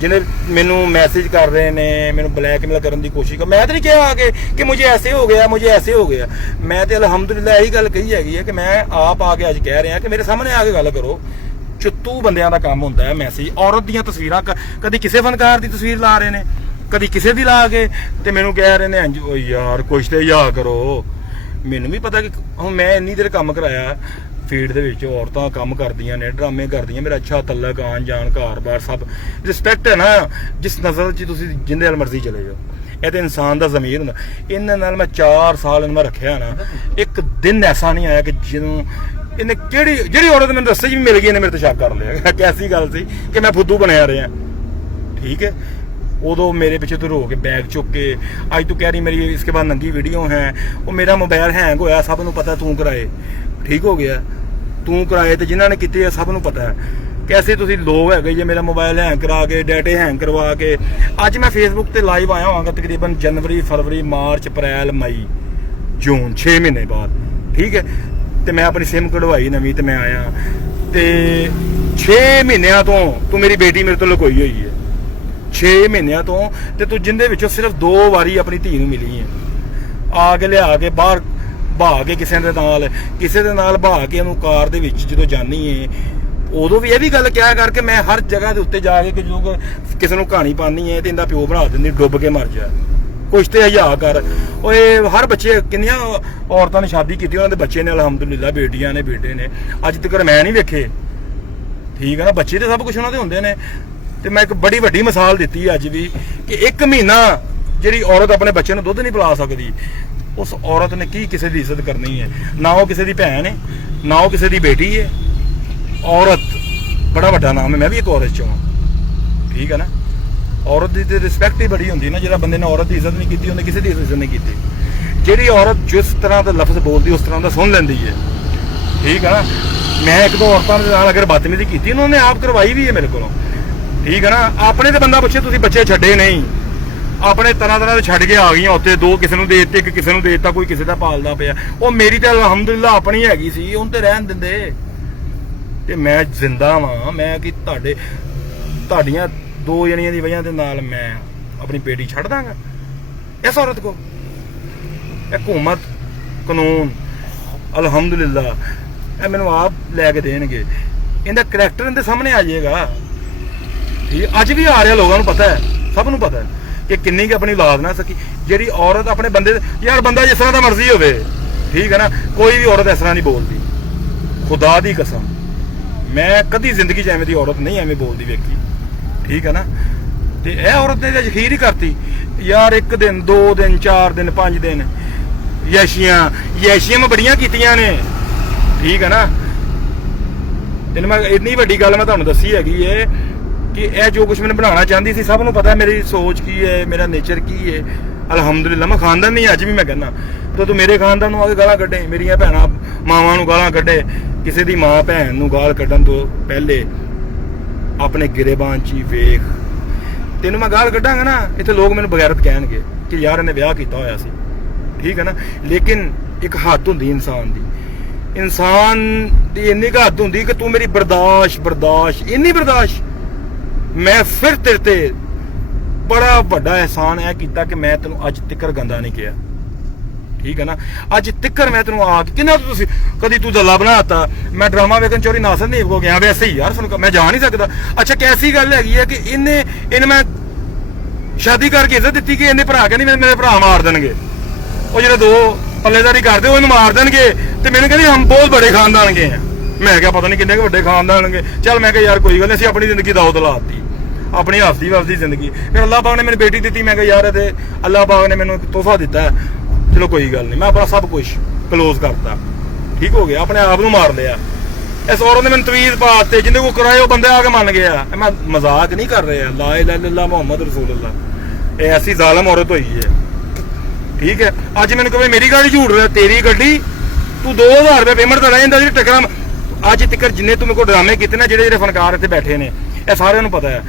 ਜਿਹਨੇ ਮੈਨੂੰ ਮੈਸੇਜ ਕਰ ਰਹੇ ਨੇ, ਮੈਨੂੰ ਬਲੈਕਮੇਲ ਕਰਨ ਦੀ ਕੋਸ਼ਿਸ਼ ਕਰ, ਮੈਂ ਤਾਂ ਨਹੀਂ ਕਿਹਾ ਕਿ ਮੁਝੇ ਐਸੇ ਹੋ ਗਿਆ, ਮੁਝੇ ਐਸੇ ਹੋ ਗਿਆ। ਮੈਂ ਤੇ ਅਲਹਮਦੁਲਿਲਾ ਇਹੀ ਗੱਲ ਕਹੀ ਹੈਗੀ ਹੈ ਕਿ ਮੈਂ ਆਪ ਆ ਕੇ ਅੱਜ ਕਹਿ ਰਿਹਾ ਕਿ ਮੇਰੇ ਸਾਹਮਣੇ ਆ ਕੇ ਗੱਲ ਕਰੋ। ਚੁੱਤੂ ਬੰਦਿਆਂ ਦਾ ਕੰਮ ਹੁੰਦਾ ਹੈ ਮੈਸੇਜ। ਔਰਤ ਦੀਆਂ ਤਸਵੀਰਾਂ ਕਦੀ ਕਿਸੇ ਫਨਕਾਰ ਦੀ ਤਸਵੀਰ ਲਾ ਰਹੇ ਨੇ, ਕਦੀ ਕਿਸੇ ਦੀ ਲਾ ਕੇ, ਤੇ ਮੈਨੂੰ ਕਹਿ ਰਹੇ ਨੇ ਓ ਯਾਰ ਕੁਛ ਤੇ ਯਾ ਕਰੋ। ਮੈਨੂੰ ਵੀ ਪਤਾ ਕਿ ਹੁਣ ਮੈਂ ਇੰਨੀ ਦੇਰ ਕੰਮ ਕਰਾਇਆ ਫੀਲਡ ਦੇ ਵਿੱਚ, ਔਰਤਾਂ ਕੰਮ ਕਰਦੀਆਂ ਨੇ, ਡਰਾਮੇ ਕਰਦੀਆਂ, ਮੇਰਾ ਅੱਛਾ ਤਲਕ, ਆਣ ਜਾਣ, ਘਰ-ਬਾਰ ਸਭ ਰਿਸਪੈਕਟ ਹੈ ਨਾ। ਜਿਸ ਨਜ਼ਰ 'ਚ ਤੁਸੀਂ ਜਿੰਦੇ ਨਾਲ ਮਰਜ਼ੀ ਚਲੇ ਜਾਓ, ਇਹ ਤੇ ਇਨਸਾਨ ਦਾ ਜ਼ਮੀਰ ਹੁੰਦਾ। ਇਹਨਾਂ ਨਾਲ ਮੈਂ 4 ਸਾਲ ਇਹਨੂੰ ਮੈਂ ਰੱਖਿਆ ਨਾ, ਇੱਕ ਦਿਨ ਐਸਾ ਨਹੀਂ ਆਇਆ ਕਿ ਜਦੋਂ ਇਹਨੇ ਜਿਹੜੀ ਔਰਤ ਮੈਨੂੰ ਰਸਤੇ 'ਚ ਵੀ ਮਿਲ ਗਈ ਇਹਨੇ ਮੇਰੇ ਤੇ ਸ਼ੱਕ ਕਰ ਲਿਆ। ਕੈਸੀ ਗੱਲ ਸੀ ਕਿ ਮੈਂ ਫੁੱਦੂ ਬਣਿਆ ਰਿਹਾ, ਠੀਕ ਹੈ? ਉਦੋਂ ਮੇਰੇ ਪਿੱਛੇ ਤੋਂ ਰੋ ਕੇ ਬੈਗ ਚੁੱਕ ਕੇ, ਅੱਜ ਤੂੰ ਕਹਿ ਰਹੀ ਮੇਰੀ ਇਸਕੇ ਬਾਅਦ ਨੰਗੀ ਵੀਡੀਓ ਹੈ, ਉਹ ਮੇਰਾ ਮੋਬਾਈਲ ਹੈਂਗ ਹੋਇਆ, ਸਭ ਨੂੰ ਪਤਾ, ਤੂੰ ਕਰਾਏ, ਠੀਕ ਹੋ ਗਿਆ, ਤੂੰ ਕਰਾਏ, ਤੇ ਜਿਨ੍ਹਾਂ ਨੇ ਕੀਤੇ ਆ ਸਭ ਨੂੰ ਪਤਾ ਹੈ। ਕੈਸੇ ਤੁਸੀਂ ਲੋਕ ਹੈਗੇ ਜੇ ਮੇਰਾ ਮੋਬਾਈਲ ਹੈਂਗ ਕਰਾ ਕੇ, ਡਾਟੇ ਹੈਂਗ ਕਰਵਾ ਕੇ। ਅੱਜ ਮੈਂ ਫੇਸਬੁੱਕ ਤੇ ਲਾਈਵ ਆਇਆ ਹੋਵਾਂਗਾ ਤਕਰੀਬਨ ਜਨਵਰੀ, ਫਰਵਰੀ, ਮਾਰਚ, ਅਪ੍ਰੈਲ, ਮਈ, ਜੂਨ, 6 ਮਹੀਨੇ ਬਾਅਦ, ਠੀਕ ਹੈ? ਤੇ ਮੈਂ ਆਪਣੀ ਸਿਮ ਕਢਵਾਈ ਨਵੀਂ ਤੇ ਮੈਂ ਆਇਆ, ਤੇ 6 ਮਹੀਨਿਆਂ ਤੋਂ ਤੂੰ ਮੇਰੀ ਬੇਟੀ ਮੇਰੇ ਤੋਂ ਲੁਕੋਈ ਹੋਈ ਹੈ। 6 ਮਹੀਨਿਆਂ ਤੋਂ, ਤੇ ਤੂੰ ਜਿੰਦੇ ਵਿੱਚੋਂ ਸਿਰਫ 2 ਵਾਰੀ ਆਪਣੀ ਧੀ ਨੂੰ ਮਿਲੀ ਹੈ। ਆ ਕੇ ਲਿਆ ਕੇ ਬਾਹਰ ਬਹਾ ਕੇ ਕਿਸੇ ਦੇ ਨਾਲ ਬਹਾ ਕੇ ਉਹਨੂੰ ਕਾਰ ਦੇ ਵਿੱਚ ਜਦੋਂ ਜਾਨੀ ਏ, ਉਦੋਂ ਵੀ ਇਹ ਵੀ ਗੱਲ ਕਿਹਾ ਕਰਕੇ ਮੈਂ ਹਰ ਜਗ੍ਹਾ ਦੇ ਉੱਤੇ ਜਾ ਕੇ ਕਿ ਜੋ ਕਿਸੇ ਨੂੰ ਕਹਾਣੀ ਪਾਣੀ ਹੈ ਤੇ ਇਹਦਾ ਪਿਓ ਬਣਾ ਦਿੰਦੀ, ਡੁੱਬ ਕੇ ਮਰ ਜਾ, ਕੁਛ ਤੇ ਹਯਾ ਕਰ। ਓਏ ਹਰ ਬੱਚੇ, ਕਿੰਨੀਆਂ ਔਰਤਾਂ ਨੇ ਸ਼ਾਦੀ ਕੀਤੀ, ਉਹਨਾਂ ਦੇ ਬੱਚੇ ਨੇ ਅਲਹਮਦੁਲਿਲਾ, ਬੇਟੀਆਂ ਨੇ, ਬੇਟੇ ਨੇ, ਅੱਜ ਤੱਕ ਮੈਂ ਨਹੀਂ ਵੇਖੇ, ਠੀਕ ਹੈ ਨਾ? ਬੱਚੇ ਤੇ ਸਭ ਕੁਛ ਉਹਨਾਂ ਦੇ ਹੁੰਦੇ ਨੇ। ਤੇ ਮੈਂ ਇੱਕ ਬੜੀ ਵੱਡੀ ਮਿਸਾਲ ਦਿੱਤੀ ਅੱਜ ਵੀ ਕਿ 1 ਮਹੀਨਾ ਜਿਹੜੀ ਔਰਤ ਆਪਣੇ ਬੱਚੇ ਨੂੰ ਦੁੱਧ ਨਹੀਂ ਪਿਲਾ ਸਕਦੀ, ਉਸ ਔਰਤ ਨੇ ਕੀ ਕਿਸੇ ਦੀ ਇੱਜ਼ਤ ਕਰਨੀ ਹੈ? ਨਾ ਉਹ ਕਿਸੇ ਦੀ ਭੈਣ ਹੈ, ਨਾ ਉਹ ਕਿਸੇ ਦੀ ਬੇਟੀ ਹੈ। ਔਰਤ ਬੜਾ ਵੱਡਾ ਨਾਮ ਹੈ, ਮੈਂ ਵੀ ਇੱਕ ਔਰਤ ਚੋਂ, ਠੀਕ ਹੈ ਨਾ? ਔਰਤ ਦੀ ਤੇ ਰਿਸਪੈਕਟ ਹੀ ਬੜੀ ਹੁੰਦੀ ਨਾ। ਜਿਹੜਾ ਬੰਦੇ ਨੇ ਔਰਤ ਦੀ ਇੱਜ਼ਤ ਨਹੀਂ ਕੀਤੀ, ਉਹਨੇ ਕਿਸੇ ਦੀ ਇੱਜ਼ਤ ਨਹੀਂ ਕੀਤੀ। ਜਿਹੜੀ ਔਰਤ ਜਿਸ ਤਰ੍ਹਾਂ ਦਾ ਲਫ਼ਜ਼ ਬੋਲਦੀ ਉਸ ਤਰ੍ਹਾਂ ਦਾ ਸੁਣ ਲੈਂਦੀ ਹੈ, ਠੀਕ ਹੈ ਨਾ? ਮੈਂ ਇੱਕ ਦੋ ਔਰਤਾਂ ਦੇ ਨਾਲ ਅਗਰ ਬਦਤਮੀਜ਼ੀ ਕੀਤੀ, ਉਹਨਾਂ ਨੇ ਆਪ ਕਰਵਾਈ ਵੀ ਹੈ ਮੇਰੇ ਕੋਲੋਂ, ਠੀਕ ਹੈ ਨਾ? ਆਪਣੇ ਤੇ ਬੰਦਾ ਪੁੱਛੇ ਤੁਸੀਂ ਬੱਚੇ ਛੱਡੇ ਨਹੀਂ, ਆਪਣੇ ਤਰ੍ਹਾਂ ਦੇ ਛੱਡ ਕੇ ਆ ਗਈਆਂ ਉੱਥੇ, 2 ਕਿਸੇ ਨੂੰ ਦੇ ਦਿੱਤੇ, ਇੱਕ ਕਿਸੇ ਨੂੰ ਦੇ ਦਿੱਤਾ, ਕੋਈ ਕਿਸੇ ਦਾ ਪਾਲਦਾ ਪਿਆ। ਉਹ ਮੇਰੀ ਤਾਂ ਅਲਹਮਦੁਲਿਲਾ ਆਪਣੀ ਹੈਗੀ ਸੀ, ਉਹਨੂੰ ਤੇ ਰਹਿਣ ਦਿੰਦੇ। ਤੇ ਮੈਂ ਜ਼ਿੰਦਾ ਵਾਂ, ਮੈਂ ਕਿ ਤੁਹਾਡੀਆਂ 2 ਜਣੀਆਂ ਦੀ ਵਜ੍ਹਾ ਦੇ ਨਾਲ ਮੈਂ ਆਪਣੀ ਬੇਟੀ ਛੱਡ ਦਾਂਗਾ ਇਸ ਔਰਤ ਕੋ? ਇਹ ਹਕੂਮਤ, ਕਾਨੂੰਨ ਅਲਹਮਦੁਲਿਲਾ ਇਹ ਮੈਨੂੰ ਆਪ ਲੈ ਕੇ ਦੇਣਗੇ। ਇਹਦਾ ਕਰੈਕਟਰ ਇਹਦੇ ਸਾਹਮਣੇ ਆ ਜਾਏਗਾ। ਠੀਕ, ਅੱਜ ਵੀ ਆ ਰਿਹਾ, ਲੋਕਾਂ ਨੂੰ ਪਤਾ ਹੈ, ਸਭ ਨੂੰ ਪਤਾ ਹੈ ਕਿ ਕਿੰਨੀ ਕਿ ਆਪਣੀ ਔਲਾਦ ਨਾ ਸਕੀ। ਜਿਹੜੀ ਔਰਤ ਆਪਣੇ ਬੰਦੇ, ਯਾਰ ਬੰਦਾ ਜਿਸ ਤਰ੍ਹਾਂ ਦਾ ਮਰਜ਼ੀ ਹੋਵੇ, ਠੀਕ ਹੈ ਨਾ, ਕੋਈ ਵੀ ਔਰਤ ਇਸ ਤਰ੍ਹਾਂ ਨਹੀਂ ਬੋਲਦੀ, ਖੁਦਾ ਦੀ ਕਸਮ। ਮੈਂ ਕਦੀ ਜ਼ਿੰਦਗੀ 'ਚ ਐਵੇਂ ਦੀ ਔਰਤ ਨਹੀਂ ਐਵੇਂ ਬੋਲਦੀ ਵੇਖੀ, ਠੀਕ ਹੈ ਨਾ? ਤੇ ਇਹ ਔਰਤ ਨੇ ਤਾਂ ਜ਼ਖੀਰ ਹੀ ਕਰਤੀ ਯਾਰ, 1 ਦਿਨ 2 ਦਿਨ 4 ਦਿਨ 5 ਦਿਨ ਯੈਸ਼ੀਆਂ ਮੈਂ ਬੜੀਆਂ ਕੀਤੀਆਂ ਨੇ, ਠੀਕ ਹੈ ਨਾ? ਤੈਨੂੰ ਮੈਂ ਇੰਨੀ ਵੱਡੀ ਗੱਲ ਮੈਂ ਤੁਹਾਨੂੰ ਦੱਸੀ ਹੈਗੀ ਏ ਕਿ ਇਹ ਜੋ ਕੁਝ ਮੈਨੂੰ ਬਣਾਉਣਾ ਚਾਹੁੰਦੀ ਸੀ, ਸਭ ਨੂੰ ਪਤਾ ਮੇਰੀ ਸੋਚ ਕੀ ਹੈ, ਮੇਰਾ ਨੇਚਰ ਕੀ ਹੈ। ਅਲਹਮਦੁਲਿਲਾ ਮੈਂ ਖਾਨਦਾਨ ਨਹੀਂ, ਅੱਜ ਵੀ ਮੈਂ ਕਹਿੰਦਾ, ਤੇ ਤੂੰ ਮੇਰੇ ਖਾਨਦਾਨ ਨੂੰ ਆ ਕੇ ਗਾਲਾਂ ਕੱਢੇ, ਮੇਰੀਆਂ ਭੈਣਾਂ ਮਾਵਾਂ ਨੂੰ ਗਾਲਾਂ ਕੱਢੇ, ਕਿਸੇ ਦੀ ਮਾਂ ਭੈਣ ਨੂੰ ਗਾਲ ਕੱਢਣ ਤੋਂ ਪਹਿਲੇ ਆਪਣੇ ਗਿਰੇਬਾਨ 'ਚ ਹੀ ਵੇਖ। ਤੈਨੂੰ ਮੈਂ ਗਾਲ ਕੱਢਾਂਗਾ ਨਾ, ਇੱਥੇ ਲੋਕ ਮੈਨੂੰ ਬਗੈਰਤ ਕਹਿਣਗੇ ਕਿ ਯਾਰ ਇਹਨੇ ਵਿਆਹ ਕੀਤਾ ਹੋਇਆ ਸੀ, ਠੀਕ ਹੈ ਨਾ? ਲੇਕਿਨ ਇੱਕ ਹੱਦ ਹੁੰਦੀ ਇਨਸਾਨ ਦੀ ਇੰਨੀ ਕੁ ਹੱਦ ਹੁੰਦੀ ਕਿ ਤੂੰ ਮੇਰੀ ਬਰਦਾਸ਼ਤ ਇੰਨੀ ਬਰਦਾਸ਼ਤ। ਮੈਂ ਫਿਰ ਤੇਰੇ ਤੇ ਬੜਾ ਵੱਡਾ ਅਹਿਸਾਨ ਇਹ ਕੀਤਾ ਕਿ ਮੈਂ ਤੈਨੂੰ ਅੱਜ ਤੱਕ ਗੰਦਾ ਨਹੀਂ ਕਿਹਾ, ਠੀਕ ਹੈ ਨਾ? ਅੱਜ ਤੱਕ ਮੈਂ ਤੈਨੂੰ ਆ ਕੇ ਕਿੰਨਾ ਤੁਸੀਂ ਕਦੀ ਤੂੰ ਦੱਲਾ ਬਣਾਤਾ, ਮੈਂ ਡਰਾਮਾ ਵੇਖਣ ਚੋਰੀ ਨਾਸਰ ਨਹੀਂ ਹੋ ਗਿਆ ਵੈਸੇ ਹੀ ਯਾਰ, ਸੁਣ ਮੈਂ ਜਾ ਨਹੀਂ ਸਕਦਾ। ਅੱਛਾ ਕੈਸੀ ਗੱਲ ਹੈਗੀ ਹੈ ਕਿ ਇਹਨੇ ਮੈਂ ਸ਼ਾਦੀ ਕਰਕੇ ਇੱਜ਼ਤ ਦਿੱਤੀ ਕਿ ਇਹਨੇ ਭਰਾ ਕਹਿੰਦੀ ਮੇਰੇ ਭਰਾ ਮਾਰ ਦੇਣਗੇ, ਉਹ ਜਿਹੜੇ 2 ਪੱਲੇਦਾਰੀ ਕਰਦੇ ਉਹ ਇਹਨੂੰ ਮਾਰ ਦੇਣਗੇ, ਤੇ ਮੈਨੂੰ ਕਹਿੰਦੀ ਹਮ ਬਹੁਤ ਬੜੇ ਖਾਨਦਾਨ ਕੇ ਆ। ਮੈਂ ਕਿਹਾ ਪਤਾ ਨਹੀਂ ਕਿੰਨੇ ਕੁ ਵੱਡੇ ਖਾਨਦਾਨ ਹੋਣਗੇ। ਚੱਲ ਮੈਂ ਕਿਹਾ ਯਾਰ ਕੋਈ ਗੱਲ ਨਹੀਂ, ਅਸੀਂ ਆਪਣੀ ਜ਼ਿੰਦਗੀ ਦਾਅ ਤੇ ਲਾਤੀ, ਆਪਣੀ ਹੱਸਦੀ ਵਸਦੀ ਜ਼ਿੰਦਗੀ। ਫਿਰ ਅੱਲਾਹ ਪਾਕ ਨੇ ਮੈਨੂੰ ਬੇਟੀ ਦਿੱਤੀ। ਮੈਂ ਕਿਹਾ ਯਾਰ ਇਹਦੇ ਅੱਲਾਹ ਪਾਕ ਨੇ ਮੈਨੂੰ ਇੱਕ ਤੋਹਫਾ ਦਿੱਤਾ, ਚਲੋ ਕੋਈ ਗੱਲ ਨਹੀਂ। ਮੈਂ ਆਪਣਾ ਸਭ ਕੁਝ ਕਲੋਜ਼ ਕਰਤਾ, ਠੀਕ ਹੋ ਗਿਆ, ਆਪਣੇ ਆਪ ਨੂੰ ਮਾਰ ਲਿਆ। ਇਸ ਔਰਤ ਨੇ ਮੈਨੂੰ ਤਵੀਜ਼ ਪਾਤੇ, ਜਿੰਨੇ ਕੋ ਕਰਾਏ ਉਹ ਬੰਦੇ ਆ ਕੇ ਮੰਨ ਗਿਆ। ਮੈਂ ਮਜ਼ਾਕ ਨਹੀਂ ਕਰ ਰਿਹਾ, ਲਾ ਇਲਾਹਾ ਇल्लल्लाह ਮੁਹੰਮਦ ਰਸੂਲullah। ਇਹ ਐਸੀ ਜ਼ਾਲਮ ਔਰਤ ਹੋਈ ਹੈ, ਠੀਕ ਹੈ। ਅੱਜ ਮੈਨੂੰ ਕਹੇ ਮੇਰੀ ਗਾੜੀ ਝੂਠ ਰਿਹਾ, ਤੇਰੀ ਗੱਡੀ ਤੂੰ 2000 ਰੁਪਏ ਪੇਮੈਂਟ ਤਾਂ ਲੈ ਜਾਂਦਾ ਜਿਹੜੀ ਟੱਕਰਾਂ। ਅੱਜ ਤੱਕ ਜਿੰਨੇ ਤੂੰ ਮੇਰੇ ਕੋਲ ਡਰਾਮੇ ਕੀਤੇ ਨਾ, ਜਿਹੜੇ ਫਨਕਾਰ ਇੱਥੇ ਬੈਠੇ ਨੇ, ਇਹ ਸਾਰਿਆਂ ਨੂੰ ਪਤਾ ਹੈ।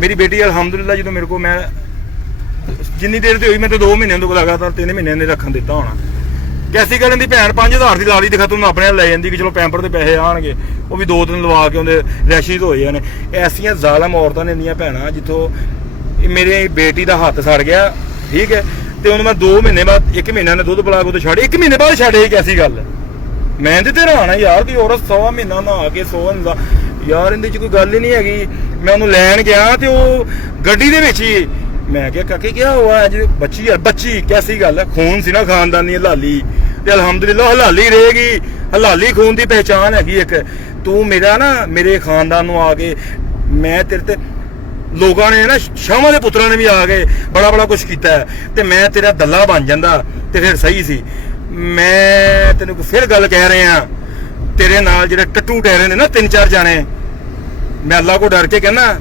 ਮੇਰੀ ਬੇਟੀ ਅਲਹਮਦੁਲਿਲਾ ਜਦੋਂ ਮੇਰੇ ਕੋਲ, ਮੈਂ ਜਿੰਨੀ ਦੇਰ ਦੀ ਹੋਈ, ਮੈਂ ਤਾਂ 2 ਮਹੀਨਿਆਂ ਤੋਂ ਲਗਾਤਾਰ 3 ਮਹੀਨਿਆਂ ਨੇ ਰੱਖਣ ਦਿੱਤਾ ਹੋਣਾ। ਕੈਸੀ ਕਰਨ ਦੀ ਭੈਣ 5000 ਦੀ ਲਾੜੀ ਦਿਖਾ ਤੂੰ ਆਪਣੇ ਲੈ ਜਾਂਦੀ ਕਿ ਚਲੋ ਪੈਂਪਰ ਦੇ ਪੈਸੇ ਆਣਗੇ, ਉਹ ਵੀ 2 ਦਿਨ ਲਵਾ ਕੇ ਉਹਦੇ ਰੈਸ਼ਿਜ਼ ਹੋਏ ਨੇ। ਐਸੀਆਂ ਜ਼ਾਲਮ ਔਰਤਾਂ ਨੇ ਇੰਨੀਆਂ ਭੈਣਾਂ, ਜਿੱਥੋਂ ਮੇਰੀ ਬੇਟੀ ਦਾ ਹੱਥ ਸੜ ਗਿਆ, ਠੀਕ ਹੈ, ਤੇ ਉਹਨੂੰ ਮੈਂ 2 ਮਹੀਨੇ ਬਾਅਦ 1 ਮਹੀਨਾ ਨੇ ਦੁੱਧ ਪਿਲਾ ਕੇ ਉਹ ਛੱਡ, 1 ਮਹੀਨੇ ਬਾਅਦ ਛੱਡ। ਇਹ ਕੈਸੀ ਗੱਲ ਹੈ? ਮੈਂ ਤੇ ਹੈਰਾਨ ਯਾਰ, ਕਿ ਔਰਤ 100 ਮਹੀਨਾ ਨਹਾ ਕੇ 100 ਯਾਰ, ਇਹਦੇ ਚ ਕੋਈ ਗੱਲ ਹੀ ਨਹੀਂ ਹੈਗੀ। ਮੈਂ ਉਹਨੂੰ ਲੈਣ ਗਿਆ ਤੇ ਉਹ ਗੱਡੀ ਦੇ ਵਿੱਚ ਹੀ, ਮੈਂ ਕਿਹਾ ਕਾਕੇ ਕੀ ਹੋਇਆ? ਜੀ ਬੱਚੀ ਆ, ਬੱਚੀ ਕੈਸੀ ਗੱਲ ਹੈ? ਖੂਨ ਸੀ ਨਾ ਖਾਨਦਾਨੀ ਹਲਾਲੀ, ਤੇ ਅਲਹਮਦੁਲਿਲਾ ਹਲਾਲੀ ਰਹੇਗੀ। ਹਲਾਲੀ ਖੂਨ ਦੀ ਪਹਿਚਾਨ ਹੈਗੀ ਇੱਕ। ਤੂੰ ਮੇਰਾ ਨਾ, ਮੇਰੇ ਖਾਨਦਾਨ ਨੂੰ ਆ ਕੇ, ਮੈਂ ਤੇਰੇ ਤੇ ਲੋਕਾਂ ਨੇ ਨਾ, ਸ਼ਾਮਾਂ ਦੇ ਪੁੱਤਰਾਂ ਨੇ ਵੀ ਆ ਕੇ ਬੜਾ ਬੜਾ ਕੁਛ ਕੀਤਾ, ਤੇ ਮੈਂ ਤੇਰਾ ਦੱਲਾ ਬਣ ਜਾਂਦਾ ਤੇ ਫਿਰ ਸਹੀ ਸੀ। ਮੈਂ ਤੈਨੂੰ ਫਿਰ ਗੱਲ ਕਹਿ ਰਿਹਾ, ਤੇਰੇ ਨਾਲ ਜਿਹੜੇ ਟੱਟੂ ਟਹਿਰੇ ਨੇ ਨਾ 3-4 ਜਾਣੇ, ਮੈਂ ਅੱਲਾ ਕੋ ਡਰ ਕੇ ਕਹਿੰਦਾ,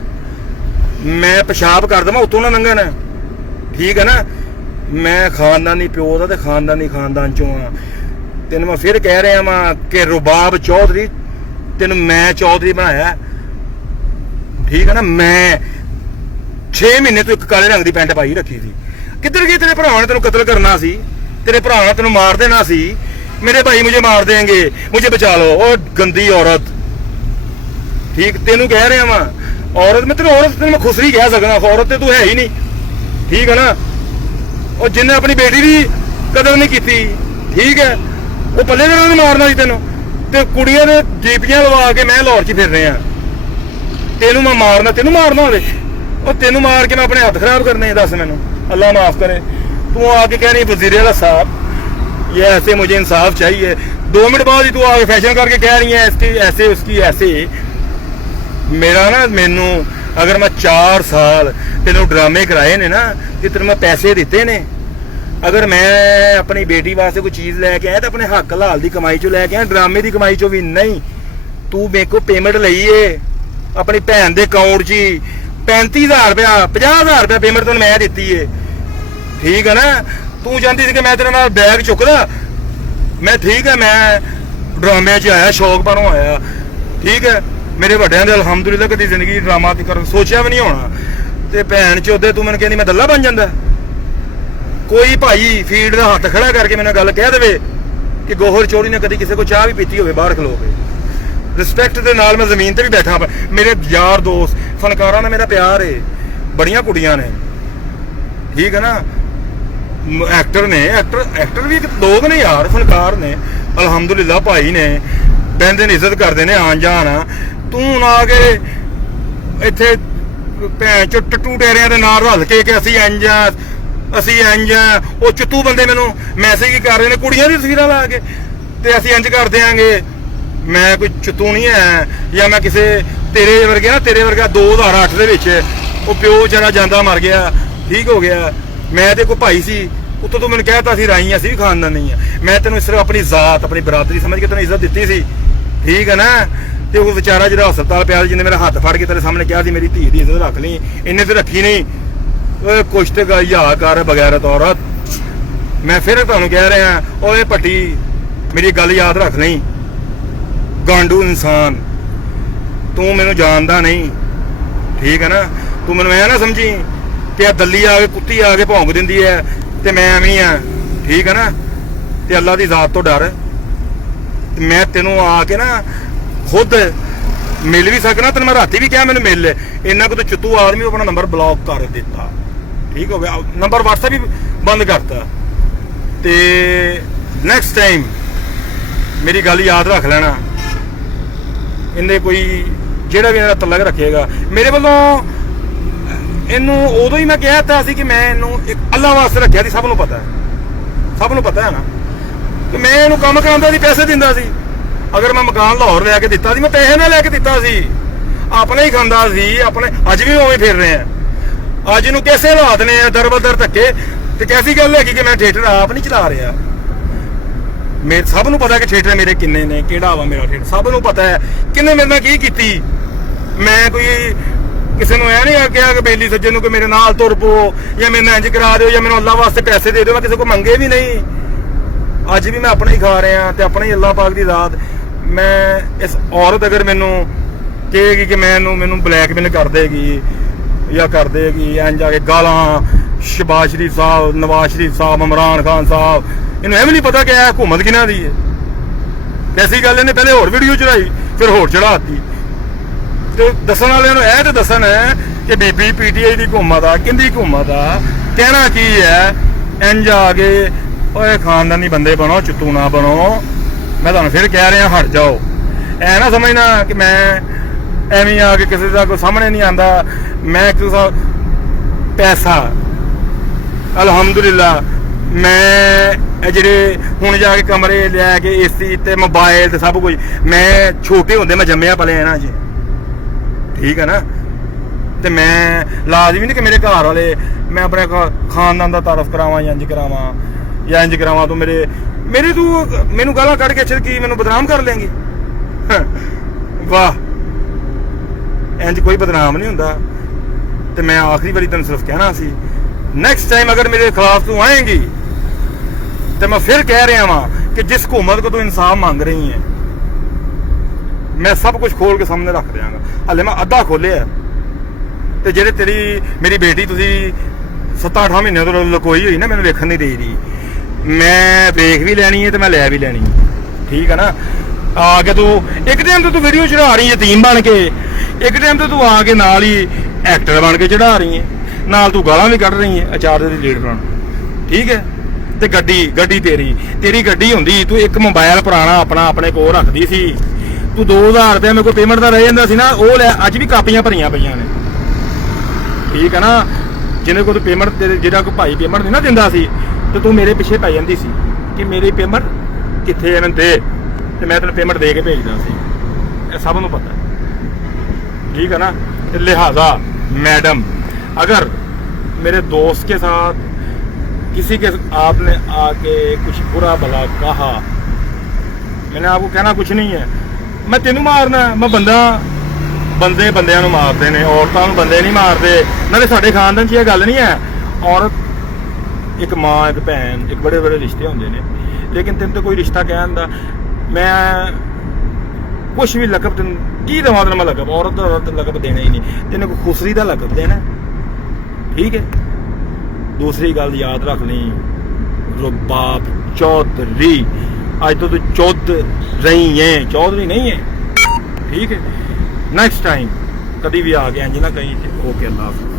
ਮੈਂ ਪਿਸ਼ਾਬ ਕਰ ਦਵਾਂ ਉਤੋਂ ਨਾ ਲੰਘਣ, ਠੀਕ ਹੈ ਨਾ। ਮੈਂ ਖਾਨਦਾਨੀ ਪਿਓ ਦਾ ਤੇ ਖਾਨਦਾਨ ਚੋਂ ਆ। ਤੈਨੂੰ ਮੈਂ ਫਿਰ ਕਹਿ ਰਿਹਾ ਵਾਂ ਕਿ ਰਬਾਬ ਚੌਧਰੀ, ਤੈਨੂੰ ਮੈਂ ਚੌਧਰੀ ਬਣਾਇਆ, ਠੀਕ ਹੈ ਨਾ। ਮੈਂ 6 ਮਹੀਨੇ ਤੋਂ ਇੱਕ ਕਾਲੇ ਰੰਗ ਦੀ ਪੈਂਟ ਪਾਈ ਰੱਖੀ ਸੀ। ਕਿੱਧਰ ਗਈ? ਤੇਰੇ ਭਰਾਵਾਂ ਨੇ ਤੈਨੂੰ ਕਤਲ ਕਰਨਾ ਸੀ, ਤੇਰੇ ਭਰਾਵਾਂ ਨੇ ਤੈਨੂੰ ਮਾਰ ਦੇਣਾ ਸੀ। मेरे भाई मुझे मार देंगे, मुझे बचा लो। और गंदी औरत, ठीक तेनू कह रहा वहां औरत, मैं तेन औरत तेन मैं खुसरी कह सकना, औरत तो तू है ही नहीं, ठीक है ना। और जिन्हें अपनी बेटी की कदर नहीं की, ठीक है, वो पल्ले दिन ने मारना सी तेन, ते कुड़ियां ने जीपियां लवा के मैं लाहौर च फिर रहे हैं, तेनू मैं मारना, तेनू मारना होवे, और तेनू मार के मैं अपने हाथ खराब करने, दस मैनू अल्लाह माफ करे। तू आके कह रही वजीर आला साहब ये ऐसे, मुझे इंसाफ चाहिए। 2 मिनट बाद ही तू आके फैशन करके कह रही है इसकी ऐसे उसकी ऐसे। मेरा ना मैनू अगर मैं 4 साल तेनों ड्रामे कराए ने ना, ते तेन मैं पैसे दिते ने, अगर मैं अपनी बेटी वास्ते कोई चीज लैके आया तो अपने हक हलाल की कमाई चो लैके आया, ड्रामे की कमाई चो भी नहीं। तू मेरे को पेमेंट लई है अपनी भैन के अकाउंट च 35,000 रुपया 50,000 रुपया पेमेंट तेन मैं दी है, ठीक है ना। तू चाहती थी कि मैं तेरे नाल बैग चुकदा, मैं ठीक है, मैं ड्रामे च आया, शौक भरों आया, ठीक है। मेरे वड्डियां दे अलहमदुलिल्लाह कदी जिंदगी ड्रामा कर सोचा भी नहीं होना, ते भैन चोदे तू मैनूं कहनी मैं दल्ला बन जांदा। कोई भाई फील्ड का हथ खड़ा करके मैंने गल कह दे कि गोहर चोरी ने कदी किसी को चाह भी पीती हो बाहर खलो के, रिस्पैक्ट के नाल मैं जमीन ते भी बैठा। मेरे यार दोस्त फनकारां नाल मेरा प्यार है, बड़ियां कुड़ियां ने, ठीक है ना। एक्टर ने, एक्टर भी लोग ने यार, फनकार ने अलहमदुलिल्लाह, भाई ने बहते ने, इज्जत करते हैं, आन जान। तू ना के इत्थे भैन चो टट्टू टैरियां दे नाल रल के असी इंज आ, असी इंज आ। वो चुत्तू बंदे मैनू मैसेज ही कर रहे हैं कुड़ियां दी तस्वीरां ला के, ते असी इंज कर देंगे। मैं कोई चुत्तू नहीं है, या मैं किसी तेरे वर्गे ना, तेरे वर्गा 2008 दे विच वो प्यो बेचारा जांदा मर गया, ठीक हो गया। मैं तो कोई भाई सी, उत्तों तो मैंने कहता सी राई असी भी खानदान नहीं है। मैं तेन सिर्फ अपनी जात अपनी बरादरी समझ के तेन इज्जत दी सी, ठीक है ना। तो वो बेचारा जो हस्पताल प्यार जिन्हें मेरा हाथ फड़ के तेरे सामने कहा मेरी धी की इज्जत रख ली, इन्हें तो रखी नहीं। कुछ तो या कर बगैरत औरत। मैं फिर तुहानू कह रहा, और ये भट्टी मेरी गल याद रख ली, गांडू इंसान, तू मैनू जानदा नहीं, ठीक है ना। तू मैनू ऐ ना समझी कि दली आ के कुत्ती आ के भौंक दिंदी है ते मैं एवं हाँ, ठीक है ना। ते अल्लाह की जात तो डर, मैं तेनों आके ना खुद मिल भी सकना, तेन मैं राती भी क्या मैंने मिल ले। इन्ना को तो चुत्तू आदमी अपना नंबर ब्लॉक कर दिता, ठीक हो गया, नंबर व्हाट्सएप भी बंद करता। ते नैक्सट टाइम मेरी गल याद रख लेना, इन्हें कोई जेड़ा भी इन्हें तलक रखेगा मेरे वालों, इनू उदों ही मैं कहा था कि मैं इनू एक अल्लाह वास्ते रखा थी। सबनों पता है, सबनों पता है ना कि मैं इनू काम करांदा सी, पैसे दिंदा सी, ਅਗਰ ਮੈਂ ਮਕਾਨ ਲਾਹੌਰ ਲੈ ਕੇ ਦਿੱਤਾ ਸੀ, ਮੈਂ ਪੈਸੇ ਨਾਲ ਲੈ ਕੇ ਦਿੱਤਾ ਸੀ, ਆਪਣੇ ਹੀ ਖਾਂਦਾ ਸੀ ਆਪਣੇ। ਅੱਜ ਵੀ ਉਵੇਂ ਫਿਰ ਰਹੇ ਆ। ਅੱਜ ਨੂੰ ਕਿਸੇ ਹਾਲਾਤ ਨੇ ਦਰ ਬਦਰ ਧੱਕੇ ਤੇ ਕੈਸੀ ਗੱਲ ਹੈਗੀ ਕਿ ਮੈਂ ਥੀਏਟਰ ਆਪ ਨਹੀਂ ਚਲਾ ਰਿਹਾ। ਮੇਰੇ ਸਭ ਨੂੰ ਪਤਾ ਕਿ ਥੀਏਟਰ ਮੇਰੇ ਕਿੰਨੇ ਨੇ, ਕਿਹੜਾ ਵਾ ਮੇਰਾ ਥੀਏਟਰ, ਸਭ ਨੂੰ ਪਤਾ ਹੈ ਕਿੰਨੇ ਮੇਰੇ ਨਾਲ ਕੀ ਕੀਤੀ। ਮੈਂ ਕੋਈ ਕਿਸੇ ਨੂੰ ਐ ਨਹੀਂ ਆਖਿਆ ਕਿ ਬੇਲੀ ਸੱਜੇ ਨੂੰ ਕਿ ਮੇਰੇ ਨਾਲ ਤੁਰ ਪੋ ਜਾਂ ਮੇਰੇ ਨਾਲ ਇੰਜ ਕਰਾ ਦਿਓ ਜਾਂ ਮੈਨੂੰ ਅੱਲਾਹ ਵਾਸਤੇ ਪੈਸੇ ਦੇ ਦਿਓ। ਮੈਂ ਕਿਸੇ ਕੋਲ ਮੰਗੇ ਵੀ ਨਹੀਂ। ਅੱਜ ਵੀ ਮੈਂ ਆਪਣਾ ਹੀ ਖਾ ਰਿਹਾ ਤੇ ਆਪਣਾ ਹੀ ਅੱਲਾਹ ਪਾਕ ਦੀ ਰਾਤ। ਮੈਂ ਇਸ ਔਰਤ ਅਗਰ ਮੈਨੂੰ ਕਹੇਗੀ ਕਿ ਮੈਨੂੰ ਬਲੈਕਮੇਲ ਕਰ ਦੇਗੀ ਜਾਂ ਕਰ ਦੇਗੀ ਇੰਜ ਜਾ ਕੇ ਗਾਲਾਂ, ਸ਼ਬਾਜ਼ ਸ਼ਰੀਫ ਸਾਹਿਬ, ਨਵਾਜ਼ ਸ਼ਰੀਫ ਸਾਹਿਬ, ਇਮਰਾਨ ਖਾਨ ਸਾਹਿਬ, ਇਹਨੂੰ ਐਵੇਂ ਨਹੀਂ ਪਤਾ ਕਿ ਇਹ ਹਕੂਮਤ ਕਿਹਨਾਂ ਦੀ ਹੈ। ਐਸੀ ਗੱਲ ਇਹਨੇ ਪਹਿਲੇ ਹੋਰ ਵੀਡੀਓ ਚੜਾਈ ਫਿਰ ਹੋਰ ਚੜਾਤੀ ਤੇ ਦੱਸਣ ਵਾਲਿਆਂ ਨੂੰ ਇਹ ਤੇ ਦੱਸਣ ਹੈ ਕਿ ਬੀਬੀ ਪੀਟੀਆਈ ਦੀ ਹਕੂਮਤ ਆ, ਕਿੰਦੀ ਹਕੂਮਤ ਆ, ਕਹਿਣਾ ਕੀ ਹੈ। ਇੰਜ ਆ ਕੇ ਓਏ ਖਾਨਦਾਨੀ ਬੰਦੇ ਬਣੋ, ਚੁੱਤੂ ਨਾ ਬਣੋ। ਮੈਂ ਤੁਹਾਨੂੰ ਫਿਰ ਕਹਿ ਰਿਹਾ ਹਟ ਜਾਓ। ਐ ਨਾ ਸਮਝਣਾ ਕਿ ਮੈਂ ਐਵੇਂ ਆ ਕੇ ਕਿਸੇ ਦਾ ਕੋਈ ਸਾਹਮਣੇ ਨਹੀਂ ਆਂਦਾ। ਮੈਂ ਪੈਸਾ ਅਲਹਮਦੁਲਿਲਾ ਮੈਂ ਇਹ ਜਿਹੜੇ ਹੁਣ ਜਾ ਕੇ ਕਮਰੇ ਲੈ ਕੇ ਏਸੀ ਤੇ ਮੋਬਾਈਲ ਤੇ ਸਭ ਕੁਝ, ਮੈਂ ਛੋਟੇ ਹੁੰਦੇ ਮੈਂ ਜੰਮਿਆ ਪਲਿਆ ਨਾ ਜੀ, ਠੀਕ ਹੈ ਨਾ। ਤੇ ਮੈਂ ਲਾਜ਼ਮੀ ਨਹੀਂ ਕਿ ਮੇਰੇ ਘਰ ਵਾਲੇ ਮੈਂ ਆਪਣੇ ਖਾਨਦਾਨ ਦਾ ਤਾਰਫ ਕਰਾਵਾਂ ਜਾਂ ਇੰਜ ਕਰਾਵਾਂ ਜਾਂ ਇੰਜ ਕਰਾਵਾਂ। ਤੂੰ ਤੂੰ ਮੈਨੂੰ ਗਾਲਾਂ ਕੱਢ ਕੇ ਕੀ ਮੈਨੂੰ ਬਦਨਾਮ ਕਰ ਲੇਂਗੀ? ਵਾਹ, ਇੰਜ ਕੋਈ ਬਦਨਾਮ ਨਹੀਂ ਹੁੰਦਾ। ਤੇ ਮੈਂ ਆਖਰੀ ਵਾਰੀ ਤੈਨੂੰ ਸਿਰਫ ਕਹਿਣਾ ਸੀ, ਨੈਕਸਟ ਟਾਈਮ ਅਗਰ ਮੇਰੇ ਖਿਲਾਫ ਤੂੰ ਆਏਂਗੀ ਤੇ ਮੈਂ ਫਿਰ ਕਹਿ ਰਿਹਾ ਵਾਂ ਕਿ ਜਿਸ ਹਕੂਮਤ ਕੋ ਤੂੰ ਇਨਸਾਫ ਮੰਗ ਰਹੀ ਹੈ, ਮੈਂ ਸਭ ਕੁਝ ਖੋਲ ਕੇ ਸਾਹਮਣੇ ਰੱਖ ਦਿਆਂਗਾ। ਹਲੇ ਮੈਂ ਅੱਧਾ ਖੋਲਿਆ ਤੇ ਜਿਹੜੇ ਮੇਰੀ ਬੇਟੀ ਤੁਸੀਂ 7-8 ਮਹੀਨਿਆਂ ਤੋਂ ਲਕੋਈ ਹੋਈ ਨਾ, ਮੈਨੂੰ ਵੇਖਣ ਨਹੀਂ ਦੇ ਰਹੀ, ਮੈਂ ਵੇਖ ਵੀ ਲੈਣੀ ਹੈ ਤੇ ਮੈਂ ਲੈ ਵੀ ਲੈਣੀ, ਠੀਕ ਹੈ ਨਾ। ਆ ਕੇ ਤੂੰ ਇੱਕ ਟਾਈਮ ਤੇ ਤੂੰ ਵੀਡੀਓ ਚੜਾ ਰਹੀ ਹੈ ਯਤੀਮ ਬਣ ਕੇ, ਇੱਕ ਟਾਈਮ ਤੇ ਤੂੰ ਆ ਕੇ ਨਾਲ ਹੀ ਐਕਟਰ ਬਣ ਕੇ ਚੜਾ ਰਹੀ ਹੈ, ਨਾਲ ਤੂੰ ਗਾਲਾਂ ਵੀ ਕੱਢ ਰਹੀ ਹੈ ਅਚਾਰ ਦੀ ਲੀਡ ਬਣਾਉਣ, ਠੀਕ ਹੈ। ਤੇ ਗੱਡੀ ਤੇਰੀ ਗੱਡੀ ਹੁੰਦੀ, ਤੂੰ ਇੱਕ ਮੋਬਾਈਲ ਪੁਰਾਣਾ ਆਪਣਾ ਆਪਣੇ ਕੋਲ ਰੱਖਦੀ ਸੀ। ਤੂੰ 2000 ਰੁਪਏ ਮੇਰੇ ਕੋਲ ਪੇਮੈਂਟ ਦਾ ਰਹਿ ਜਾਂਦਾ ਸੀ ਨਾ, ਉਹ ਲੈ ਅੱਜ ਵੀ ਕਾਪੀਆਂ ਭਰੀਆਂ ਪਈਆਂ ਨੇ, ਠੀਕ ਹੈ ਨਾ। ਜਿਹਨੇ ਕੋਲ ਪੇਮੈਂਟ ਜਿਹੜਾ ਕੋਈ ਭਾਈ ਪੇਮੈਂਟ ਨਹੀਂ ਨਾ ਦਿੰਦਾ ਸੀ ਤੇ ਤੂੰ ਮੇਰੇ ਪਿੱਛੇ ਪੈ ਜਾਂਦੀ ਸੀ ਕਿ ਮੇਰੀ ਪੇਮੈਂਟ ਕਿੱਥੇ ਹੈ, ਮੈਨੂੰ ਦੇ, ਤੇ ਮੈਂ ਤੈਨੂੰ ਪੇਮੈਂਟ ਦੇ ਕੇ ਭੇਜਦਾ ਸੀ। ਇਹ ਸਭ ਨੂੰ ਪਤਾ, ठीक है ना। लिहाजा मैडम, अगर मेरे दोस्त के साथ किसी के आपने आके कुछ बुरा भला कहा, मैंने आपको कहना कुछ नहीं है, मैं तेनू मारना, मैं ਬੰਦੇ ਬੰਦਿਆਂ ਨੂੰ ਮਾਰਦੇ ਨੇ, ਔਰਤਾਂ ਨੂੰ ਬੰਦੇ ਨਹੀਂ ਮਾਰਦੇ। ਨਾਲੇ ਸਾਡੇ ਖਾਨਦਾਨ 'ਚ ਇਹ ਗੱਲ ਨਹੀਂ ਹੈ। ਔਰਤ ਇੱਕ ਮਾਂ, ਇੱਕ ਭੈਣ, ਇੱਕ ਬੜੇ ਬੜੇ ਰਿਸ਼ਤੇ ਹੁੰਦੇ ਨੇ, ਲੇਕਿਨ ਤੈਨੂੰ ਤਾਂ ਕੋਈ ਰਿਸ਼ਤਾ ਕਹਿਣ ਦਾ ਮੈਂ ਕੁਛ ਵੀ ਲਕਬ ਤੈਨੂੰ ਕੀ ਦੇਵਾਂ? ਤੈਨੂੰ ਮੈਂ ਲਕਬ ਔਰਤ ਦਾ ਲਕਬ ਦੇਣਾ ਹੀ ਨਹੀਂ, ਤੈਨੂੰ ਕੋਈ ਖੁਸਰੀ ਦਾ ਲਕਬ ਦੇਣਾ, ਠੀਕ ਹੈ। ਦੂਸਰੀ ਗੱਲ ਯਾਦ ਰੱਖ ਲਈ, ਰਬਾਬ ਚੌਧਰੀ, ਅੱਜ ਤੋਂ ਤੂੰ ਚੌਧਰੀ ਹੈ, ਚੌਧਰੀ ਨਹੀਂ ਹੈ, ਠੀਕ ਹੈ। ਨੈਕਸਟ ਟਾਈਮ ਕਦੀ ਵੀ ਆ ਗਿਆ ਇੰਜ ਨਾ ਕਹੀਂ। ਓਕੇ, ਅੱਲਾਹ ਹਾਫਿਜ਼।